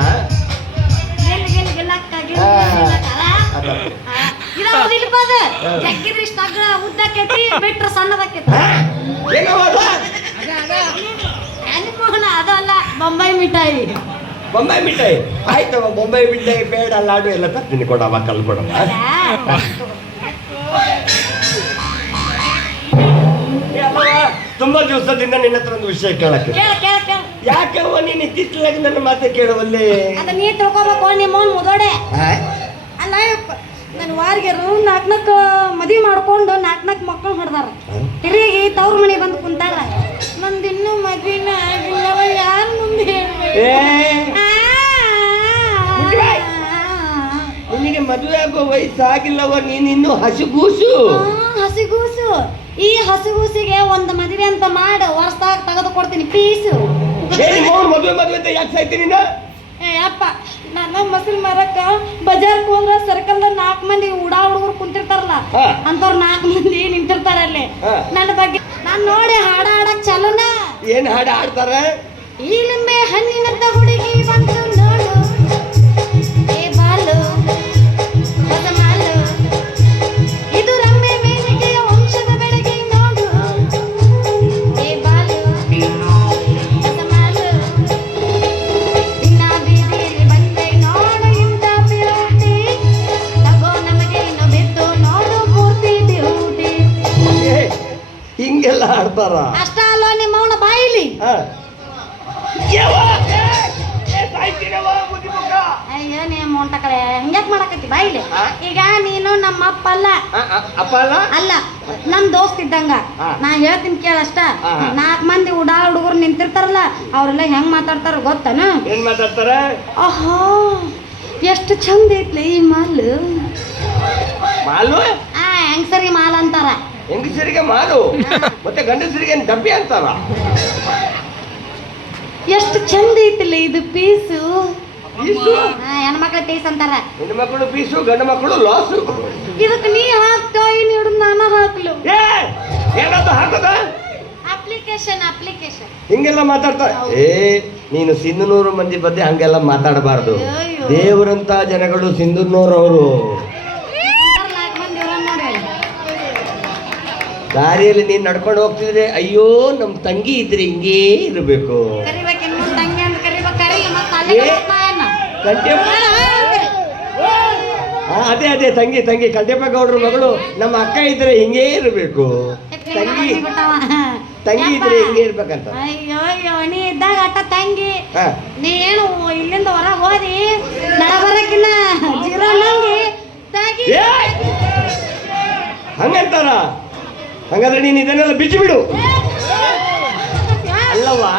ಗೆಲ್ ಗೆಲ್ ಗೆಲ್ಲಕ್ಕ ಗೆಲ್ ಗೆಲ್ಲಕ್ಕ ಅಲ್ಲ? ಇದಾವುದಿಲ್ಲಪ್ಪ ಅದು. ಜಗ್ಗಿದ್ರೆ ಇಷ್ಟ ಅಗ್ರ ಉದ್ದಕ್ಕೈತಿ, ಬಿಟ್ರೆ ಸಣ್ಣದಕ್ಕೈತಿ. ಏನವ್ವ? ಅನ್ಕೋಣ ಅದು ಅಲ್ಲ, ಬೊಂಬೈ ಮಿಠಾಯಿ. ಬೊಂಬೈ ಮಿಠಾಯಿ ಆಯ್ತವ. ಬೊಂಬೈ ಮಿಠಾಯಿ ಬೇಡ, ಲಾಡು ಎಲ್ಲ ತರ್ತೀನಿ, ಕೊಡವ, ಕಲ್ ಕೊಡವ. ತುಂಬಾ ದಿವಸದಿಂದ ನಿನ್ನ ಹತ್ರ ಒಂದು ವಿಷಯ ಕೇಳಕ್ಕೆ. ಕೇಳ ಕೇಳ ಕೇಳ. ಯಾಕವ್ವ ನೀನು ಇತ್ತಿತ್ತಲಾಗಿ ನನ್ನ ಮಾತೆ ಕೇಳುವಲ್ಲಿ? ಅದ ನೀ ತಿಳ್ಕೊಬೇಕು, ನಿಮ್ಮ ಮುದೋಡೆ ಅಲ್ಲ. ನನ್ನ ವಾರಿಗೆರು ನಾಲ್ಕು ಮದುವೆ ಮಾಡ್ಕೊಂಡು ನಾಲ್ಕು ಮಕ್ಕಳು ಹೊಡೆದಾರ. ತಿರುಗಿ ತವ್ರ ಮನೆ ಬಂದು ಕುಂತಾರ. ನಂದು ಇನ್ನೂ ಮದ್ವಿನ ಆಗಿಲ್ಲವ, ಯಾರ ಮುಂದೆ ಹೇಳ್ಬೇಕು? ನಿನಗೆ ಮದುವೆ ಆಗೋ ವಯಸ್ಸಾಗಿಲ್ಲವ, ನೀನ್ ಇನ್ನು ಹಸಿಗೂಸು. ಹಸಿಗೂಸು. ಈ ಹಸಿಗೂಸಿಗೆ ಒಂದು ಮದುವೆ ಅಂತ ಮಾಡಿ ವರ್ಷದಾಗ ತೆಗೆದು ಕೊಡ್ತೀನಿ ಪೀಸು. ಮದುವೆ ಅಂತ ಯಾಕೆ ಸಾಯ್ತೀನಿ ನೀನು? ಅಪ್ಪ ನನ್ನ ಮೊಸರು ಮಾರಕ್ಕ ಬಜಾರ್ಗೆ ಹೋದ್ರ ಸರ್ಕಲ್ದಾಗ 4 ಮಂದಿ ಉಡಾ ಹುಡುಗರು ಕುಂತಿರ್ತಾರಲ್ಲ, ಅಂತವ್ರು 4 ಮಂದಿ ನಿಂತಿರ್ತಾರ ಅಲ್ಲಿ. ನನ್ನ ಬಗ್ಗೆ ನಾನ್ ನೋಡಿ ಹಾಡ ಹಾಡಕ್ ಚಲೋನ. ಏನ್ ಹಾಡ ಹಾಡ್ತಾರ? ಈ ನಿಂಬೆ ಹಣ್ಣಿನಂತ ಹುಡುಗಿ ಬಂತು ನೋಡು, ಏ ಬಾಲು ಹೊಸ ಮಾಲು, ಇದು ರಮ್ಮೆ ಮೇಲಿಗೆಯ ವಂಶದ ಬೆಳಗ್ಗೆ ನೋಡು, ಏ ಬಾಲು ಹೊಸ ಮಾಲು, ದಿನ ಬೀದಿಯಲ್ಲಿ ಬಂದೆ ನೋಡು ಇಂಥ ಬ್ಯೂಟಿ, ತಗೋ ನಮಗೇನು ಬಿತ್ತು ನೋಡು ಪೂರ್ತಿ ಡ್ಯೂಟಿ. ಹಿಂಗೆಲ್ಲ ಹಾಡ್ತಾರ? ಅಷ್ಟ ಅಲ್ವಾ ನಿಮ್ಮ ಅವನ ಬಾಯಿಲಿ. ಅಯ್ಯೋ ನೀ ಮೊಂಟ ಕಡೆ ಹಂಗ್ಯಾಕ್ ಮಾಡಕತ್ತಿ ಬಾಯಿಲಿ? ಈಗ ನೀನು ನಮ್ಮ ಅಪ್ಪ ಅಲ್ಲ. ಅಪ್ಪ ಅಲ್ಲ? ಅಲ್ಲ, ನಮ್ ದೋಸ್ತ್ ಇದ್ದಂಗ. ನಾ ಹೇಳ್ತೀನಿ ಕೇಳಷ್ಟ. 4 ಮಂದಿ ಉಡಾ ಹುಡುಗರು ನಿಂತಿರ್ತಾರಲ್ಲ, ಅವ್ರೆಲ್ಲ ಹೆಂಗ್ ಮಾತಾಡ್ತಾರ ಗೊತ್ತನ? ಏನ್ ಮಾತಾಡ್ತಾರ? ಆಹಾ ಎಷ್ಟು ಚಂದ ಐತ್ಲೆ ಈ ಮಾಲು. ಮಾಲು? ಹೆಂಗಸರಿ ಮಾಲ್ ಅಂತಾರ. ಹೆಂಗಸರಿಗೆ ಮಾಲು, ಮತ್ತೆ ಗಂಡಸರಿಗೆ ಡಬ್ಬಿ ಅಂತಾರ. ಎಷ್ಟು ಚಂದ ಐತಿಲ್ಲ ಇದು ಪೀಸು. ಪೀಸು? ಹೆಣ್ಮಕ್ಳ ಪೀಸ್ ಅಂತಾರ. ಹೆಣ್ಮಕ್ಳು ಪೀಸು, ಗಂಡು ಮಕ್ಕಳು ಲಾಸು. ಇದಕ್ಕೆ ನೀ ಹಾಕ್ತಾ ಹಿಡಿದು ನಾನು ಹಾಕ್ಲು. ಏನಾದ್ರು ಹಾಕದ? ಅಪ್ಲಿಕೇಶನ್ ಹಿಂಗೆಲ್ಲ ಮಾತಾಡ್ತಾರ? ನೀನು ಸಿಂಧನೂರು ಮಂದಿ ಬಗ್ಗೆ ಹಂಗೆಲ್ಲ ಮಾತಾಡಬಾರ್ದು. ದೇವರಂತ ಜನಗಳು ಸಿಂಧನೂರವರು. ದಾರಿಯಲ್ಲಿ ನೀನ್ ನಡ್ಕೊಂಡು ಹೋಗ್ತಿದ್ರೆ ಅಯ್ಯೋ ನಮ್ ತಂಗಿ ಇದ್ರೆ ಹಿಂಗೇ ಇರಬೇಕು. ಅದೇ ತಂಗಿ ಕಂಟೆಪ್ಪ ಗೌಡ್ರ ಮಗಳು ನಮ್ಮ ಅಕ್ಕ ಇದ್ರೆ ಹಿಂಗೇ ಇರಬೇಕು. ತಂಗಿ ಇದ್ರೆ ಹಿಂಗೇ ಇರ್ಬೇಕಂತ. ಅಯ್ಯೋ ನೀ ಇದ್ದಾಗ ಅಟ್ಟ ತಂಗಿ, ನೀ ಏನು ಇಲ್ಲಿಂದ ಹೊರಗೆ ಹೋದಿ ನಡಬರಕಿನ್ನ ಜೀರೋ ನಂಗಿ ತಂಗಿ ಹಂಗಂತಾರ? ಹಂಗಾದ್ರೆ ನೀನು ಇದನ್ನೆಲ್ಲ ಬಿಚ್ಚಿ ಬಿಡು. ಅಲ್ಲವಾ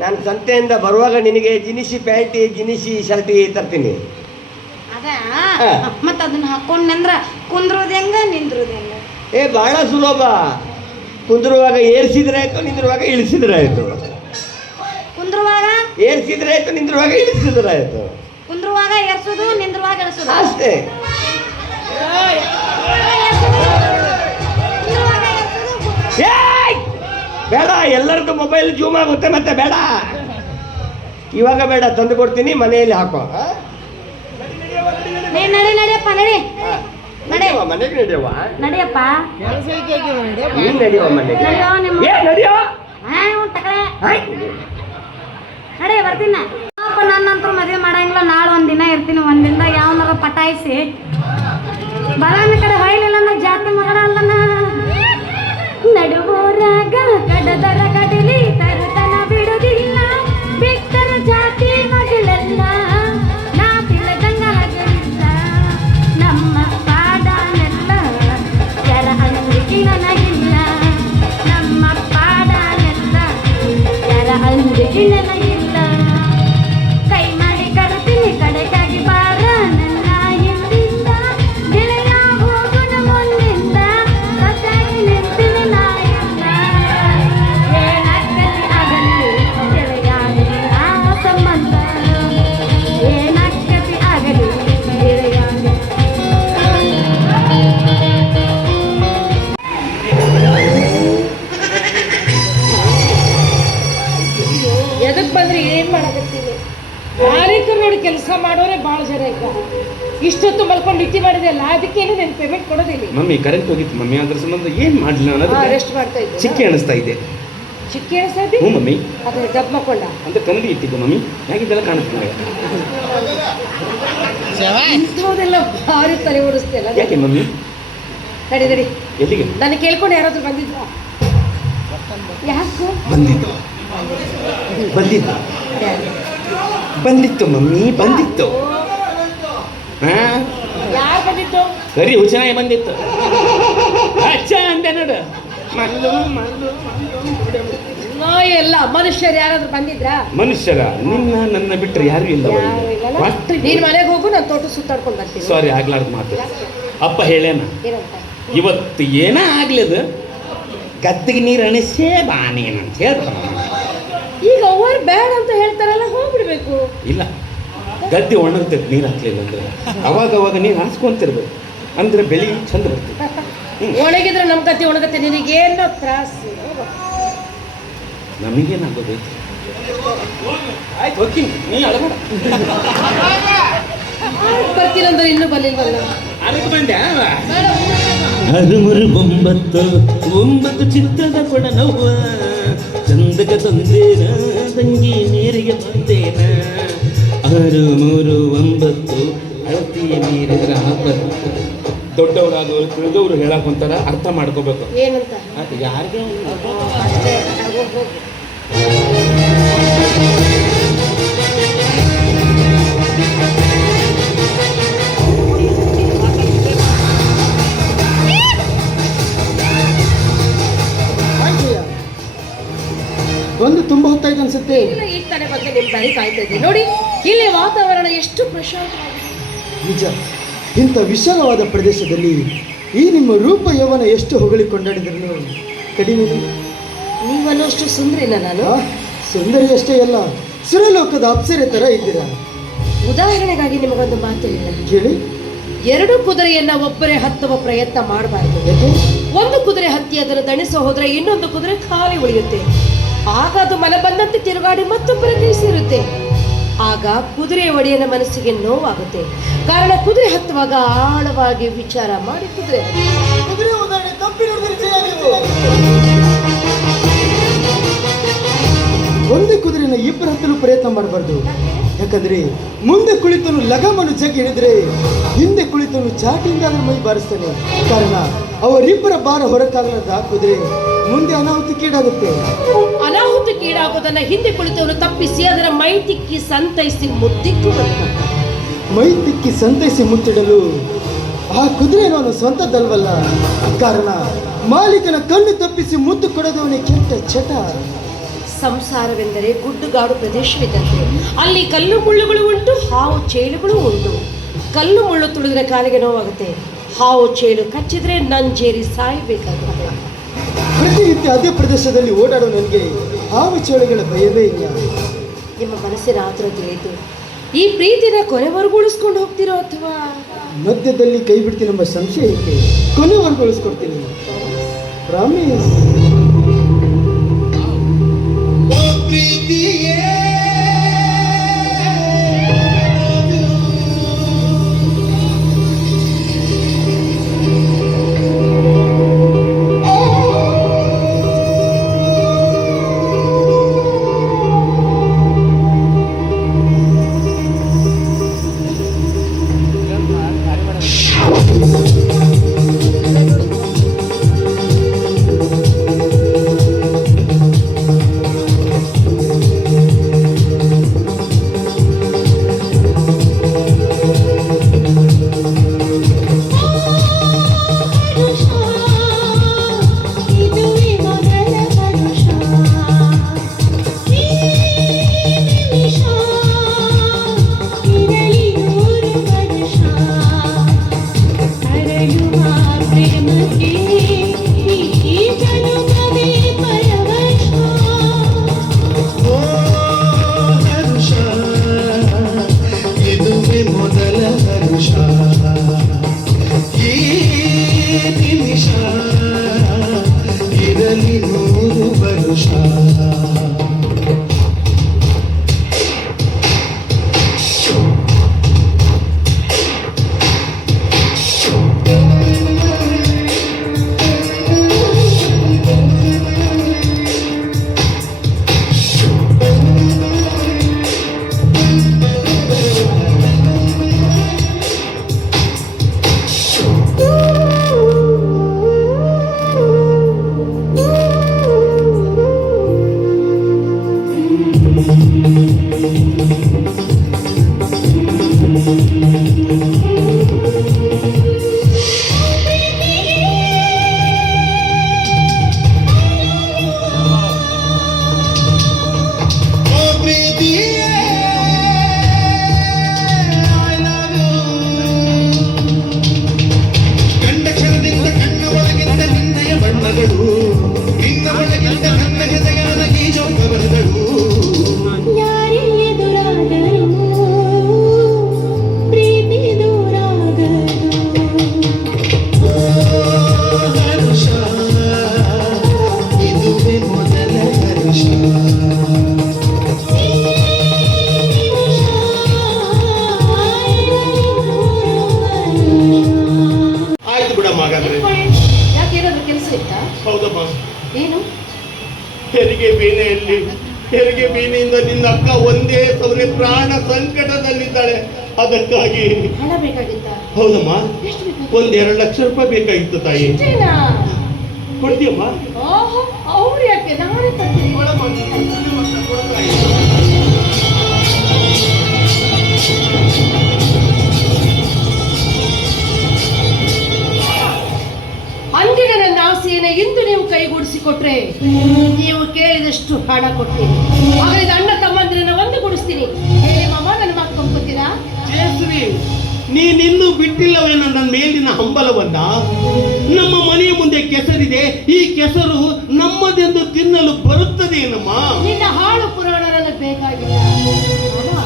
ನಾನು ಸಂತೆಯಿಂದ ಬರುವಾಗ ನಿನಗೆ ಜಿನಿಸಿ ಪ್ಯಾಂಟಿ ಜಿನಿಸಿ ಶರ್ಟಿ ತರ್ತೀನಿ. ಅದ ಮತ್ತ ಅದನ್ನ ಹಾಕೊಂಡ್ನಂದ್ರ ಕುಂದ್ರೋದ್ ಹೆಂಗ ನಿಂದ್ರೋದ್ ಹೆಂಗ? ಬಹಳ ಸುಲಭ. ಕುಂದ್ರುವಾಗ ಏರ್ಸಿದ್ರೆ ಆಯ್ತು, ನಿಂದ್ರುವಾಗ ಇಳಿಸಿದ್ರೆ ಆಯ್ತು. ಕುಂದ್ರುವಾಗ ಏರ್ಸಿದ್ರೆ ಆಯ್ತು, ನಿಂದ್ರುವಾಗ ಇಳಿಸಿದ್ರೆ ಆಯ್ತು. ಕುಂದ್ರುವಾಗ ಏರ್ಸೋದು, ನಿಂದ್ರುವಾಗ ಇಳಿಸೋದು ಅಷ್ಟೇ. ಬೇಡ, ಎಲ್ಲರದ್ದು ಮೊಬೈಲ್ ಜೂಮ್ ಆಗುತ್ತೆ ಮತ್ತೆ. ಬೇಡ, ಇವಾಗ ಬೇಡ, ತಂದು ಕೊಡ್ತೀನಿ, ಮನೆಯಲ್ಲಿ ಹಾಕೋ. ನಡಿ ನಡಿಯಪ್ಪ, ನಡಿ ನಡಿ, ಮನೆಗೆ ನಡೆಯವ, ನಡಿಯಪ್ಪ, ನೀನ್ ನಡೆಯುವ ಮನೆಗೆ. ನಡಿಯೋ ನಿಮ್ಮ ನಡೆಯೋ ನಡಿ, ಬರ್ತೀನ. ಅಪ್ಪ ನನ್ನಂತೂ ಮದುವೆ ಮಾಡಂಗಿಲ್ಲ. ನಾಳೆ ಒಂದಿನ ಇರ್ತೀನಿ, ಒಂದಿನದಾಗ ಯಾವನಾರ ಪಟಾಯಿಸಿ ಬರಾಮಿ ಕಡೆ ಹೊಯ್ಲಿಲ್ಲ ನಾ ಜಾತಿ ಮಗನ ಅಲ್ಲನ. ನಡುವೋರಾಗ ಕಡದರ ಕಡಿಲಿ ತರತನ ಬಿಡುದಿಲ್ಲ, ಬಿಟ್ಟರ ಜಾತಿ ಮಗಳೆಲ್ಲ ನಾ ತಿಳದಂಗ ಹಗಲಿಲ್ಲ. ನಮ್ಮ ಪಾಡನೆಲ್ಲ ಯಾರ ಅಂದಿಗೆ ನನಗಿಲ್ಲ, ನಮ್ಮ ಪಾಡನೆಲ್ಲ ಯಾರ ಅಂದಿಗೆ ನನಗಿಲ್ಲ. ಕೈ ಮಾಡಿ ಕರೆತೀನಿ ಕಡೆಗಾಗಿ ಬಾರ ನನ್ನ ಹಿಂದಿಂದ, ಗೆಳೆಯ ಹೋಗುಣ ಮುಂದಿಂದ, ಸತ್ತಾಗಿ ನಿಂತೀನಿ ನಾಯಿಂದ. ಏನಾಗ್ತತಿ ಆಗಲಿ ಗೆಳೆಯಾಗಿ ಆ ಸಂಬಂಧ, ಏನಾಗ್ತತಿ ಆಗಲಿ ಗೆಳೆಯಾಗಿ. ಎದಕ್ ಬಂದ್ರೆ ಏನ್ ಮಾಡಕತ್ತೀನಿ? ಮಾಲೀಕರು ನೋಡಿ ಕೆಲಸ ಮಾಡೋರೆ ಭಾಳ ಜನ ಈಗ. ಇಷ್ಟೊತ್ತು ಮಲ್ಕೊಂಡು ನಿದ್ದೆ ಮಾಡಿದೆಲ್ಲ, ಅದಕ್ಕೇನು ನಾನು ಪೇಮೆಂಟ್ ಕೊಡೋದಿಲ್ಲ. ಮಮ್ಮಿ ಕರೆಂಟ್ ಹೋಗಿತ್ತು ಮಮ್ಮಿ, ಅದ್ರ ಸಂಬಂಧ ಏನ್ ಮಾಡ್ಲಿಲ್ಲ ಅನ್ನೋದು ರೆಸ್ಟ್ ಮಾಡ್ತಾ ಇದ್ದೆ. ಚಿಕ್ಕಿ ಅನಿಸ್ತಾ ಇದೆ. ಚಿಕ್ಕಿ ಅನಿಸ್ತಾ ಇದ್ದೆ. ಹ್ಞೂ ಮಮ್ಮಿ, ಅದೇ ಡಬ್ ಮಕ್ಕೊಂಡ ಅಂತ ಕನ್ನಡಿ ಇಟ್ಟಿದ್ದು ಮಮ್ಮಿ, ಹೇಗಿದ್ದೆಲ್ಲ ಕಾಣಿಸ್ತಿಲ್ಲ. ಇಂಥದೆಲ್ಲ ಭಾರಿ ತಲೆ ಓಡಿಸ್ತಿಲ್ಲ. ಯಾಕೆ ಮಮ್ಮಿ? ನಡಿ ನಡಿ, ಎಲ್ಲಿಗೆ? ನಾನು ಕೇಳ್ಕೊಂಡು ಯಾರಾದ್ರೂ ಬಂದಿದ್ವಾ? ಯಾಕೋ ಬಂದಿದ್ದು ಬಂದಿದ್ದು ಬಂದಿತ್ತು ಮಮ್ಮಿ, ಬಂದಿತ್ತು. ಹಾ, ಯಾರು ಬಂದಿತ್ತು? ಸರಿ ಹುಚ್ಚನಾಗಿ ಬಂದಿತ್ತು. ಅಚ್ಚ ಅಂದೆ ನೋಡು. ಮಲ್ಲು ಮಲ್ಲು ನೋ, ಎಲ್ಲ ಮನುಷ್ಯರು ಯಾರಾದ್ರೂ ಬಂದಿದ್ರಾ? ಮನುಷ್ಯರ ನನ್ನ ಬಿಟ್ಟರೆ ಯಾರು ಇಲ್ಲ. ನೀನ್ ಮನೆಗೆ ಹೋಗು, ನಾನು ತೋಟ ಸುತ್ತಾಡ್ಕೊಂಡು ಬರ್ತೀನಿ. ಸಾರಿ, ಆಗ್ಲಾರ್ದ ಮಾತು. ಅಪ್ಪ ಹೇಳ್ಯಾನ, ಏನಂತ? ಇವತ್ತು ಏನ ಆಗ್ಲದ ಗದ್ದೆಗೆ ನೀರು ಅಣಿಸೇ ಬಾನೇನ ಅಂತ ಹೇಳ್ತಾನ. ಈಗ ಅವ್ರು ಬೇಡ ಅಂತ ಹೇಳ್ತಾರಲ್ಲ, ಹೋಗ್ಬಿಡ್ಬೇಕು. ಇಲ್ಲ, ಗದ್ದೆ ಒಣಗ್ತೈತೆ ನೀರು ಹಾಕ್ಲಿಲ್ಲ ಅಂದ್ರೆ. ಅವಾಗ ನೀರು ಹಾಸ್ಕೊಂತಿರ್ಬೇಕು, ಅಂದ್ರೆ ಬೆಳಿ ಚಂದ ಬರ್ತದೆ. ಒಣಗಿದ್ರೆ ನಮ್ಮ ಗದ್ದೆ ಒಣಗತ್ತೆ, ನಿನಗೇನೋ ತ್ರಾಸು. ನಮಗೇನಾಗೋದೈತಿ? ಆಯ್ತು ಹೋಗ್ತೀನಿ, ನೀ ಅಳಬೇಡ. ಬರ್ತೀನಂದ್ರೆ ಇನ್ನೂ ಬರ್ಲಿಲ್ವಲ್ಲ. ಅದಕ್ಕೆ ಬಂದೆ. ಹರುಮುರು ಒಂಬತ್ತು ಚಿತ್ತದ ಕೊಡ ನೋವ, ಚಂದಕ ತಂದೇನ ತಂಗಿ ನೀರಿಗೆ ಬಂದೇನ. 6 3 9 ಅಳತಿ ನೀರಿದ್ರ ಹಾಕ್ಬೇಕು. ದೊಡ್ಡವರಾದವರು ತಿಳಿದವರು ಹೇಳಕ್ ಹೊಂತಾರ, ಅರ್ಥ ಮಾಡ್ಕೋಬೇಕು. ಏನಂತ? ಯಾರಿಗೆ ಅಷ್ಟೇ, ಹೋಗು. ಬಂದು ತುಂಬ ಹೊತ್ತಾಯ್ತು ಅನ್ಸುತ್ತೆ. ಇಲ್ಲ, ಈಗ ತಾನೇ ಬಂದೆ, ನಿಮ್ಮ ದಾರಿ ಕಾಯ್ತಾ ಇದ್ದೆ. ನೋಡಿ ಇಲ್ಲಿ ವಾತಾವರಣ ಎಷ್ಟು ಪ್ರಶಾಂತವಾಗಿದೆ. ನಿಜ, ಇಂಥ ವಿಶಾಲವಾದ ಪ್ರದೇಶದಲ್ಲಿ ಈ ನಿಮ್ಮ ರೂಪ ಯೌವನ ಎಷ್ಟು ಹೊಗಳಿಕೊಂಡಾಡಿದ್ರು ಕಡಿಮೆ. ನೀವನ್ನಷ್ಟು ಸುಂದರಿನ ನಾನು? ಸುಂದರಿ ಅಷ್ಟೇ ಅಲ್ಲ, ಸುರಲೋಕದ ಅಪ್ಸರೆ ತರ ಇದ್ದೀರಾ. ಉದಾಹರಣೆಗಾಗಿ ನಿಮಗೊಂದು ಮಾತು ಹೇಳಿ. 2 ಕುದುರೆಯನ್ನ ಒಬ್ಬರೇ ಹತ್ತುವ ಪ್ರಯತ್ನ ಮಾಡಬಾರ್ದು. ಒಂದು ಕುದುರೆ ಹತ್ತಿ ಅದನ್ನು ದಣಿಸೋ ಹೋದ್ರೆ ಇನ್ನೊಂದು ಕುದುರೆ ಖಾಲಿ ಉಳಿಯುತ್ತೆ. ಆಗ ಅದು ಮನ ಬಂದಂತೆ ತಿರುಗಾಡಿ ಮತ್ತೊಬ್ಬರ ಕೈ ಸೇರುತ್ತೆ. ಆಗ ಕುದುರೆ ಒಡೆಯನ ಮನಸ್ಸಿಗೆ ನೋವಾಗುತ್ತೆ. ಕಾರಣ ಕುದುರೆ ಹತ್ತುವಾಗ ಆಳವಾಗಿ ವಿಚಾರ ಮಾಡಿ ಕುದುರೆ ಒಂದೇ ಕುದುರೆನ ಇಬ್ಬರು ಹತ್ತಲು ಪ್ರಯತ್ನ ಮಾಡಬಾರ್ದು. ಯಾಕಂದ್ರೆ ಮುಂದೆ ಕುಳಿತನು ಲಗಾಮನು ಜಗ್ಗಿ ಹಿಡಿದ್ರೆ ಹಿಂದೆ ಕುಳಿತನು ಚಾಟಿಯಿಂದ ಮೈ ಬಾರಿಸ್ತಾನೆ. ಕಾರಣ ಅವರಿಬ್ಬರ ಭಾರ ಹೊರಕಾಗದ ಕುದುರೆ ಮುಂದೆ ಅನಾಹುತಕ್ಕೀಡಾಗುತ್ತೆ. ಅನಾಹುತಕ್ಕೀಡಾಗೋದನ್ನ ಹಿಂದೆ ಕುಳಿತವನು ತಪ್ಪಿಸಿ ಅದರ ಮೈ ತಿಕ್ಕಿ ಸಂತೈಸಿ ಮುತ್ತಿಟ್ಟು ಬರ್ತಾನೆ. ಮೈ ತಿಕ್ಕಿ ಸಂತೈಸಿ ಮುತ್ತಿಡಲು ಆ ಕುದುರೆ ಅವನು ಸ್ವಂತದ್ದಲ್ವಲ್ಲ. ಕಾರಣ ಮಾಲೀಕನ ಕಣ್ಣು ತಪ್ಪಿಸಿ ಮುತ್ತು ಕೊಡೋದವನೇ ಕೆಟ್ಟ ಚಟ. ಸಂಸಾರವೆಂದರೆ ಗುಡ್ಡುಗಾಡು ಪ್ರದೇಶವಿದ್ದಂತೆ. ಅಲ್ಲಿ ಕಲ್ಲು ಮುಳ್ಳುಗಳು ಉಂಟು, ಹಾವು ಚೇಳುಗಳು ಉಂಟು. ಕಲ್ಲು ಮುಳ್ಳು ತುಳಿದ್ರೆ ಕಾಲಿಗೆ ನೋವಾಗುತ್ತೆ, ಹಾವು ಚೇಳು ಕಚ್ಚಿದ್ರೆ ನಂಜೇರಿ ಸಾಯಬೇಕಾಗುತ್ತೆ. ಪ್ರತಿನಿತ್ಯ ಅದೇ ಪ್ರದೇಶದಲ್ಲಿ ಓಡಾಡೋ ನನಗೆ ಹಾವು ಚೇಳುಗಳ ಭಯವೇ ಇಲ್ಲ. ನಿಮ್ಮ ಮನಸ್ಸಿನ ಆತುರ ತಿಳಿಯಿತು. ಈ ಪ್ರೀತಿನ ಕೊನೆವರೆಗೂ ಉಳಿಸ್ಕೊಂಡು ಹೋಗ್ತಿರೋ ಅಥವಾ ಮಧ್ಯದಲ್ಲಿ ಕೈ ಬಿಡ್ತೀನೆಂಬ ಸಂಶಯಕ್ಕೆ ಕೊನೆವರೆಗೂ ಉಳಿಸ್ಕೊಡ್ತೀನಿ. ಪ್ರಾಮಿಸ್. ಪ್ರೀತಿಯೇ ಯಾಕೇನಾದ್ರೂ ಕೆಲಸ ಇತ್ತಾ? ಹೌದಮ್ಮ. ಏನು? ಹೆರಿಗೆ ಬೇನೆಯಿಂದ ನಿನ್ನ ಅಕ್ಕ ಒಂದೇ ಸವನೆ ಪ್ರಾಣ ಸಂಕಟದಲ್ಲಿದ್ದಾಳೆ. ಅದಕ್ಕಾಗಿ ಹಣ ಬೇಕಾಗಿತ್ತ? ಹೌದಮ್ಮ. ಎಷ್ಟು ಬೇಕಾಗಿತ್ತು? 1-2 ಲಕ್ಷ ರೂಪಾಯಿ ಬೇಕಾಗಿತ್ತು ತಾಯಿ. ಇಷ್ಟೇನಾ? ಕೊಡ್ತೀಯಮ್ಮ? ಓಹೋ, ಅವ್ರು ಯಾಕೆ? ನಾನೇ ಕೊಡ್ತೀನಿ. ಅಂದಿನ ನನ್ನ ಆಸೆಯನ್ನು ಇಂದು ನೀವು ಕೈಗೂಡಿಸಿಕೊಟ್ರೆ ನೀವು ಕೇಳಿದಷ್ಟು ಹಣ ಕೊಡ್ತೀನಿ. ಆಗ ಅಣ್ಣ ತಮ್ಮಂದಿರನ್ನ ಒಂದುಗೂಡಿಸ್ತೀನಿ. ಹೇ ಮಾಮ, ನನ್ನ ಮಾತು ಕೊಂಡ್ಕೊತೀರಾ? ಜಯಶ್ರೀ, ನೀನಿನ್ನೂ ಬಿಟ್ಟಿಲ್ಲವೇನ ನನ್ನ ಮೇಲಿನ ಹಂಬಲವನ್ನ? ನಮ್ಮ ಮನೆಯ ಮುಂದೆ ಕೆಸರಿದೆ, ಈ ಕೆಸರು ನಮ್ಮದೆಂದು ತಿನ್ನಲು ಬರುತ್ತದೇನಮ್ಮ? ನಿನ್ನ ಹಾಳು ಪುರಾಣ ನನಗೆ ಬೇಕಾಗಿಲ್ಲ ಮಾಮ.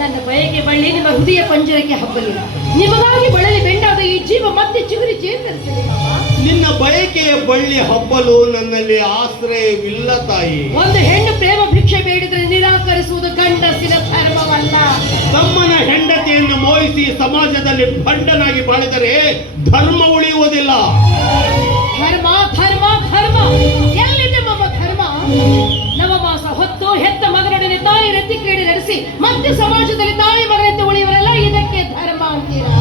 ನನ್ನ ಬಯಕೆ ಬಳ್ಳಿ ನಿಮ್ಮ ಹೃದಯ ಪಂಜರಕ್ಕೆ ಹಬ್ಬಲಿಲ್ಲ. ನಿಮಗಾಗಿ ಬಳಲಿ ಬೆಂಡಾದ ಈ ಜೀವ ಮತ್ತೆ ಚಿಗುರಿ ಚೇತರಿಸಲಿ ಮಾಮ. ನಿನ್ನ ಬಯಕೆಯ ಬಳ್ಳಿ ಹಬ್ಬಲು ನನ್ನಲ್ಲಿ ಆಶ್ರಯವಿಲ್ಲ ತಾಯಿ. ಒಂದು ಹೆಣ್ಣು ಪ್ರೇಮ ಭಿಕ್ಷೆ ಬೇಡಿದರೆ ನಿರಾಕರಿಸುವುದು ಗಂಡಸಿನ ಧರ್ಮವಲ್ಲ. ತಮ್ಮನ ಹೆಂಡತಿಯನ್ನು ಮೋಹಿಸಿ ಸಮಾಜದಲ್ಲಿ ಭಂಡನಾಗಿ ಬಾಳಿದರೆ ಧರ್ಮ ಉಳಿಯುವುದಿಲ್ಲ. ಧರ್ಮ ಧರ್ಮ ಧರ್ಮ ಎಲ್ಲಿದೆ ಮಮ್ಮ ಧರ್ಮ? ನವಮಾಸ ಹೊತ್ತು ಹೆತ್ತ ಮಗನೊಡನೆ ತಾಯಿ ರತಿ ಕ್ರೀಡೆ ನಡೆಸಿ ಮತ್ತೆ ಸಮಾಜದಲ್ಲಿ ತಾಯಿ ಮಗನಂತೆ ಉಳಿಯುವರೆಲ್ಲ ಇದಕ್ಕೆ ಧರ್ಮ ಅಂತೀರಾ?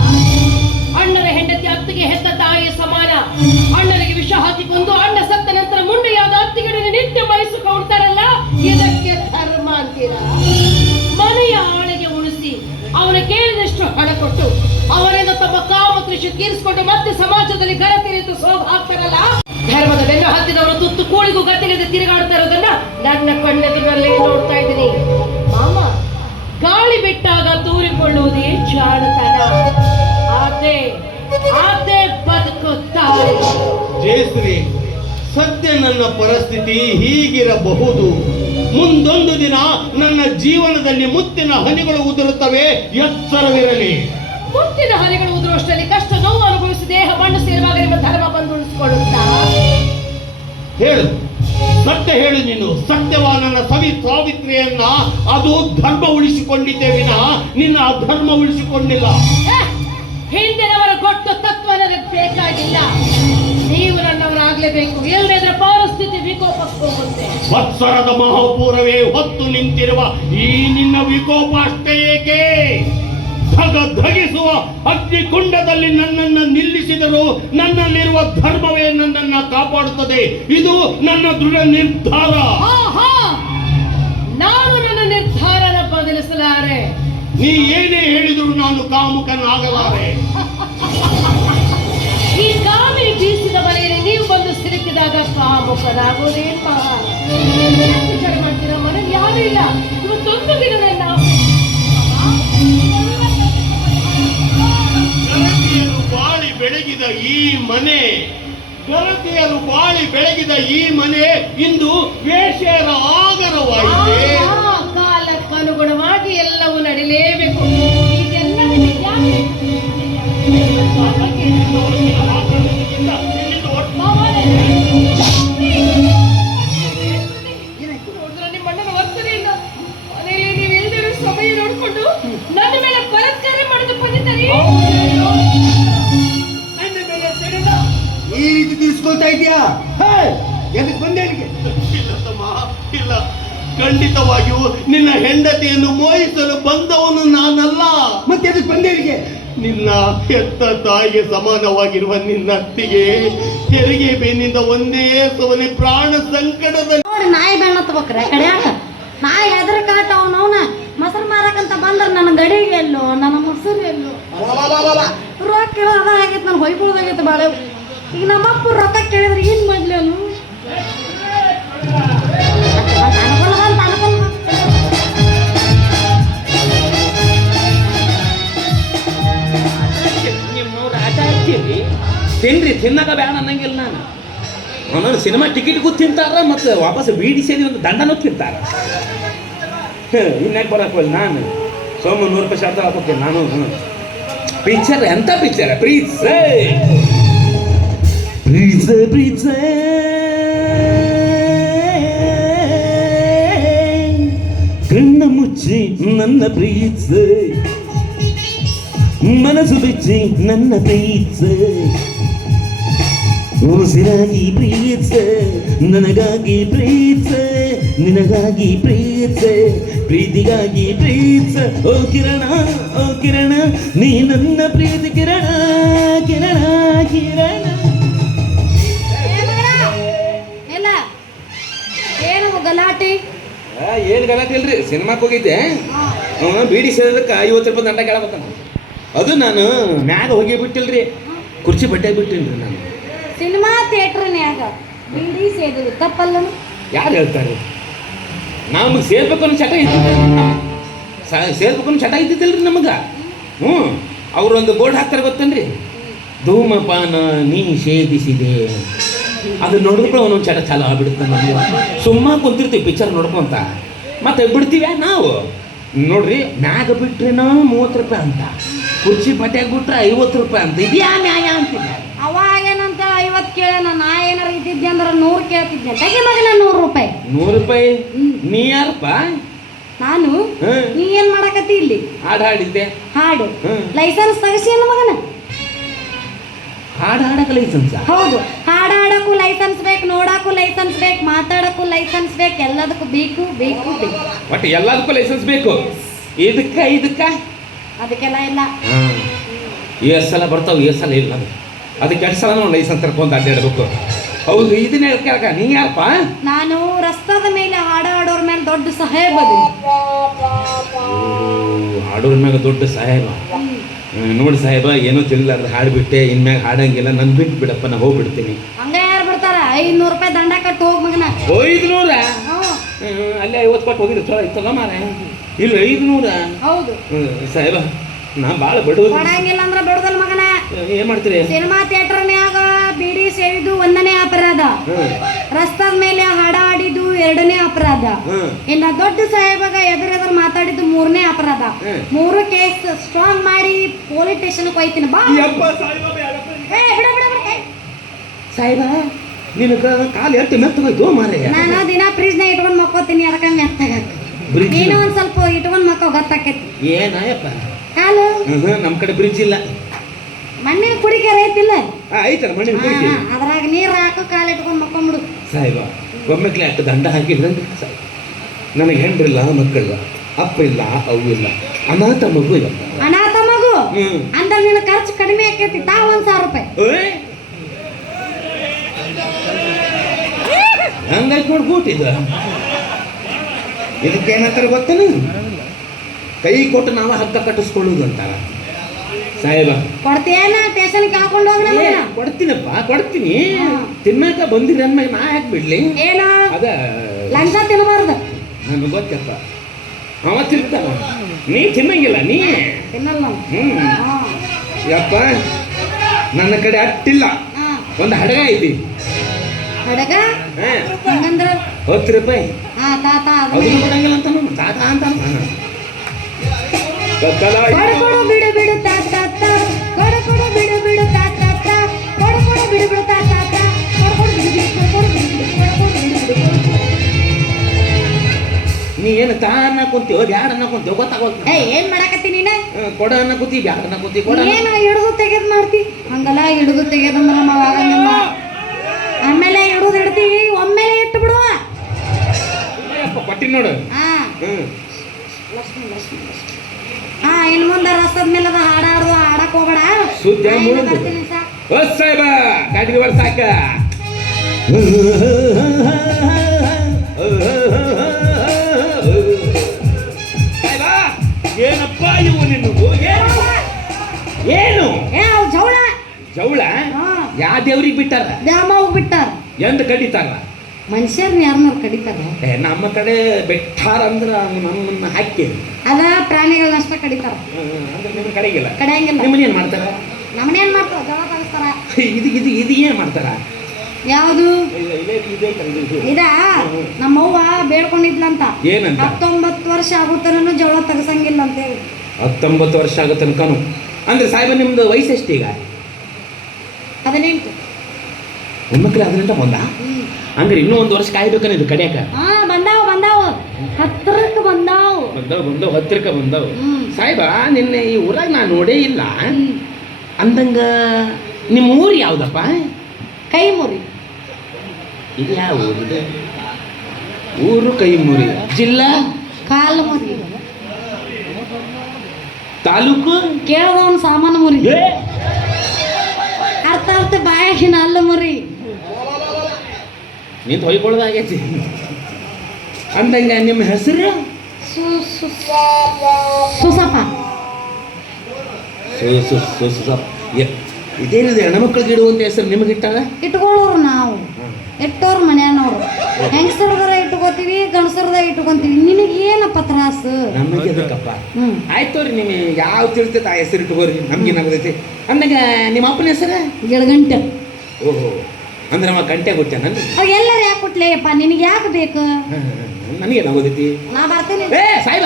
ಅಣ್ಣನ ಹೆಂಡತಿ ಅತ್ತಿಗೆ ಹೆತ್ತ ತಾಯಿಯ ಸಮಾನ. ಅಣ್ಣನಿಗೆ ವಿಷ ಹಾಕಿಕೊಂಡು ಅಣ್ಣ ಸತ್ತ ನಂತರ ಮುಂಡೆಯಾದ ಅತ್ತಿಗೆಡನೆ ನಿತ್ಯ ಬಯಸಿಕೊಳ್ತಾರಲ್ಲ, ಇದಕ್ಕೆ ಧರ್ಮ ಅಂತೀರಾ? ಮನೆಯ ಆಳಿಗೆ ಉಣಿಸಿ ಅವನ ಕೇಳಿದಷ್ಟು ಹಣ ಕೊಟ್ಟು ಅವರಿಂದ ತಮ್ಮ ಕಾಮ ತೃಷಿ ತೀರಿಸಿಕೊಂಡು ಮತ್ತೆ ಸಮಾಜದಲ್ಲಿ ಗರತಿ ನಿಂತು ಸೋಗ ಹಾಕ್ತಾರಲ್ಲ, ಧರ್ಮದ ಬೆನ್ನು ಹತ್ತಿದವರು ತುತ್ತು ಕೂಳಿಗೂ ಗತಿಗೆದೆ ತಿರುಗಾಡ್ತಾ ಇರೋದನ್ನ ನನ್ನ ಕಣ್ಣೆದುರಲ್ಲಿ ನೋಡ್ತಾ ಇದ್ದೀನಿ. ಮಾಮ, ಗಾಳಿ ಬಿಟ್ಟಾಗ ತೂರಿಕೊಳ್ಳುವುದೇ ಜಾಣತನ. ಅದೇ ಬದುಕುತ್ತಾರೆ. ಜಯಶ್ರೀ, ಸದ್ಯ ನನ್ನ ಪರಿಸ್ಥಿತಿ ಹೀಗಿರಬಹುದು. ಮುಂದೊಂದು ದಿನ ನನ್ನ ಜೀವನದಲ್ಲಿ ಮುತ್ತಿನ ಹನಿಗಳು ಉದುರುತ್ತವೆ, ಎಚ್ಚರವಿರಲಿ. ಮುತ್ತಿನ ಹನಿಗಳು ಉದುರುವಷ್ಟರಲ್ಲಿ ಕಷ್ಟ ನೋವು ಅನುಭವಿಸಿ ದೇಹ ಮಣ್ಣು ಸೇರುವಾಗ ನಿಮ್ಮ ಧರ್ಮ ಬಂದು ಉಳಿಸಿಕೊಳ್ಳುತ್ತಾ? ಹೇಳು, ಸತ್ಯ ಹೇಳು. ನೀನು ಸತ್ಯವಾನನ ಸಾವಿತ್ರಿಯನ್ನ ಅದು ಧರ್ಮ ಉಳಿಸಿಕೊಂಡಿದ್ದೆ ವಿನಃ ನಿನ್ನ ಅಧರ್ಮ ಉಳಿಸಿಕೊಂಡಿಲ್ಲ. ಹಿಂದಿನವರ ಕೊಟ್ಟು ತತ್ವ ನನಗೆ ಬೇಕಾಗಿಲ್ಲ. ನೀವು ನನ್ನವರಾಗ್ಲೇಬೇಕು, ಎಲ್ಲದರ ಪರಿಸ್ಥಿತಿ ವಿಕೋಪಕ್ಕೆ ಹೋಗುತ್ತೆ. ವತ್ಸರದ ಮಹಾಪೂರವೇ ಹೊತ್ತು ನಿಂತಿರುವ ಈ ನಿನ್ನ ವಿಕೋಪ ಅಷ್ಟೇ ಏಕೆ? ಧಗಿಸುವ ಅಗ್ನಿಕುಂಡದಲ್ಲಿ ನನ್ನನ್ನು ನಿಲ್ಲಿಸಿದರೂ ನನ್ನಲ್ಲಿರುವ ಧರ್ಮವೇ ನನ್ನನ್ನು ಕಾಪಾಡುತ್ತದೆ. ಇದು ನನ್ನ ದೃಢ ನಿರ್ಧಾರ. ನಾನು ನನ್ನ ನಿರ್ಧಾರನ ಬದಲಿಸಲಾರೆ. ನೀ ಏನೇ ಹೇಳಿದ್ರು ನಾನು ಕಾಮುಕನಾಗಲಾರೆ. ಈ ಕಾಮಿನಿ ಬೀಸಿದ ಬಲೆಯಲ್ಲಿ ನೀವು ಬಂದು ಸಿಲುಕಿದಾಗ ಕಾಮುಕನಾಗೋದೇ ವಿಚಾರ ಮಾಡ್ತೀರಾ? ಮನೇಲಿ ಯಾರು ಇಲ್ಲ. ಇವತ್ತೊಂದು ದಿನ ನನ್ನ ಗರತಿಯರು ಬಾಳಿ ಬೆಳಗಿದ ಈ ಮನೆ, ಗರತಿಯರು ಬಾಳಿ ಬೆಳಗಿದ ಈ ಮನೆ ಇಂದು ವೇಶ್ಯರ ಆಗರವಾಯಿತೆ. ಕಾಲಕ್ಕನುಗುಣವಾಗಿ ಎಲ್ಲವೂ ನಡಿಲೇಬೇಕು. ಇದೆಲ್ಲ ಯಾಕೆ? ನೋಡಿದ್ರೆ ನಿಮ್ಮ ಅಣ್ಣನ ವರ್ತನೆ ಇಲ್ಲ. ಮನೆಯಲ್ಲಿ ನೀವು ಇಲ್ದಿರೋ ಸಮಯ ನೋಡಿಕೊಂಡು ನನ್ನ ಮೇಲೆ ಬಲಾತ್ಕಾರ ಮಾಡಿದ್ದು ಬಂದಿದ್ದಾರೆ. ಈ ರೀತಿ ತಿಳಿಸ್ಕೊಳ್ತಾ ಇದೀಯಾ? ಎದಕ್ಕೆ ಬಂದೆ ಇಲ್ಲಿಗೆ? ಇಲ್ಲ ತಮ್ಮ, ಇಲ್ಲ. ಖಂಡಿತವಾಗಿಯೂ ನಿನ್ನ ಹೆಂಡತಿಯನ್ನು ಮೋಹಿಸಲು ಬಂದವನು ನಾನಲ್ಲ. ಮತ್ತೆ ಎದಕ್ಕೆ ಬಂದೆ ಇಲ್ಲಿಗೆ? ನಿನ್ನ ಹೆತ್ತ ತಾಯಿಗೆ ಸಮಾನವಾಗಿರುವ ನಿನ್ನ ಅತ್ತಿಗೆ ಹೆರಿಗೆ ಬೇನಿಂದ ಒಂದೇ ಸವನೆ ಪ್ರಾಣ ಸಂಕಟದಲ್ಲಿ ನೋಡಿ ನಾಯಿ ಬೆಣ್ಣ ತಗೋಕ್ರೆ ಕಡ್ಯಾಕ ನಾಯಿ ಎದ್ರ ಕಾಟ ಅವನವನ ಮೊಸರು ಮಾರಕಂತ ಬಂದ್ರ ನನ್ನ ಗಡಿಗೆ ಎಲ್ಲೋ ನನ್ನ ಮೊಸರು ಎಲ್ಲೋ ರೊಕ್ಕ ಅದ ಆಗೈತೆ ನನ್ ಹೊಯ್ಕೊಳ್ದಾಗೈತೆ ಬಾಳೆ. ಈಗ ನಮ್ಮಪ್ಪ ರೊಕ್ಕ ಕೇಳಿದ್ರೆ ಏನ್ ಮಾಡ್ಲಿ ಅವನು? ನಿಮ್ಮವ್ರು ಆಟ ಆಡ್ತೀರಿ, ತಿನ್ರಿ, ತಿನ್ನಕ ಬೇಡ ಅನ್ನಂಗಿಲ್ಲ. ನಾನು ಒಂದೊಂದು ಸಿನಿಮಾ ಟಿಕೆಟ್ಗೂ ತಿಂತಾರ, ಮತ್ತು ವಾಪಸ್ ಬೀಡಿ ಸೇರಿ ಒಂದು ದಂಡನೂ ತಿಂತಾರ. ಇನ್ಯಾಕೆ ಬರಕ್ಕೆ ಹೋಗಿ ನಾನು ಸೋಮ 100 ರೂಪಾಯಿ ಶಾರ್ದ ಹಾಕೋತೀನಿ ನಾನು. ಪಿಕ್ಚರ್ ಎಂತ ಪಿಕ್ಚರ್? ಪ್ರೀತ್ಸೆ ಪ್ರೀತ್ಸೆ ಪ್ರೀತ್ಸೆ ಕಣ್ಣ ಮುಚ್ಚಿ ನನ್ನ ಪ್ರೀತ್ಸೆ, ಮನಸ್ಸು ಬಿಚ್ಚಿ ನನ್ನ ಪ್ರೀತ್ಸೆ, ಉಸಿರಾಗಿ ಪ್ರೀತ್ಸೆ, ನನಗಾಗಿ ಪ್ರೀತ್ಸೆ, ನಿನಗಾಗಿ ಪ್ರೀತ್ಸೆ, ಪ್ರೀತಿಗಾಗಿ ಪ್ರೀತ್ಸೆ. ಓ ಕಿರಣ, ಓ ಕಿರಣ, ನೀ ನನ್ನ ಪ್ರೀತಿ ಕಿರಣ, ಕಿರಣ ಕಿರಣ. ಇಲ್ಲ ಏನು ಗಲಾಟೆ? ಏನು ಗಲಾಟೆ ಇಲ್ರಿ, ಸಿನಿಮಾಕ್ಕೆ ಹೋಗಿದ್ದೆ. ಬೀಡಿ ಸೇದಕ್ಕೆ 50 ರೂಪಾಯಿ ದಂಡ ಕೇಳಬೇಕಂತ. ಅದು ನಾನು ಮ್ಯಾಗ ಹೋಗಿ ಬಿಟ್ಟಿಲ್ರಿ, ಕುರ್ಚಿ ಬಟ್ಟೆ ಬಿಟ್ಟಿಲ್ರಿ ನಾನು. ಸಿನಿಮಾ ಥಿಯೇಟ್ರ್ನ್ಯಾಗ ಬೀಡಿ ಸೇದಿದ್ರು ತಪ್ಪಲ್ಲ? ಯಾರು ಹೇಳ್ತಾರೆ? ನಮಗೆ ಸೇರ್ಬೇಕು ಅನ್ನೋ ಚಟ ಸೇರ್ಬೇಕು ಅನ್ನೋ ಚಟ ಇದ್ದಿದ್ದಿಲ್ರಿ ನಮಗೆ. ಅವ್ರೊಂದು ಬೋರ್ಡ್ ಹಾಕ್ತಾರೆ ಗೊತ್ತನ್ರಿ, ಧೂಮಪಾನ ನಿಷೇಧಿಸಿದೆ. ಅದು ನೋಡಿದ್ರೆ ಅವನೊಂದು ಚಟ ಚಾಲು ಆಗ್ಬಿಡುತ್ತೆ. ನಮಗೆ ಸುಮ್ಮ ಕುಂತಿರ್ತೀವಿ ಪಿಕ್ಚರ್ ನೋಡ್ಕೊಂತ, ಮತ್ತೆ ಬಿಡ್ತೀವಿ ನಾವು. ನೋಡ್ರಿ, ಮ್ಯಾಗ ಬಿಟ್ರೇನ 30 ರೂಪಾಯಿ ಅಂತ, ಕುರ್ಚಿ ಬಟ್ಟೆಗೆ ಬಿಟ್ರೆ 50 ರೂಪಾಯಿ ಅಂತ. ಇದ್ಯಾ ನ್ಯಾಯ ಅಂತೀನಿ. ಅವಾಗ ಏನಂತ 50 ಕೇಳೋಣ, ನಾ ಏನಾರ ಇದ್ದಿದ್ದೆ ಅಂದ್ರೆ 100 ಕೇಳ್ತಿದ್ದೆ. ತೆಗಿ ಮಗನ 100 ರೂಪಾಯಿ. 100 ರೂಪಾಯಿ? ನೀ ಯಾರಪ್ಪ? ನಾನು? ನೀ ಏನ್ ಮಾಡಕತ್ತಿ ಇಲ್ಲಿ? ಹಾಡು ಹಾಡಿದ್ದೆ. ಹಾಡು ಲೈಸೆನ್ಸ್ ತಗಸಿ ಅನ್ನ ಮಗನ. ಹಾಡು ಹಾಡಕ್ಕೆ ಲೈಸೆನ್ಸ್? ಹೌದು, ಹಾಡು ಹಾಡಕ್ಕೂ ಲೈಸೆನ್ಸ್ ಬೇಕು, ನೋಡಕ್ಕೂ ಲೈಸೆನ್ಸ್ ಬೇಕು, ಮಾತಾಡಕ್ಕೂ ಲೈಸೆನ್ಸ್ ಬೇಕು, ಎಲ್ಲದಕ್ಕೂ ಬೇಕು ಬೇಕು ಬೇಕು. ಬಟ್ ಎಲ್ಲದಕ್ಕೂ ಲೈಸೆನ್ಸ್ ಬೇಕು. ಇದಕ್ಕ ಅದಕ್ಕೆಲ್ಲ ಇಲ್ಲ. ಎಷ್ಟು ಸಲ ಬರ್ತಾವೆ, ಎಷ್ಟು ಸಲ ಇಲ್ಲ. ಅದಕ್ಕೆ 2 ಸಲ ನಾವು ಲೈಸೆನ್ಸ್ ತರ್ಕೊಂಡು ಅಡ್ಡಾಡಬೇಕು. ಹೌದು, ಇದನ್ನ ಹೇಳ್ಕ. ನೀ ಯಾರಪ್ಪ? ನಾನು ರಸ್ತಾದ ಮೇಲೆ ಹಾಡು ಹಾಡೋರ ಮೇಲೆ ದೊಡ್ಡ ಸಾಹೇಬ. ಹಾಡೋರ ಮ್ಯಾಗ ದೊಡ್ಡ ಸಾಹೇಬ. ನೋಡಿ ಸಾಹೇಬ, ಏನೋ ತಿಳಿಲ್ಲ, ಅದು ಹಾಡ್ಬಿಟ್ಟೆ, ಇನ್ಮ್ಯಾಗ ಹಾಡಂಗಿಲ್ಲ, ನನ್ ಬಿಟ್ಟು ಬಿಡಪ್ಪ, ನಾ ಹೋಗ್ಬಿಡ್ತೀನಿ. ಹಂಗ ಯಾರು ಬಿಡ್ತಾರ? 500 ರೂಪಾಯಿ ದಂಡ ಕಟ್ಟು ಹೋಗ್ ಮಗನ. 500? ಹ್ಞೂ ಅಲ್ಲೇ 50 ಕೊಟ್ಟು ಹೋಗಿದ್ರು ಚಲೋ ಇತ್ತಲ್ಲ ಮಾರೆ. ಇಲ್ಲ 500? ಹೌದು. ಸಾಹೇಬ ನಾ ಭಾಳ ಬಡವ. ಕೊಡಂಗಿಲ್ಲ ಅಂದ್ರೆ ಬಿಡುದಲ್ ಮಗನ. ಏನ್ ಮಾಡ್ತೀರಿ? ಸಿನಿಮಾ ಥಿಯೇಟರ್ನ್ಯಾಗ ಬೀಡಿ ಸೇವಿದು 1ನೇ ಅಪರಾಧ, ರಸ್ತಾದ ಮೇಲೆ ಹಾಡ ಆಡಿದ್ದು 2ನೇ ಅಪರಾಧ, ಇನ್ನ ದೊಡ್ಡ ಸಾಹೇಬಾಗ ಎದುರೆದುರು ಮಾತಾಡಿದ್ದು 3ನೇ ಅಪರಾಧ. 3 ಕೇಸ್ ಸ್ಟ್ರಾಂಗ್ ಮಾಡಿ ಪೊಲೀಸ್ ಸ್ಟೇಷನ್ ಹೋಯ್ತೀನಿ ಬಾ. ಏ, ಬಿಡು, ಬಿಡು, ಬಿಡು. ಏ, ಸಾಹೇಬ ನಿನಗ ಕಾಲು ಎಷ್ಟು ಮೆತ್ತಗೋಯ್ತು ಮಾರೆ. ನಾನು ದಿನ ಫ್ರಿಜ್ನಾಗ ಇಟ್ಕೊಂಡ್ ಮಕ್ಕೋತೀನಿ, ಅದಕ್ಕ ಮೆತ್ತಾಗ. ನೀನು ಒಂದ್ ಸ್ವಲ್ಪ ಇಟ್ಕೊಂಡ್ ಮಕ್ಕೋ ಗೊತ್ತಾಕೈತಿ. ಏನಾಯಪ್ಪ ಕಾಲು ನಮ್ ಕಡೆ ಬ್ರಿಡ್ಜ್ ಇಲ್ಲ. ಮಣ್ಣಿನ ಕುಡಿಕೆರೆ ಐತಿಲ್ಲ, ಐತಲ್ಲ ಮಣ್ಣಿನ ಕುಡಿಕೆ. ಅದ್ರಾಗ ನೀರ್ ಹಾಕು ಕಾಲು ಇಟ್ಕೊಂಡ್ ಮಕ್ಕೊಂಬಿಡು. ಸಾಹೇಬ ಒಮ್ಮೆಕ್ಲೆ ಅಷ್ಟು ದಂಡ ಹಾಕಿದ್ರೆ ನನಗೆ ಹೆಂಡ್ರಿಲ್ಲ, ಮಕ್ಕಳಿಲ್ಲ, ಅಪ್ಪ ಇಲ್ಲ, ಅವು ಇಲ್ಲ, ಅನಾಥ ಮಗು ಇಲ್ಲ. ಅನಾಥ ಮಗು ಅಂದ್ರೆ ನಿನ್ನ ಖರ್ಚು ಕಡಿಮೆ ಆಕೈತಿ. 1,000 ರೂಪಾಯಿ ಹಂಗಾಯ್ತು ನೋಡಿ ಕೂಟಿದ. ಇದಕ್ಕೇನಂತಾರೆ ಗೊತ್ತೇನು? ಕೈ ಕೊಟ್ಟು ನಾವು ಹಗ್ಗ ಕಟ್ಟಿಸ್ಕೊಳ್ಳುದು ಅಂತಾರ. ಸಾಹೇಬ ಕೊಡ್ತೇನ ಸ್ಟೇಷನ್ ಹಾಕೊಂಡು ಹೋಗ್ಲ. ಕೊಡ್ತೀನಪ್ಪ, ಕೊಡ್ತೀನಿ. ತಿನ್ನಕ ಬಂದಿರಿ ಅಂದ್ಮೇಲೆ ನಾ ಯಾಕೆ ಬಿಡ್ಲಿ? ಏನು ಅದ ಲಂಚ ತಿನ್ನಬಾರ್ದು. ನನಗೆ ಗೊತ್ತಪ್ಪ. ಅವ ತಿಂತಾನ, ನೀ ತಿನ್ನಂಗಿಲ್ಲ. ನೀ ತಿನ್ನಲ್ಲ ನಾವು. ಯಪ್ಪ ನನ್ನ ಕಡೆ ಅಟ್ಟಿಲ್ಲ. ಒಂದು ಹಡಗ ಐತಿ. ಹಡಗ ಹಂಗಂದ್ರ 10 ರೂಪಾಯಿ. ತಾತ ಅದನ್ನು ಕೊಡಂಗಿಲ್ಲ ಅಂತ ತಾತ ಅಂತ. ಕೊಡು ಬಿಡು ಬಿಡು ತಾತ, ಕೊಡು ಬಿಡು ಬಿಡು ತಾತ, ಕೊಡು ಬಿಡು ಬಿಡು ತಾತ, ನೀ ಏನು ತಾ ಅನ್ನ ಕುಂತೀವೋ ಬ್ಯಾಡ ಅನ್ನ ಕುಂತೀವೋ ಗೊತ್ತಾಗೋದು. ಏನ್ ಮಾಡಕತ್ತಿ ನೀನ? ಕೊಡ ಅನ್ನ ಕೂತಿ ಬ್ಯಾಡ ಅನ್ನ ಕೂತಿ. ಕೊಡ ಏನು ಹಿಡಿದು ತೆಗೆದ್ ಮಾಡ್ತಿ? ಹಂಗಲ್ಲ, ಹಿಡಿದು ತೆಗೆದಂದ್ರ ನಾವಾಗಂಗಿಲ್ಲ. ಆಮೇಲೆ ಹಿಡಿದು ಇಡ್ತೀವಿ, ಒಮ್ಮೆಲೆ ಇಟ್ಟು ಬಿಡುವ. ಪಟ್ಟಿ ನೋಡು. ಇನ್ನು ಮುಂದೆ ರಸ್ತದ ಮೇಲೆ ಹಾಡಾಡ್ದು ಹಾಡಕ್ ಹೋಗ್ಬೇಡ. ಸುದ್ದಿ ಸಾಹೇಬ ಗಾಡಿಗೆ ಬರ್ಸಾಕ. ಏನಪ್ಪ ಇವು ನಿನ್ನವು? ಏನು ಜವಳ ಜವಳ? ಯಾವ ದೇವ್ರಿಗೆ ಬಿಟ್ಟಾರ? ದ್ಯಾಮವ್ಗ ಬಿಟ್ಟಾರ. ಎಂದ ಕಡಿತಾರ? ಮನುಷ್ಯರ್ನ ಯಾರನ್ನಾರು ಕಡಿತಾರ? ನಮ್ಮ ಕಡೆ ಬೆಟ್ಟಾರ ಅಂದ್ರ ನಮ್ಮನ್ನ ಹಾಕಿ ಅದ ಪ್ರಾಣಿಗಳನ್ನಷ್ಟ ಕಡಿತಾರ. ಅಂದ್ರೆ ನಿಮ್ಮ ಕಡೆಗಿಲ್ಲ? ಕಡಿಯಂಗಿಲ್ಲ. ನಿಮ್ಮನ್ನ ಏನ್ ಮಾಡ್ತಾರ? ನಮ್ಮನೇನ್ ಮಾಡ್ತಾರ? ಜಗಳ ತಗಸ್ತಾರ. ಇದು ಏನ್ ಮಾಡ್ತಾರ? ಯಾವುದು ಇದ? ನಮ್ಮವ್ವ ಬೇಡ್ಕೊಂಡಿದ್ಲಂತ. ಏನಂತ? 19 ವರ್ಷ ಆಗುತ್ತನೂ ಜಗಳ ತಗಸಂಗಿಲ್ಲ ಅಂತ ಹೇಳಿ. 19 ವರ್ಷ ಆಗೋ ತನಕನು? ಅಂದ್ರೆ ಸಾಹೇಬ ನಿಮ್ದು ವಯಸ್ಸು ಎಷ್ಟು ಈಗ? 18. ಹೆಣ್ಮಕ್ಳು 18 ಬಂದ? ಅಂದ್ರೆ ಇನ್ನೂ 1 ವರ್ಷ ಕಾಯ್ಬೇಕನ ಇದು ಕಡಿಯಾಕ? ಬಂದಾವ ಹತ್ರಕ್ಕೆ ಬಂದಾವ್. ಹತ್ತಿರಕ್ಕೆ ಬಂದಾವ್. ಸಾಹೇಬ ನಿನ್ನೆ ಈ ಊರಾಗ ನಾ ನೋಡೇ ಇಲ್ಲ ಅಂದಂಗ. ನಿಮ್ಮ ಊರು ಯಾವ್ದಪ್ಪ? ಕೈಮುರಿ. ಇದು ಯಾವ ಊರಿದೆ? ಊರು ಕೈಮುರಿ, ಜಿಲ್ಲಾ ಕಾಲ್ಮುರಿ, ತಾಲೂಕು ಕೇಳದವನ್ ಸಾಮಾನು ಮುರಿ, ಅರ್ಥ ಬಾಯಾಗಿನ ಅಲ್ಲ ಮುರಿ. ನಿಂತು ಹೊಯ್ಕೊಳ್ಳೋದಾಗೈತಿ ಅಂದಂಗ. ನಿಮ್ಮ ಹೆಸರು? ಸುಸಪ್ಪ. ಇದೇನಿದೆ ಹೆಣ್ಮಕ್ಳಿಗೆ ಇಡುವಂತ ಹೆಸರು ನಿಮಗೆ ಇಟ್ಟಾಗ? ಇಟ್ಕೊಳ್ಳೋರು ನಾವು, ಇಟ್ಟೋರು ಮನ್ಯಾನವ್ರು. ಹೆಂಗಸರದಾರ ಇಟ್ಕೋತೀವಿ, ಗಂಡಸರದ ಇಟ್ಕೊಂತೀವಿ. ನಿನಗೆ ಏನಪ್ಪ ತ್ರಾಸು? ನಮಗೆ ಅದಕ್ಕಪ್ಪ. ಆಯ್ತವ್ರಿ, ನಿಮಗೆ ಯಾವ ತಿಳ್ತೈತೆ ಆ ಹೆಸರು ಇಟ್ಕೋರಿ, ನಮ್ಗೇನಾಗತೈತಿ ಅಂದಾಗ. ನಿಮ್ಮ ಅಪ್ಪನ ಹೆಸರು? ಗಿಡಗಂಟೆ. ಓಹೋ, ಅಂದ್ರೆ ಅವ ಗಂಟೆ ಕೊಟ್ಟೆ ನನ್ನ. ಎಲ್ಲರೂ ಯಾಕೆ ಕೊಟ್ಲೇಯಪ್ಪ? ನಿನಗೆ ಯಾಕೆ ಬೇಕು? ನನಗೇನಾಗೋದೈತಿ? ನಾ ಬರ್ತೀನಿ. ಸಾಯ್ಬ,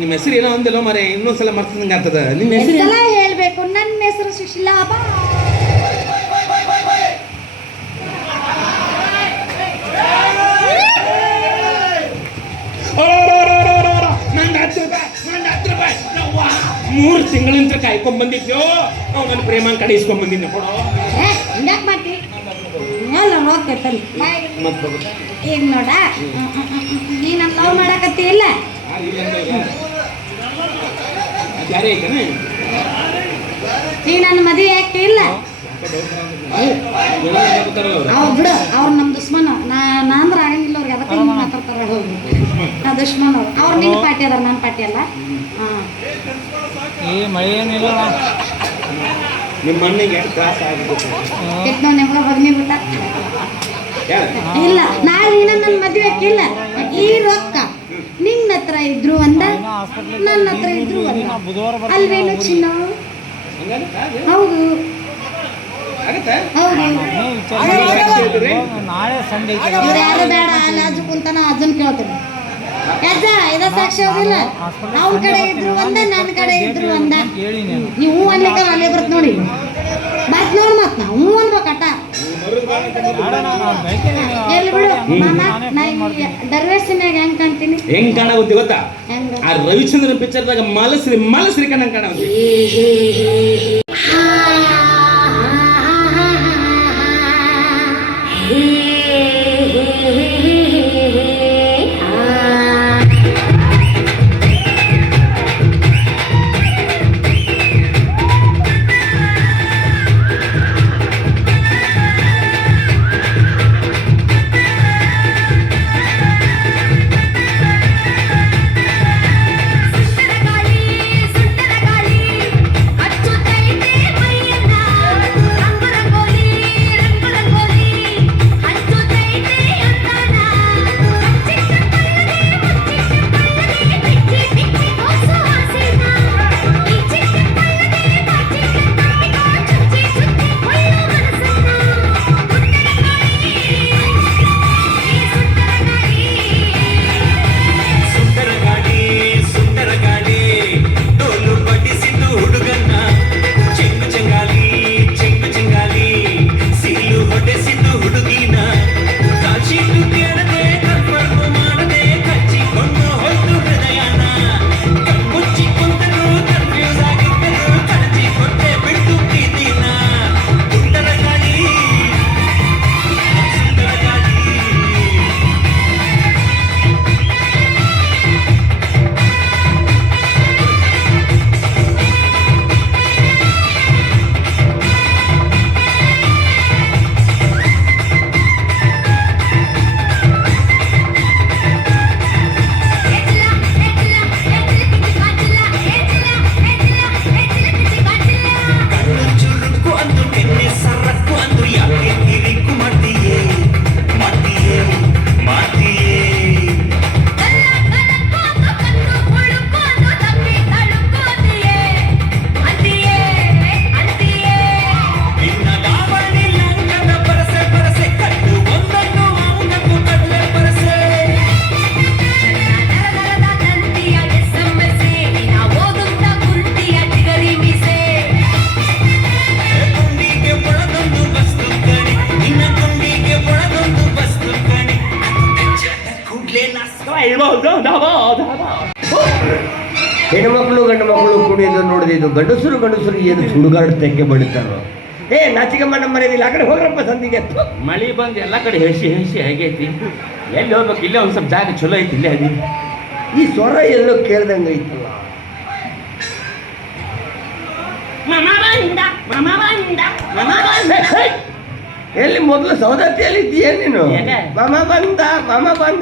ನಿಮ್ಮ ಹೆಸರು ಏನೋ ಒಂದಿಲ್ಲ ಮರೆ, ಇನ್ನೊಂದ್ಸಲ ಮರ್ತಂಗೆ ಆಗ್ತದ. ನಿಮ್ಮ ಹೆಸರು ಹೇಳ್ಬೇಕು. ನನ್ನ ಹೆಸರು ಸುಶೀಲಾ. ನಂದು 10 ರೂಪಾಯಿ. 3 ತಿಂಗಳಿಂದ ಕಾಯ್ಕೊಂಡ್ ಬಂದಿದ್ಯೋ ನನ್ನ ಪ್ರೇಮ ಕಡೆ ಇಸ್ಕೊಂಡ್ ಬಂದಿದ್ದೆ. ಕೊಡೋ. ಯಾಕೆ ಮಾಡ್ತಿ? ಎಲ್ಲ ಹೋಗ್ತೈತಲ್ಲ ಈಗ ನೋಡ. ನೀ ನನ್ನ ಲವ್ ಮಾಡಕತ್ತಿ ಇಲ್ಲ? ನೀ ನನ್ನ ಮದುವೆ ಯಾಕೆ ಇಲ್ಲ? ಅವ್ರು ಬಿಡು, ಅವ್ರು ನಮ್ಮ ದುಶ್ಮನ್. ನಾಂದ್ರೆ ಆಗಂಗಿಲ್ಲ ಅವ್ರಿಗೆ. ಅದಕ್ಕೆ ಹಿಂಗೆ ಮಾತಾಡ್ತಾರೆ. ಹೋಗಿ ನಾ ದುಶ್ಮನ್ ಅವ್ರು ನಿನ್ನ ಪಾರ್ಟಿ ಅದಾರ, ನನ್ನ ಪಾರ್ಟಿ ಅಲ್ಲ. ನಿಮ್ಮ ಅಣ್ಣಗೆ ಎಷ್ಟು ತ್ರಾಸ ಆಗಿದೆ ಕೆಟ್ಟ ನೆಮಗ ಬಗ್ನಿ ಬಿಟ್ಟ ಇಲ್ಲ ನಾಳೆ ನನ್ನ ಮದುವೆ ಇಲ್ಲ ಈ ರೊಕ್ಕ ನಿನ್ನ ಹತ್ರ ಇದ್ರು ಒಂದ ನನ್ನ ಹತ್ರ ಇದ್ರು ಒಂದ ಅಲ್ವೇನು ಚಿನ್ನ ಹೌದು ಹೌದು ಇವ್ರು ಯಾರು ಬೇಡ ಅಲ್ಲಿ ಅಜ್ಜ ಕುಂತಾನ ಅಜ್ಜನ್ ಕೇಳ್ತೀನಿ ಅಜ್ಜ ಇದ ಸಾಕ್ಷಿ ಹೋಗಿಲ್ಲ ಅವನ ಕಡೆ ಇದ್ರು ಒಂದ ನನ್ನ ಕಡೆ ಇದ್ರು ಒಂದ ನೀವು ಅನ್ಲಿಕ್ಕ ಅಲ್ಲೇ ಬರ್ತ ನೋಡಿ ಬರ್ತ್ ನೋಡ್ ಮತ್ ನಾ ಹ್ಞೂ ಅನ್ಬೇಕಟ ಎಲ್ಲಿ ಬಿಡು ಮಾಮ ನಾ ದರ್ವೇಶನ್ಯಾಗ ಹೆಂಗ್ ಕಾಣ್ತೀನಿ ಹೆಂಗ್ ಕಾಣಾಗುತ್ತೆ ಗೊತ್ತಾ ಹೆಂಗ ಆ ರವಿಚಂದ್ರನ್ ಪಿಕ್ಚರ್ದಾಗ ಮಲಸ್ರಿ ಕಣ್ಣಂಗ್ ಕಾಣಾಗುತ್ತೆ ಹೆಣ್ಮಕ್ಳು ಗಂಡು ಮಕ್ಕಳು ಕುಣಿಯೋದು ನೋಡಿದ್ದು ಗಂಡಸರು ಏನು ಸುಡುಗಾಡು ತೆಕ್ಕೆ ಬಡಿತಾರೋ ಏ ನಾಚಿಕಮ್ಮ ನಮ್ಮ ಮನೆಯಲ್ಲಿ ಆ ಕಡೆ ಹೋಗ್ರಪ್ಪ ಸಂದಿಗೆ ಮಳಿ ಬಂದು ಎಲ್ಲ ಕಡೆ ಹೆಸಿ ಹೇಗೈತಿ ಎಲ್ಲಿ ಹೋಗ್ಬೇಕು ಇಲ್ಲೇ ಒಂದ್ ಸ್ವಲ್ಪ ಜಾಗ ಚಲೋ ಐತಿ ಇಲ್ಲೇ ಅದಿ ಈ ಸ್ವರ ಎಲ್ಲೋ ಕೇಳ್ದಂಗೆ ಐತಲ್ಲ ಎಲ್ಲಿ ಮೊದಲು ಸೌದತ್ತಿಯಲ್ಲಿ ಇದೆಯಾ ನೀನು ಮಾಮ ಬಂದ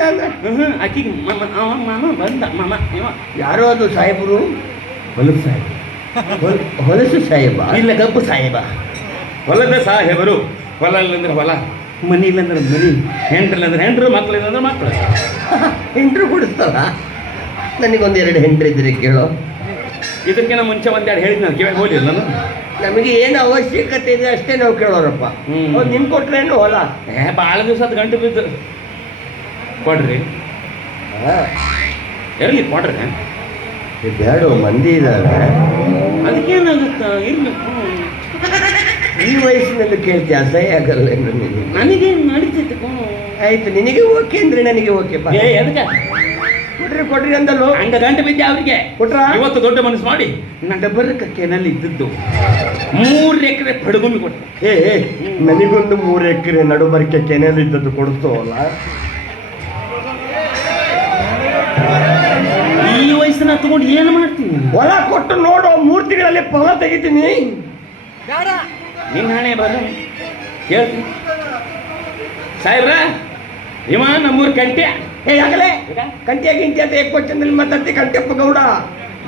ಅಂದ್ರೆ ಆಕಿಗೆ ಮಾಮ ಬಂದ ಮಾಮ ಯಾರೋ ಅದು ಸಾಹೇಬರು ಹೊಲಸು ಸಾಹೇಬ ಹೊಲಸು ಸಾಹೇಬ ಇಲ್ಲ ಗಬ್ಬು ಸಾಹೇಬ ಹೊಲದ ಸಾಹೇಬರು ಹೊಲ ಇಲ್ಲಂದ್ರೆ ಹೊಲ ಮನಿ ಇಲ್ಲಂದ್ರೆ ಮನಿ ಹೆಂಡ್ರಿಲ್ಲಂದ್ರೆ ಹೆಂಡ್ರು ಮಕ್ಳು ಇಲ್ಲಂದ್ರೆ ಮಕ್ಕಳು ಹೆಂಡ್ರು ಕೊಡಿಸ್ತಾರ ನನಗೊಂದು 2 ಹೆಂಡ್ರು ಇದ್ರೆ ಕೇಳೋ ಇದಕ್ಕಿಂತ ಮುಂಚೆ ಒಂದೆರಡು ಹೇಳಿದ್ ನಾನು ಕಿವಾಗ ಹೋಗ್ಲಿಲ್ಲ ನಾನು ನಮಗೆ ಏನು ಅವಶ್ಯಕತೆ ಇದೆ ಅಷ್ಟೇ ನಾವು ಕೇಳೋರಪ್ಪ ನಿಮ್ ಕೊಟ್ರೇನು ಹೊಲ ಭಾಳ ದಿವಸ ಅದು ಗಂಟು ಬಿದ್ದು ಕೊಡ್ರಿ ಎಲ್ಲಿ ಕೊಡ್ರಿ ಬೇಡ ಮಂದಿ ಇದ್ದಾರೆ ಅದಕ್ಕೇನಾಗುತ್ತ ಇರ್ಲಿ ಈ ವಯಸ್ಸಿನಲ್ಲಿ ಕೇಳ್ತಿ ಅಸಹ್ಯ ಆಗಲ್ಲ ನನಗೆ ನಡೀತೈತೆ ಆಯ್ತು ನಿನಗೆ ಓಕೆ ಅಂದ್ರೆ ನನಗೆ ಓಕೆ ಎದಕ್ಕೆ ಕೊಡ್ರಿ ಅಂದಲ್ಲೋ ಹಂಗ ಗಂಟೆ ಬಿದ್ದೆ ಅವ್ರಿಗೆ ಕೊಟ್ರ ಇವತ್ತು ದೊಡ್ಡ ಮನಸ್ಸು ಮಾಡಿ ನನ್ನ ಬರಕಕ್ಕೇನಲ್ಲಿ ಇದ್ದದ್ದು 3 ಎಕರೆ ಪಡಗುಮಿ ಕೊಟ್ಟೆ ನನಗೊಂದು 3 ಎಕರೆ ನಡುಬರಿಕೆ ಕೆನೆಯಲ್ಲಿ ಇದ್ದದ್ದು ಕೊಡಿಸ್ತವಲ್ಲ ಈ ವಯಸ್ಸನ್ನ ತಗೊಂಡು ಏನು ಮಾಡ್ತೀನಿ ಹೊಲ ಕೊಟ್ಟು ನೋಡು 3 ತಿಂಗಳಲ್ಲಿ ಹೊಲ ತೆಗಿತೀನಿ ನಿನ್ನ ಹಣೆ ಬರ ಹೇಳ್ತೀನಿ ಸಾಹೇಬ್ರ ಇವ ನಮ್ಮೂರು ಕಂಟೆ ಆಗಲೇ ಕಂಟಿಯ ಗಿಂಟಿ ಅಂತ ಏಕವಚನದಲ್ಲಿ ಮಾತಾಡ್ತಿ ಕಂಟೆಪ್ಪ ಗೌಡ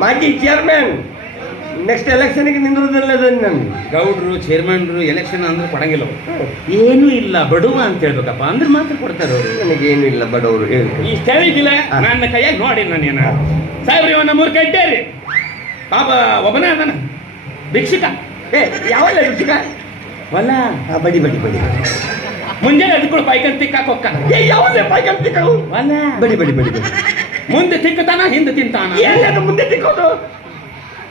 ಮಾಜಿ ಚೇರ್ಮನ್ ನೆಕ್ಸ್ಟ್ ಎಲೆಕ್ಷನ್ಗೆ ನಿಂದ್ರದಲ್ಲ ನನ್ಗೆ ಗೌಡ್ರು ಚೇರ್ಮನ್ರು ಎಲೆಕ್ಷನ್ ಅಂದ್ರೆ ಕೊಡಂಗಿಲ್ಲ ಅವ್ರು. ಏನೂ ಇಲ್ಲ ಬಡವ ಅಂತ ಹೇಳ್ಬೇಕಪ್ಪ ಅಂದ್ರೆ ಮಾತ್ರ ಕೊಡ್ತಾರೆ ಅವರು. ನನಗೇನು ಇಲ್ಲ ಬಡವರು ಹೇಳಿ ಈ ಸ್ಥಳಿಗಿಲ್ಲ ನನ್ನ ಕೈಯಾಗ ನೋಡಿ ನಾನೇನ ಸಾಹೇಬ್ರಿ ಇವ ನಮ್ಮೂರ್ ಕಡ್ಡೆ ರೀ ಪಾಪ ಒಬ್ಬನೇ ಅದನ ಭಿಕ್ಷುಕ. ಯಾವಲ್ಲ ರುಚಿಕ ವಲ್ಲ ಬಡಿ ಬಡಿ ಬಡಿ ಮುಂಜಾನೆ ಅದಕ್ಕೂ ಪೈಕನ್ ತಿಕ್ಕಾಕ ಹೊಕ್ಕ ಯಾವಲ್ಲ ಪಾಯ್ಕಲ್ ತಿಕ್ಕವು ವಲ್ಲ ಬಡಿ ಬಡಿ ಬಡಿ ಬಡಿ ಮುಂದೆ ತಿಕ್ಕತಾನ ಹಿಂದೆ ತಿಂತಾನ. ಎಲ್ಲದು ಮುಂದೆ ತಿಕ್ಕೋದು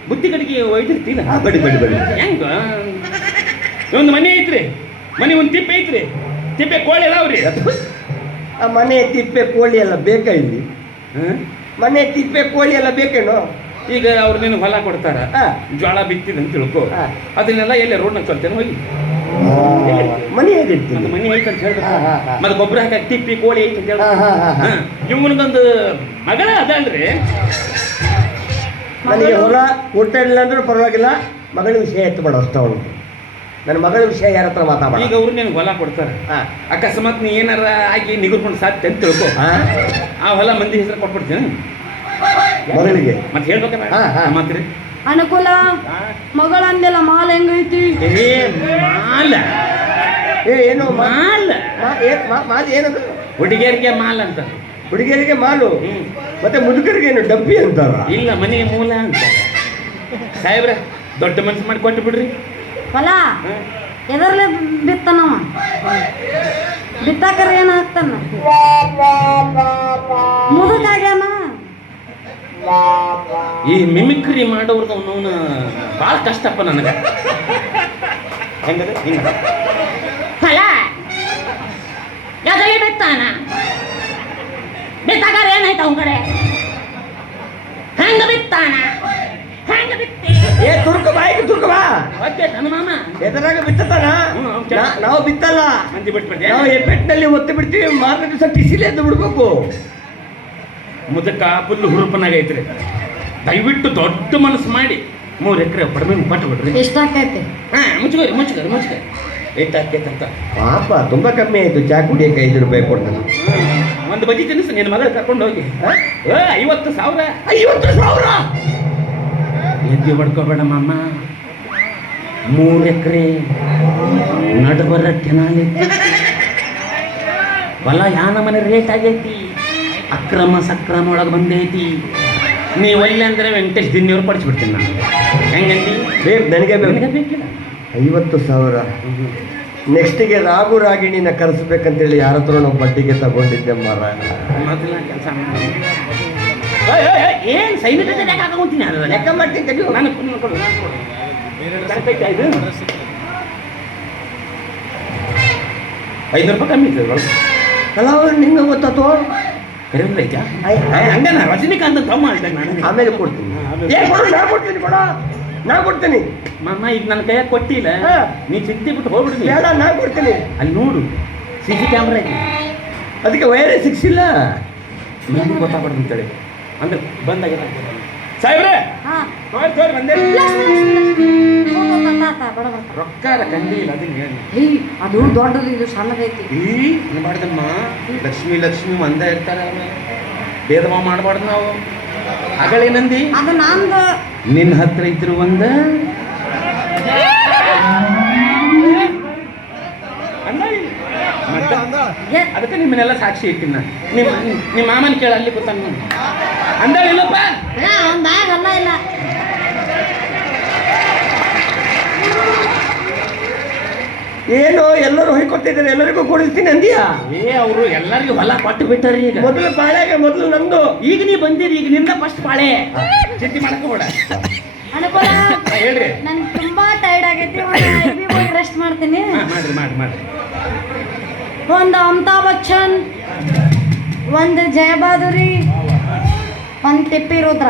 ಬುತ್ತಿ ಕಡೆಗೆ ಒಯ್ದಿರ್ತೀನ. ಬಡಿ ಬಡಿ ಬಡಿ ಹೆಂಗ ಒಂದು ಮನೆ ಐತ್ರಿ, ಮನೆ ಒಂದು ತಿಪ್ಪೆ ಐತ್ರಿ, ತಿಪ್ಪೆ ಕೋಳಿ ಎಲ್ಲ ಅವ್ರಿ. ಆ ಮನೆ ತಿಪ್ಪೆ ಕೋಳಿ ಎಲ್ಲ ಬೇಕಾ ಇಲ್ಲಿ? ಮನೆ ತಿಪ್ಪೆ ಕೋಳಿ ಎಲ್ಲ ಬೇಕೇನೋ? ಈಗ ಅವ್ರು ನಿನಗೆ ಹೊಲ ಕೊಡ್ತಾರ, ಹಾ. ಜ್ವಾಳ ಬಿತ್ತಿದ ಅಂತ ತಿಳ್ಕೊ, ಹಾ. ಅದನ್ನೆಲ್ಲ ಎಲ್ಲೇ ರೋಡ್ನಾಗ ಚಲ್ತೇನೆ ಹೋಗಿ ಮನೆ ಹೇಗಿರ್ತೀನಿ ಒಂದು ಮನೆ ಐತೆ ಅಂತ ಹೇಳ್ಬೇಕು. ಹಾ, ಹಾ, ಹಾ. ಮತ್ತೆ ಗೊಬ್ಬರ ಹಾಕಿ ತಿಪ್ಪಿ ಕೋಳಿ ಐತೆ ಅಂತ ಹಾ, ಹಾ, ಹಾ, ಹಾ. ಇವನಿಗೊಂದು ಮಗಳ ಅದಲ್ರಿ. ನನಗೆ ಹೊಲ ಕೊಟ್ಟಿಲ್ಲ ಅಂದ್ರೂ ಪರವಾಗಿಲ್ಲ, ಮಗಳ ವಿಷಯ ಎತ್ತಬೇಡ ಅಷ್ಟ ಅವನು. ನನ್ನ ಮಗಳ ವಿಷಯ ಯಾರ ಹತ್ರ ಮಾತಾಡ. ಈಗ ಅವ್ರು ನಿನಗೆ ಹೊಲ ಕೊಡ್ತಾರೆ, ಅಕಸ್ಮಾತ್ ನೀ ಏನಾರ ಆಗಿ ನಿಗುರ್ಕೊಂಡು ಸಾಧ್ಯ ಅಂತ ತಿಳ್ಕೊ, ಆ ಹೊಲ ಮಂದಿ ಹೆಸರು ಕೊಟ್ಬಿಡ್ತೀನಿ ಮಗಳಿಗೆ. ಮತ್ತೆ ಹೇಳ್ಬೇಕಲ್ಲ ಹಾ, ಹಾ. ಮಾತ್ರಿ ಅನುಕೂಲ ಮಗಳಂದೆಲ್ಲ ಮಾಲ್ ಹೆಂಗೈತಿ? ಏ ಮಾಲ ಏನು ಮಾಲ್ ಮಾಲ್ ಏನದು? ಹುಡುಗಿಯರಿಗೆ ಮಾಲ್ ಅಂತ, ಹುಡುಗಿಯರಿಗೆ ಮಾಲು, ಮತ್ತೆ ಮುದುಕರಿಗೆ ಏನು ಡಬ್ಬಿ ಅಂತಾರ? ಇಲ್ಲ ಮನೆಗೆ ಮೂಲ ಅಂತ. ಸಾಹೇಬ್ರ ದೊಡ್ಡ ಮನ್ಸು ಮಾಡಿ ಕೊಟ್ಟು ಬಿಡ್ರಿ. ಹೊಲ ಎದರ್ಲೆ ಬಿತ್ತನವ, ಬಿತ್ತಾಕರ ಏನ್ ಹಾಕ್ತಾನ? ಮುದುಕಾಗ್ಯಾನ. ಈ ಮಿಮಿಕ್ರಿ ಮಾಡೋರ್ದು ಅವನವನ ಭಾಳ ಕಷ್ಟಪ್ಪ ನನಗೆ. ಹೆಂಗದ ಹಿಂಗ ಹೊಲ ಎದರ್ಲೆ ಬಿತ್ತಾನ? ಬಿತ್ತಾಕರ ಏನಾಯ್ತ ಅವನ ಕಡೆ? ಹೆಂಗ ಬಿತ್ತಾನ? ಹೆಂಗ ಬಿತ್ತೆ? ಏ ತುರ್ಕ ಬಾಯಿಗೆ ತುರ್ಕ ಬಾ. ಮತ್ತೆ ನನ್ನ ಮಾಮ ಎದರಾಗ ಬಿತ್ತತಾನ? ನಾವು ಬಿತ್ತಲ್ಲ, ಮಂದಿ ಬಿಟ್ಬಿಡ್ತೀವಿ. ನಾವು ಎಪ್ಪೆಟ್ಟಿನಲ್ಲಿ ಒತ್ತಿ ಬಿಡ್ತೀವಿ, ಮಾರನೇ ದಿವಸ ಟಿಸಿಲಿ ಎದ್ದು ಬಿಡ್ಬೇಕು. ಮುದಕ ಫುಲ್ ಹುರುಪನಾಗ ಐತ್ರಿ. ದಯವಿಟ್ಟು ದೊಡ್ಡ ಮನಸ್ಸು ಮಾಡಿ 3 ಎಕರೆ ಪಡಮೆ ಪಟ್ಟು ಬಿಡ್ರಿ. ಎಷ್ಟಾಕೈತಿ? ಮುಚ್ಕೋರಿ ಏಟಾಕೈತಂತ. ಪಾಪ ತುಂಬಾ ಕಮ್ಮಿ ಆಯ್ತು. ಚಾ ಕುಡಿಯಕ್ಕೆ 5 ರೂಪಾಯಿ ಕೊಡ್ತಾನೆ. ಒಂದು ಬಜ್ಜಿ ತಿನ್ನಿಸು ನಿನ್ನ ಮಗ ಕರ್ಕೊಂಡು ಹೋಗಿ. 50,000. 50,000 ಎದ್ದು ಬಡ್ಕೋಬೇಡ ಮಾಮ. 3 ಎಕರೆ ನಡುಬರ ಕೆನಾಲ್ ಐತಿ. ಹೊಲ ಯಾನ ಮನೆ ರೇಟ್ ಆಗೈತಿ. ಅಕ್ರಮ ಸಕ್ರಮ ಒಳಗೆ ಬಂದೈತಿ. ನೀವು ಒಳ್ಳೆ ಅಂದ್ರೆ ವೆಂಕಟೇಶ್ ದಿನ್ಯವ್ರು ಪಡಿಸ್ಬಿಡ್ತೀನಿ ನಾನು. ಹೆಂಗಂತಿ ಬೇಕು ನನಗೆ ನನಗೆ ಬೇಕು. ಬೇಕಿಲ್ಲ 50,000 ನೆಕ್ಸ್ಟಿಗೆ ರಾಗು ರಾಗಿಣಿನ ಕರೆಸ್ಬೇಕಂತೇಳಿ ಯಾರ ಹತ್ರ ನಾವು ಬಡ್ಡಿಗೆ ತಗೊಂಡಿದ್ದೆ ಮರ. ಮೊದಲ ಕೆಲಸ ಏನು ಸೈನಿಕ ಹಾಕೊಂತೀನಿ ಅದು ಲೆಕ್ಕ ಮಾಡ್ತೀನಿ. ನಾನು ಕೊಡು. ಕರೆಕ್ಟ್ ಆಯ್ತು. 5 ರೂಪಾಯಿ ಕಮ್ಮಿ ಇತ್ತು. ಕಲಾವಿದ ನಿಂಗೆ ಗೊತ್ತಾತು? ಕರೆಕ್ಟ್ ಐತಾ? ಹಂಗನ ರಜನಿಕಾಂತ್ ತಮ್ಮ ಅಂತ ನಾನು ಆಮೇಲೆ ಕೊಡ್ತೀನಿ. ನಾ ಕೊಡ್ತೀನಿ ಕೊಡ, ನಾ ಕೊಡ್ತೀನಿ. ಮಾಮ ಈಗ ನನ್ನ ಕೈಯಾಗ ಕೊಟ್ಟಿಲ್ಲ, ನೀ ಚಿಂತೆ ಬಿಟ್ಟು ಹೋಗ್ಬಿಡ್ತೀನಿ. ಬೇಡ, ನಾ ಕೊಡ್ತೀನಿ. ಅಲ್ಲಿ ನೋಡು CC ಕ್ಯಾಮ್ರಾ ಐತಿ, ಅದಕ್ಕೆ ವೈರೇ ಸಿಕ್ಸಿಲ್ಲ. ನಿಮ್ಗೆ ಗೊತ್ತಾಗ್ಬಾರ್ದು ಅಂತೇಳಿ ಅಂದ್ರೆ ಬಂದಾಗ ಸಾಹೇಬ್ರೆ ಬಂದೆ. ರೊಕ್ಕ ಕಂಡಿ ಇಲ್ಲ ಅದನ್ನ ಹೇಳಿ. ಅದು ದೊಡ್ಡದು, ಇದು ಸಣ್ಣದೈತಿ. ಏನು ಮಾಡ್ದಮ್ಮ, ಲಕ್ಷ್ಮಿ ಒಂದ ಇರ್ತಾರೆ, ಭೇದ ಭಾವ ಮಾಡಬಾರ್ದು ನಾವು. ಅಗಳೇನಂದಿ? ಅದು ನಂದು. ನಿನ್ನ ಹತ್ರ ಇದ್ರು ಒಂದ ಅದಕ್ಕೆ ನಿಮ್ಮನ್ನೆಲ್ಲ ಸಾಕ್ಷಿ ಇಟ್ಟಿನ. ನಿಮ್ಮ ಮಾಮನ ಕೇಳ, ಅಲ್ಲಿ ಗೊತ್ತಾನ ಅಂದಳಿಲ್ಲಪ್ಪ. ಅಲ್ಲ ಇಲ್ಲ. ಏನು ಎಲ್ಲರೂ ಹೊಯ್ಕೊಟ್ಟಿದ್ದಾರೆ, ಎಲ್ಲರಿಗೂ ಕೊಡಿಸ್ತೀನಿ ಅಂದಿಯಾ? ಅವರು ಎಲ್ಲರಿಗೂ ಹೊಲ ಕೊಟ್ಟು ಬಿಟ್ಟಾರ. ಈಗ ಮೊದಲು ಬಾಳೆಗೆ ಮೊದಲು ನಂದು. ಈಗ ನೀ ಬಂದಿರಿ, ಈಗ ನಿಂದ ಫಸ್ಟ್ ಬಾಳೆ. ಚಿಂತೆ ಮಾಡಕೋಬೇಡ. ಅನುಕೂಲ ಹೇಳ್ರಿ. ನನ್ ತುಂಬಾ ಟೈರ್ಡ್ ಆಗೈತಿ, ಹೋಗಿ ರೆಸ್ಟ್ ಮಾಡ್ತೀನಿ. ಮಾಡ್ರಿ. ಒಂದು ಅಮಿತಾಬ್ ಬಚ್ಚನ್, ಒಂದು ಜಯಬಾದುರಿ, ಒಂದು ಟಿಪ್ಪಿ ರುದ್ರ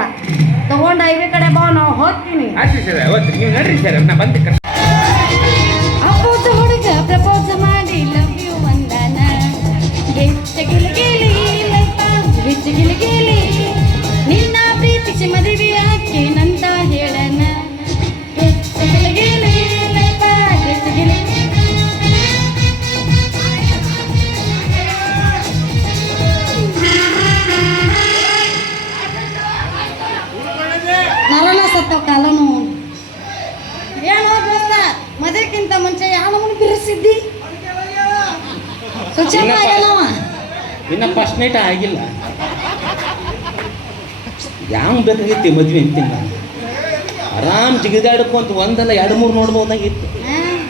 ತಗೊಂಡು ಐವಿ ಕಡೆ ಬಾ, ನಾವು ಹೋಗ್ತೀನಿ. ಆಯ್ತು ಸರ್, ಓದ್ರಿ ನೀವು ನಡ್ರಿ ಸರ್, ನಾ ಬಂದೆ. ಅಪ್ಪೋಸ ಹುಡುಗ ಪ್ರಪೋಸ್ ಮಾಡಿ ಲವ್ ಯು ಒಂದನ, ಗಿಲಿ ನಿನ್ನ ಪ್ರೀತಿಸಿ ಮದುವೆ ಹಾಕಿ ನಂತ ಹೇಳನ. ನರಳ ಸತ್ತ ಕಾಲನು ಚಲೋ ಆಗಲ್ಲವ. ಇನ್ನ ಫಸ್ಟ್ ನೈಟ್ ಆಗಿಲ್ಲ. ಯಾವ ಬೇಕಾಗಿತ್ತು ಮದ್ವೆ ಅಂತೀನಿ ನಾನು. ಆರಾಮ್ ಜಿಗಿದಾಡ್ಕೊಂತ ಒಂದಲ್ಲ 2-3 ನೋಡ್ಬೋದಾಗಿತ್ತು.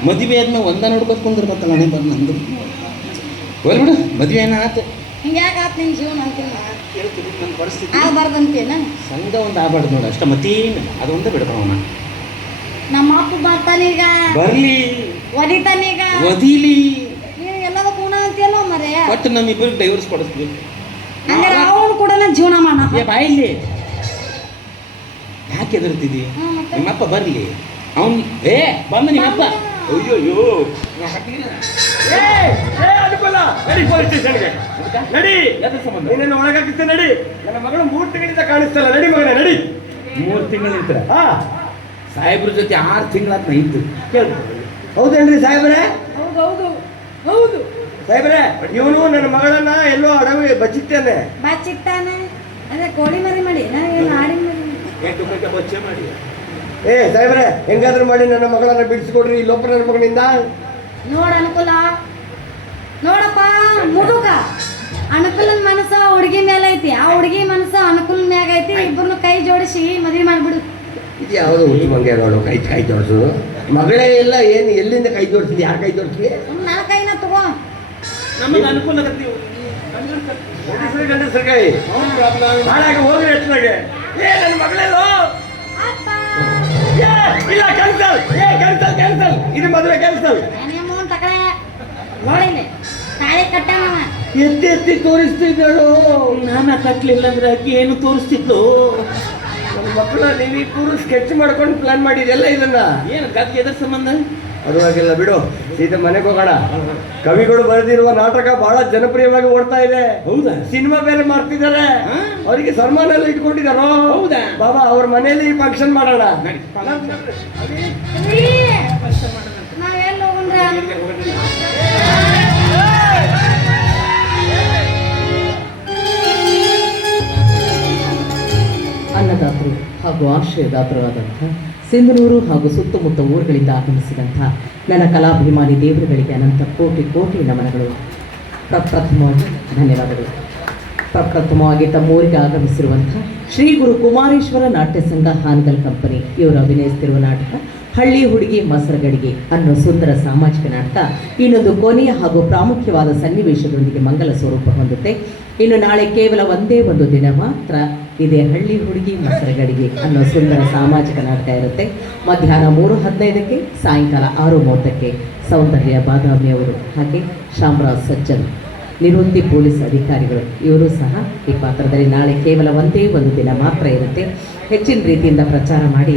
ಮದುವೆ ಆದ್ಮೇಲೆ ಒಂದ ನೋಡ್ಕೊತ ಕುಂದಿರ್ಬೇಕಲ್ಲ ಹಣೆ ಬಂದು ನಂದು. ಹೋಲ್ ಬಿಡು, ಮದುವೆ ಏನಾಯ್ತು ಹಿಂಗ್ಯಾಕೆ ಆತ್ ನಿನ್ ಜೀವನ ಅಂತೀನಿ ಹೇಳ್ತೀನಿ. ನನ್ನ ಪರಿಸ್ಥಿತಿ ಆಗ್ಬಾರ್ದಂತೇನ. ಸಂಘ ಒಂದು ಆಗ್ಬಾರ್ದು ನೋಡು ಅಷ್ಟ, ಮತ್ತೇನು ಅದೊಂದೇ ಬಿಡ್ತಾವನ. ನಮ್ಮ ಅಪ್ಪ ಬರ್ತಾನೀಗ, ಬರ್ಲಿ ಒದಿತಾನೀಗ, ಒದಿಲಿ, ನೀನು ಎಲ್ಲದ ಕೂಣ ಅಂತೀಯಲ್ಲ ಮರೆ. ಒಟ್ಟು ನಮ್ಮಿಬ್ಬರಿಗೆ ಡೈವರ್ಸ್ ಕೊಡಿಸ್ತೀವಿ. ಹಂಗಾರೆ ಅವನು ಕೂಡ ಜೀವನ ಮಾಡ. ಏ ಬಾಯಿಲಿ, ಯಾಕೆ ಎದುರ್ತಿದ್ದಿ? ನಿಮ್ಮಪ್ಪ ಬರ್ಲಿ, ಅವನ್ ಬಂದ ನಿಮ್ಮಪ್ಪ. ಅಯ್ಯೋಯ್ಯೋ ಅನುಕೂಲ ನಡಿ ಪೊಲೀಸ್ ಸ್ಟೇಷನ್ಗೆ ನಡಿ. ಯಾವ್ದು ಸಂಬಂಧ? ನಿನ್ನ ಒಳಗಾಕಿస్తే ನಡಿ. ನನ್ನ ಮಗಳು 3 ತಿಂಗಳಿಂದ ಕಾಣಿಸ್ತಲ್ಲ. ನಡಿ ಮಗನೇ ನಡಿ. 3 ತಿಂಗಳಿಂದ ಹಾ ಸಾಹೇಬ್ರ ಜೊತೆ 6 ತಿಂಗಳಾತ್ ಇತ್ತು. ಹೌದೇನ್ರಿ ಸಾಹೇಬ್ರೆ? ಹೌದು ಹೌದು. ಸಾಹೇಬ್ರೆ, ಇವನು ನನ್ನ ಮಗಳನ್ನ ಎಲ್ಲೋ ಅಡವಿ ಬಚ್ಚಿತ್ತೇನೆ. ಬಾಚಿಕ್ತಾನೆ ಅದೇ ಕೋಳಿ ಮರಿ ಮಾಡಿ ಏನು ಆಡಿನ ಮರಿ. ಬಚ್ಚೆ ಮಾಡಿ. ಏ ಸಾಹೇಬ್ರೆ, ಹೆಂಗಾದ್ರೂ ಮಾಡಿ ನನ್ನ ಮಗಳನ್ನ ಬಿಡಿಸ್ಕೊಡ್ರಿ ಈ ಲೋಪ ನನ್ನ ಮಗನಿಂದ. ನೋಡ ಅನುಕೂಲ, ನೋಡಪ್ಪ ಮುದುಕ ಅನುಕೂಲನ ಮನಸ್ಸು ಹುಡುಗಿ ಮೇಲೆ ಐತಿ, ಆ ಹುಡುಗಿ ಮನಸ್ಸು ಅನುಕೂಲ ಮ್ಯಾಗ ಐತಿ. ಇಬ್ಬರನ್ನು ಕೈ ಜೋಡಿಸಿ ಮದುವೆ ಮಾಡ್ಬಿಡು. ಇದು ಯಾವುದು ಹುಟ್ಟು ಮಂಗೆ ನೋಡು, ಕೈ ಜೋಡಿಸು. ಮಗಳೇ ಇಲ್ಲ, ಏನು ಎಲ್ಲಿಂದ ಕೈ ಜೋಡಿಸಿದ್ವಿ? ಯಾರು ಕೈ ಜೋಡಿಸ್ಲಿ? ನನ್ನ ಕೈನ ತಗೋ. ನಮಗೆ ಅನುಕೂಲ ಆಗತ್ತೀವಿ. ಗಂಡಸ್ರ ಕೈ ಹಾಳಾಗಿ ಹೋಗ್ರಿ ಎಷ್ಟನಾಗೆ. ಏ ನನ್ನ ಮಗಳೆಲ್ಲೋ? ಅಪ್ಪ ಇಲ್ಲ, ಕ್ಯಾನ್ಸಲ್. ಕ್ಯಾನ್ಸಲ್. ಇದು ಮದುವೆ ಕ್ಯಾನ್ಸಲ್. ನನ್ನ ಅಮೌಂಟ್ ತಕಳೆ ನೋಡಿನಿ, ತಾಳಿ ಕಟ್ಟಾನವ. ಎತ್ತಿ ತೋರಿಸ್ತಿದ್ದಳು. ನಾನು ಕಟ್ಲಿಲ್ಲ ಅಂದ್ರೆ ಅಕ್ಕಿ ಏನು ತೋರಿಸ್ತಿತ್ತು. ನನ್ನ ಮಕ್ಕಳ ನೀವಿಬ್ಬರು ಸ್ಕೆಚ್ ಮಾಡ್ಕೊಂಡು ಪ್ಲಾನ್ ಮಾಡಿದೆಲ್ಲ ಇದನ್ನ. ಏನು ಗದ್ಗೆ ಎದ್ರ ಸಂಬಂಧ? ಅದು ಆಗಿಲ್ಲ ಬಿಡು, ಸೀದಾ ಮನೆಗೆ ಹೋಗೋಣ. ಕವಿಗಳು ಬರೆದಿರುವ ನಾಟಕ ಬಹಳ ಜನಪ್ರಿಯವಾಗಿ ಓಡ್ತಾ ಇದೆ. ಹೌದಾ? ಸಿನಿಮಾ ಬೇರೆ ಮಾಡ್ತಿದ್ದಾರೆ. ಅವರಿಗೆ ಸನ್ಮಾನ ಎಲ್ಲ ಇಟ್ಕೊಂಡಿದ್ದಾರೋ. ಹೌದಾ? ಬಾಬಾ ಅವ್ರ ಮನೆಯಲ್ಲಿ ಫಂಕ್ಷನ್ ಮಾಡೋಣ. ನಾವೆಲ್ಲ ಹೋಗ್ರ ಅನ್ನದಾತರು ಹಾಗೂ ಆಶ್ರಯದಾತರಾದಂಥ ಸಿಂಧನೂರು ಹಾಗೂ ಸುತ್ತಮುತ್ತ ಊರುಗಳಿಂದ ಆಗಮಿಸಿದಂಥ ನನ್ನ ಕಲಾಭಿಮಾನಿ ದೇವರುಗಳಿಗೆ ಅನಂತ ಕೋಟಿ ಕೋಟಿ ನಮನಗಳು. ಪ್ರಪ್ರಥಮವಾಗಿ ಧನ್ಯವಾದಗಳು. ಪ್ರಪ್ರಥಮವಾಗಿ ತಮ್ಮೂರಿಗೆ ಆಗಮಿಸಿರುವಂಥ ಶ್ರೀ ಗುರು ಕುಮಾರೇಶ್ವರ ನಾಟ್ಯ ಸಂಘ ಹಾನಗಲ್ ಕಂಪನಿ ಇವರು ಅಭಿನಯಿಸುತ್ತಿರುವ ನಾಟಕ ಹಳ್ಳಿ ಹುಡುಗಿ ಮಸರಗಡಿಗೆ ಅನ್ನೋ ಸುಂದರ ಸಾಮಾಜಿಕ ನಾಟಕ ಇನ್ನೊಂದು ಕೊನೆಯ ಹಾಗೂ ಪ್ರಾಮುಖ್ಯವಾದ ಸನ್ನಿವೇಶದೊಂದಿಗೆ ಮಂಗಲ ಸ್ವರೂಪ ಹೊಂದುತ್ತೆ. ಇನ್ನು ನಾಳೆ ಕೇವಲ ಒಂದೇ ಒಂದು ದಿನ ಮಾತ್ರ ಇದೇ ಹಳ್ಳಿ ಹುಡುಗಿ ಮಸರಗಡಿಗೆ ಅನ್ನೋ ಸುಂದರ ಸಾಮಾಜಿಕ ನಾಟಕ ಇರುತ್ತೆ. ಮಧ್ಯಾಹ್ನ 3:15ಕ್ಕೆ, ಸಾಯಂಕಾಲ 6:30ಕ್ಕೆ ಸೌಂದರ್ಯ ಬಾದಾಮಿ ಅವರು ಹಾಗೆ ಶಾಮರಾಜ್ ಸಜ್ಜನ್ ನಿವೃತ್ತಿ ಪೊಲೀಸ್ ಅಧಿಕಾರಿಗಳು ಇವರು ಸಹ ಈ ಪಾತ್ರದಲ್ಲಿ ನಾಳೆ ಕೇವಲ ಒಂದೇ ಒಂದು ದಿನ ಮಾತ್ರ ಇರುತ್ತೆ. ಹೆಚ್ಚಿನ ರೀತಿಯಿಂದ ಪ್ರಚಾರ ಮಾಡಿ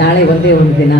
ನಾಳೆ ಒಂದೇ ಒಂದು ದಿನ